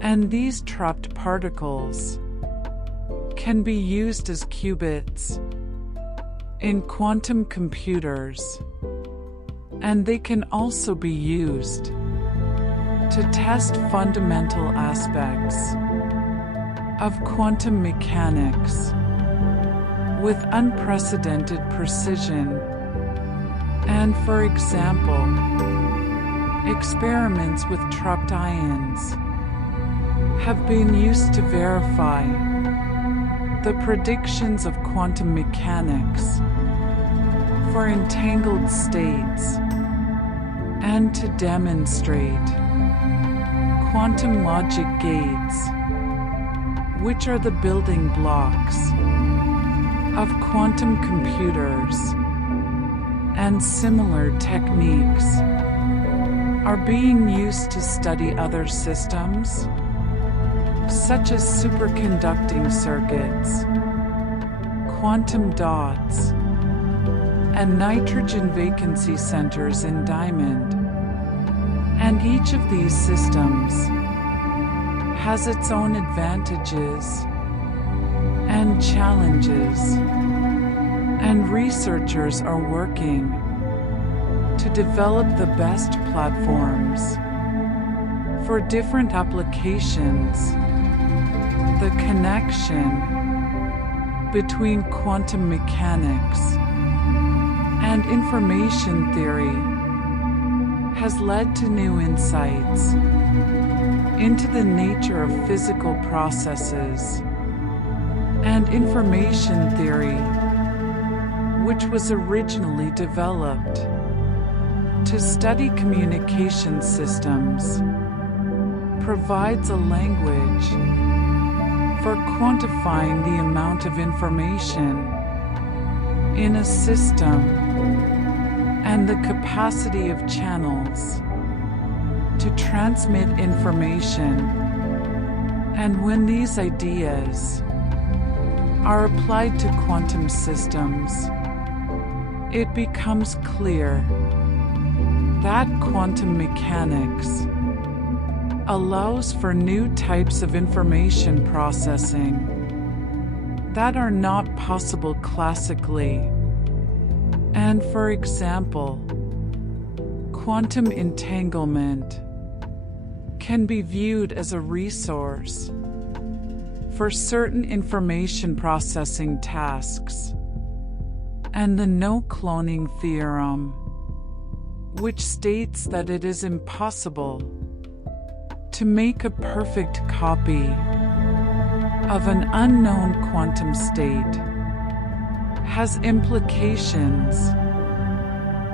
and these trapped particles can be used as qubits in quantum computers, and they can also be used to test fundamental aspects of quantum mechanics with unprecedented precision. And for example, experiments with trapped ions have been used to verify the predictions of quantum mechanics for entangled states and to demonstrate quantum logic gates, which are the building blocks of quantum computers. And similar techniques are being used to study other systems, such as superconducting circuits, quantum dots, and nitrogen vacancy centers in diamond. And each of these systems has its own advantages and challenges, and researchers are working to develop the best platforms for different applications. The connection between quantum mechanics and information theory has led to new insights into the nature of physical processes, and information theory, which was originally developed to study communication systems, provides a language for quantifying the amount of information in a system and the capacity of channels to transmit information. And when these ideas are applied to quantum systems, it becomes clear that quantum mechanics allows for new types of information processing that are not possible classically. And for example, quantum entanglement can be viewed as a resource for certain information processing tasks. And the no-cloning theorem, which states that it is impossible to make a perfect copy of an unknown quantum state, has implications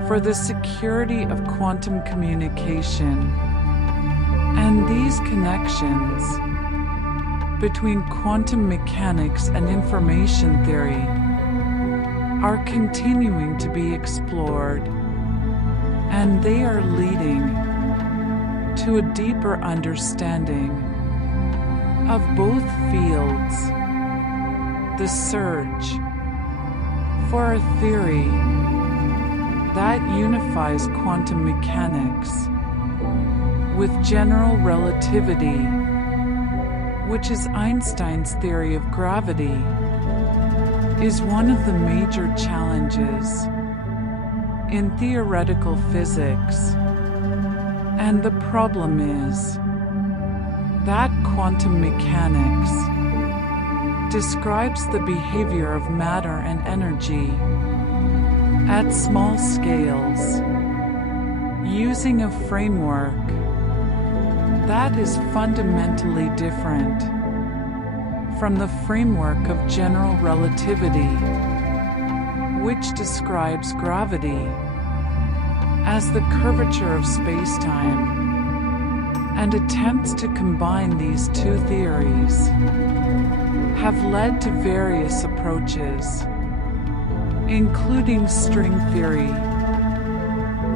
for the security of quantum communication. And these connections between quantum mechanics and information theory are continuing to be explored, and they are leading to a deeper understanding of both fields. The search for a theory that unifies quantum mechanics with general relativity, which is Einstein's theory of gravity, is one of the major challenges in theoretical physics. And the problem is that quantum mechanics describes the behavior of matter and energy at small scales, using a framework that is fundamentally different from the framework of general relativity, which describes gravity as the curvature of space-time, and attempts to combine these two theories have led to various approaches, including string theory,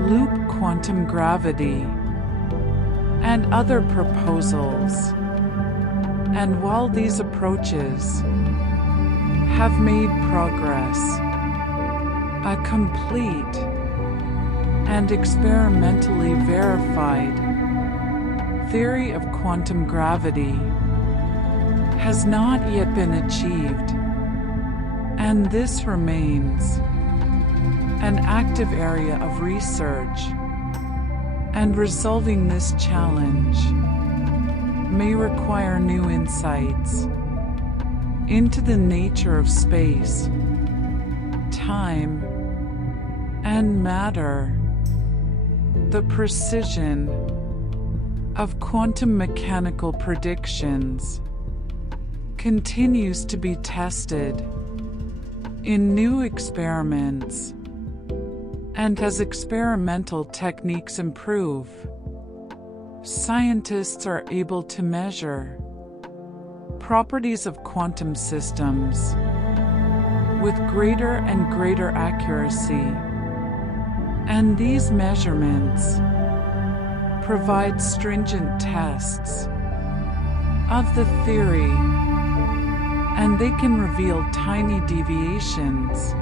loop quantum gravity, and other proposals. And while these approaches have made progress, a complete and experimentally verified theory of quantum gravity has not yet been achieved, and this remains an active area of research, and resolving this challenge may require new insights into the nature of space, time, and matter. The precision of quantum mechanical predictions continues to be tested in new experiments, and as experimental techniques improve, scientists are able to measure properties of quantum systems with greater and greater accuracy, and these measurements provide stringent tests of the theory, and they can reveal tiny deviations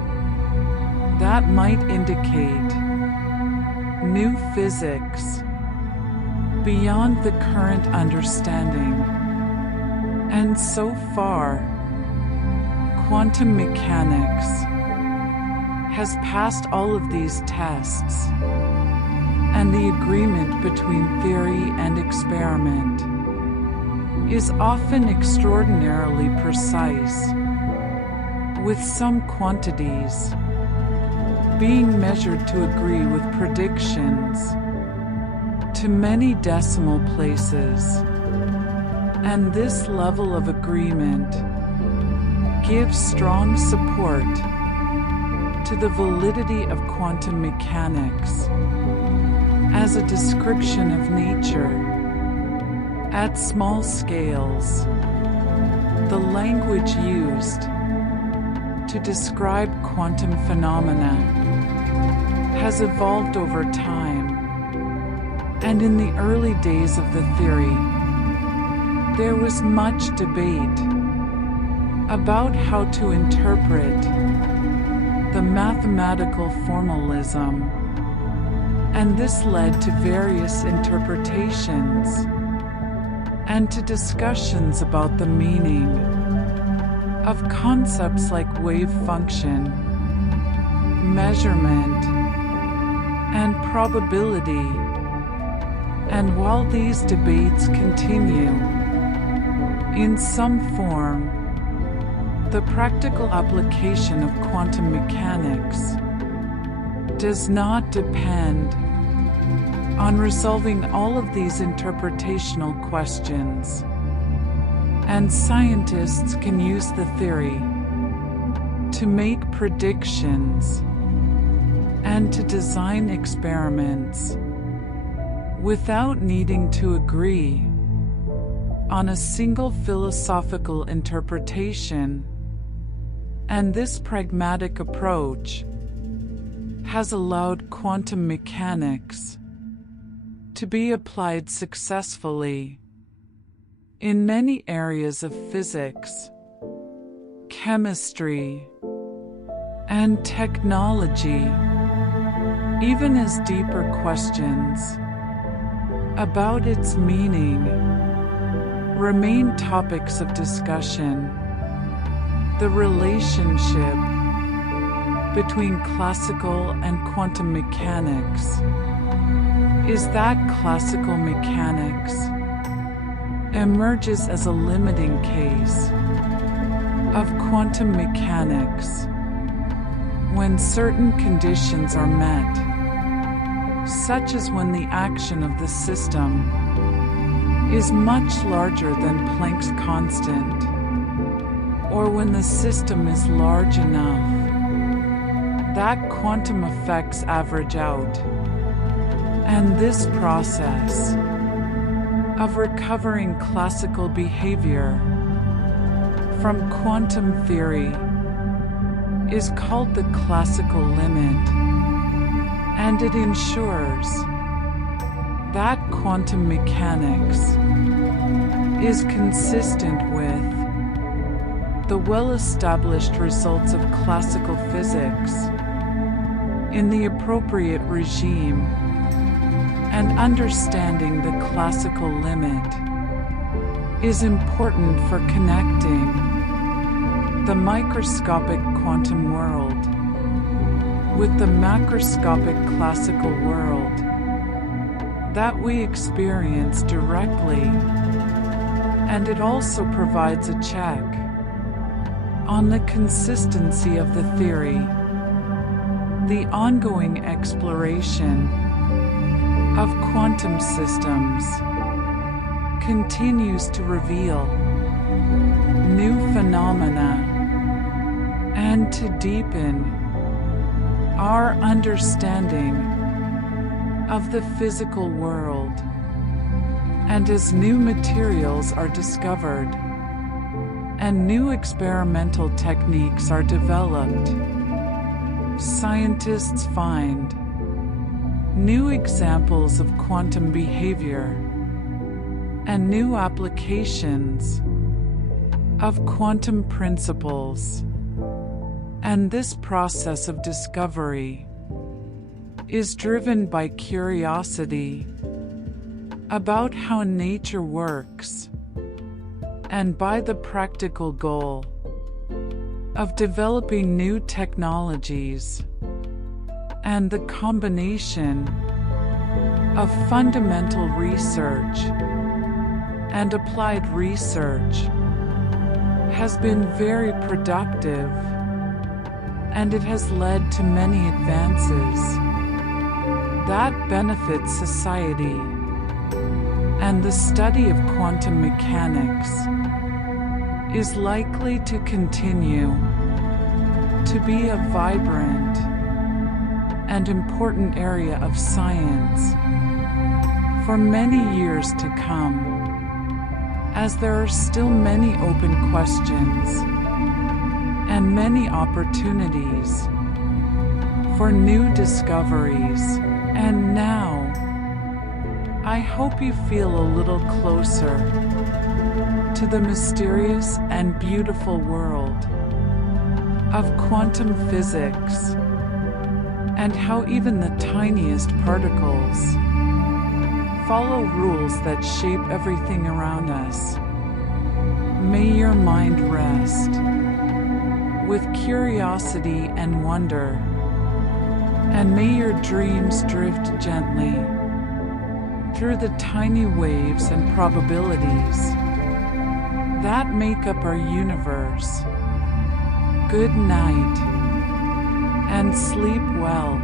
that might indicate new physics beyond the current understanding. And so far, quantum mechanics has passed all of these tests, and the agreement between theory and experiment is often extraordinarily precise, with some quantities being measured to agree with predictions to many decimal places. And this level of agreement gives strong support to the validity of quantum mechanics as a description of nature at small scales. The language used to describe quantum phenomena has evolved over time, and in the early days of the theory, there was much debate about how to interpret the mathematical formalism, and this led to various interpretations and to discussions about the meaning of concepts like wave function, measurement, and probability. And while these debates continue in some form, the practical application of quantum mechanics does not depend on resolving all of these interpretational questions, and scientists can use the theory to make predictions and to design experiments without needing to agree on a single philosophical interpretation. And this pragmatic approach has allowed quantum mechanics to be applied successfully in many areas of physics, chemistry, and technology, even as deeper questions about its meaning remain topics of discussion. The relationship between classical and quantum mechanics is that classical mechanics emerges as a limiting case of quantum mechanics when certain conditions are met, such as when the action of the system is much larger than Planck's constant, or when the system is large enough that quantum effects average out. And this process of recovering classical behavior from quantum theory is called the classical limit. and it ensures that quantum mechanics is consistent with the well-established results of classical physics in the appropriate regime, and understanding the classical limit is important for connecting the microscopic quantum world with the macroscopic classical world that we experience directly, and it also provides a check on the consistency of the theory. The ongoing exploration of quantum systems continues to reveal new phenomena and to deepen our understanding of the physical world. And as new materials are discovered and new experimental techniques are developed, scientists find new examples of quantum behavior and new applications of quantum principles. And this process of discovery is driven by curiosity about how nature works, and by the practical goal of developing new technologies. And the combination of fundamental research and applied research has been very productive, and it has led to many advances that benefit society. And the study of quantum mechanics is likely to continue to be a vibrant and important area of science for many years to come, as there are still many open questions and many opportunities for new discoveries. And now, I hope you feel a little closer to the mysterious and beautiful world of quantum physics, and how even the tiniest particles follow rules that shape everything around us. May your mind rest with curiosity and wonder, and may your dreams drift gently through the tiny waves and probabilities that make up our universe. Good night, and sleep well.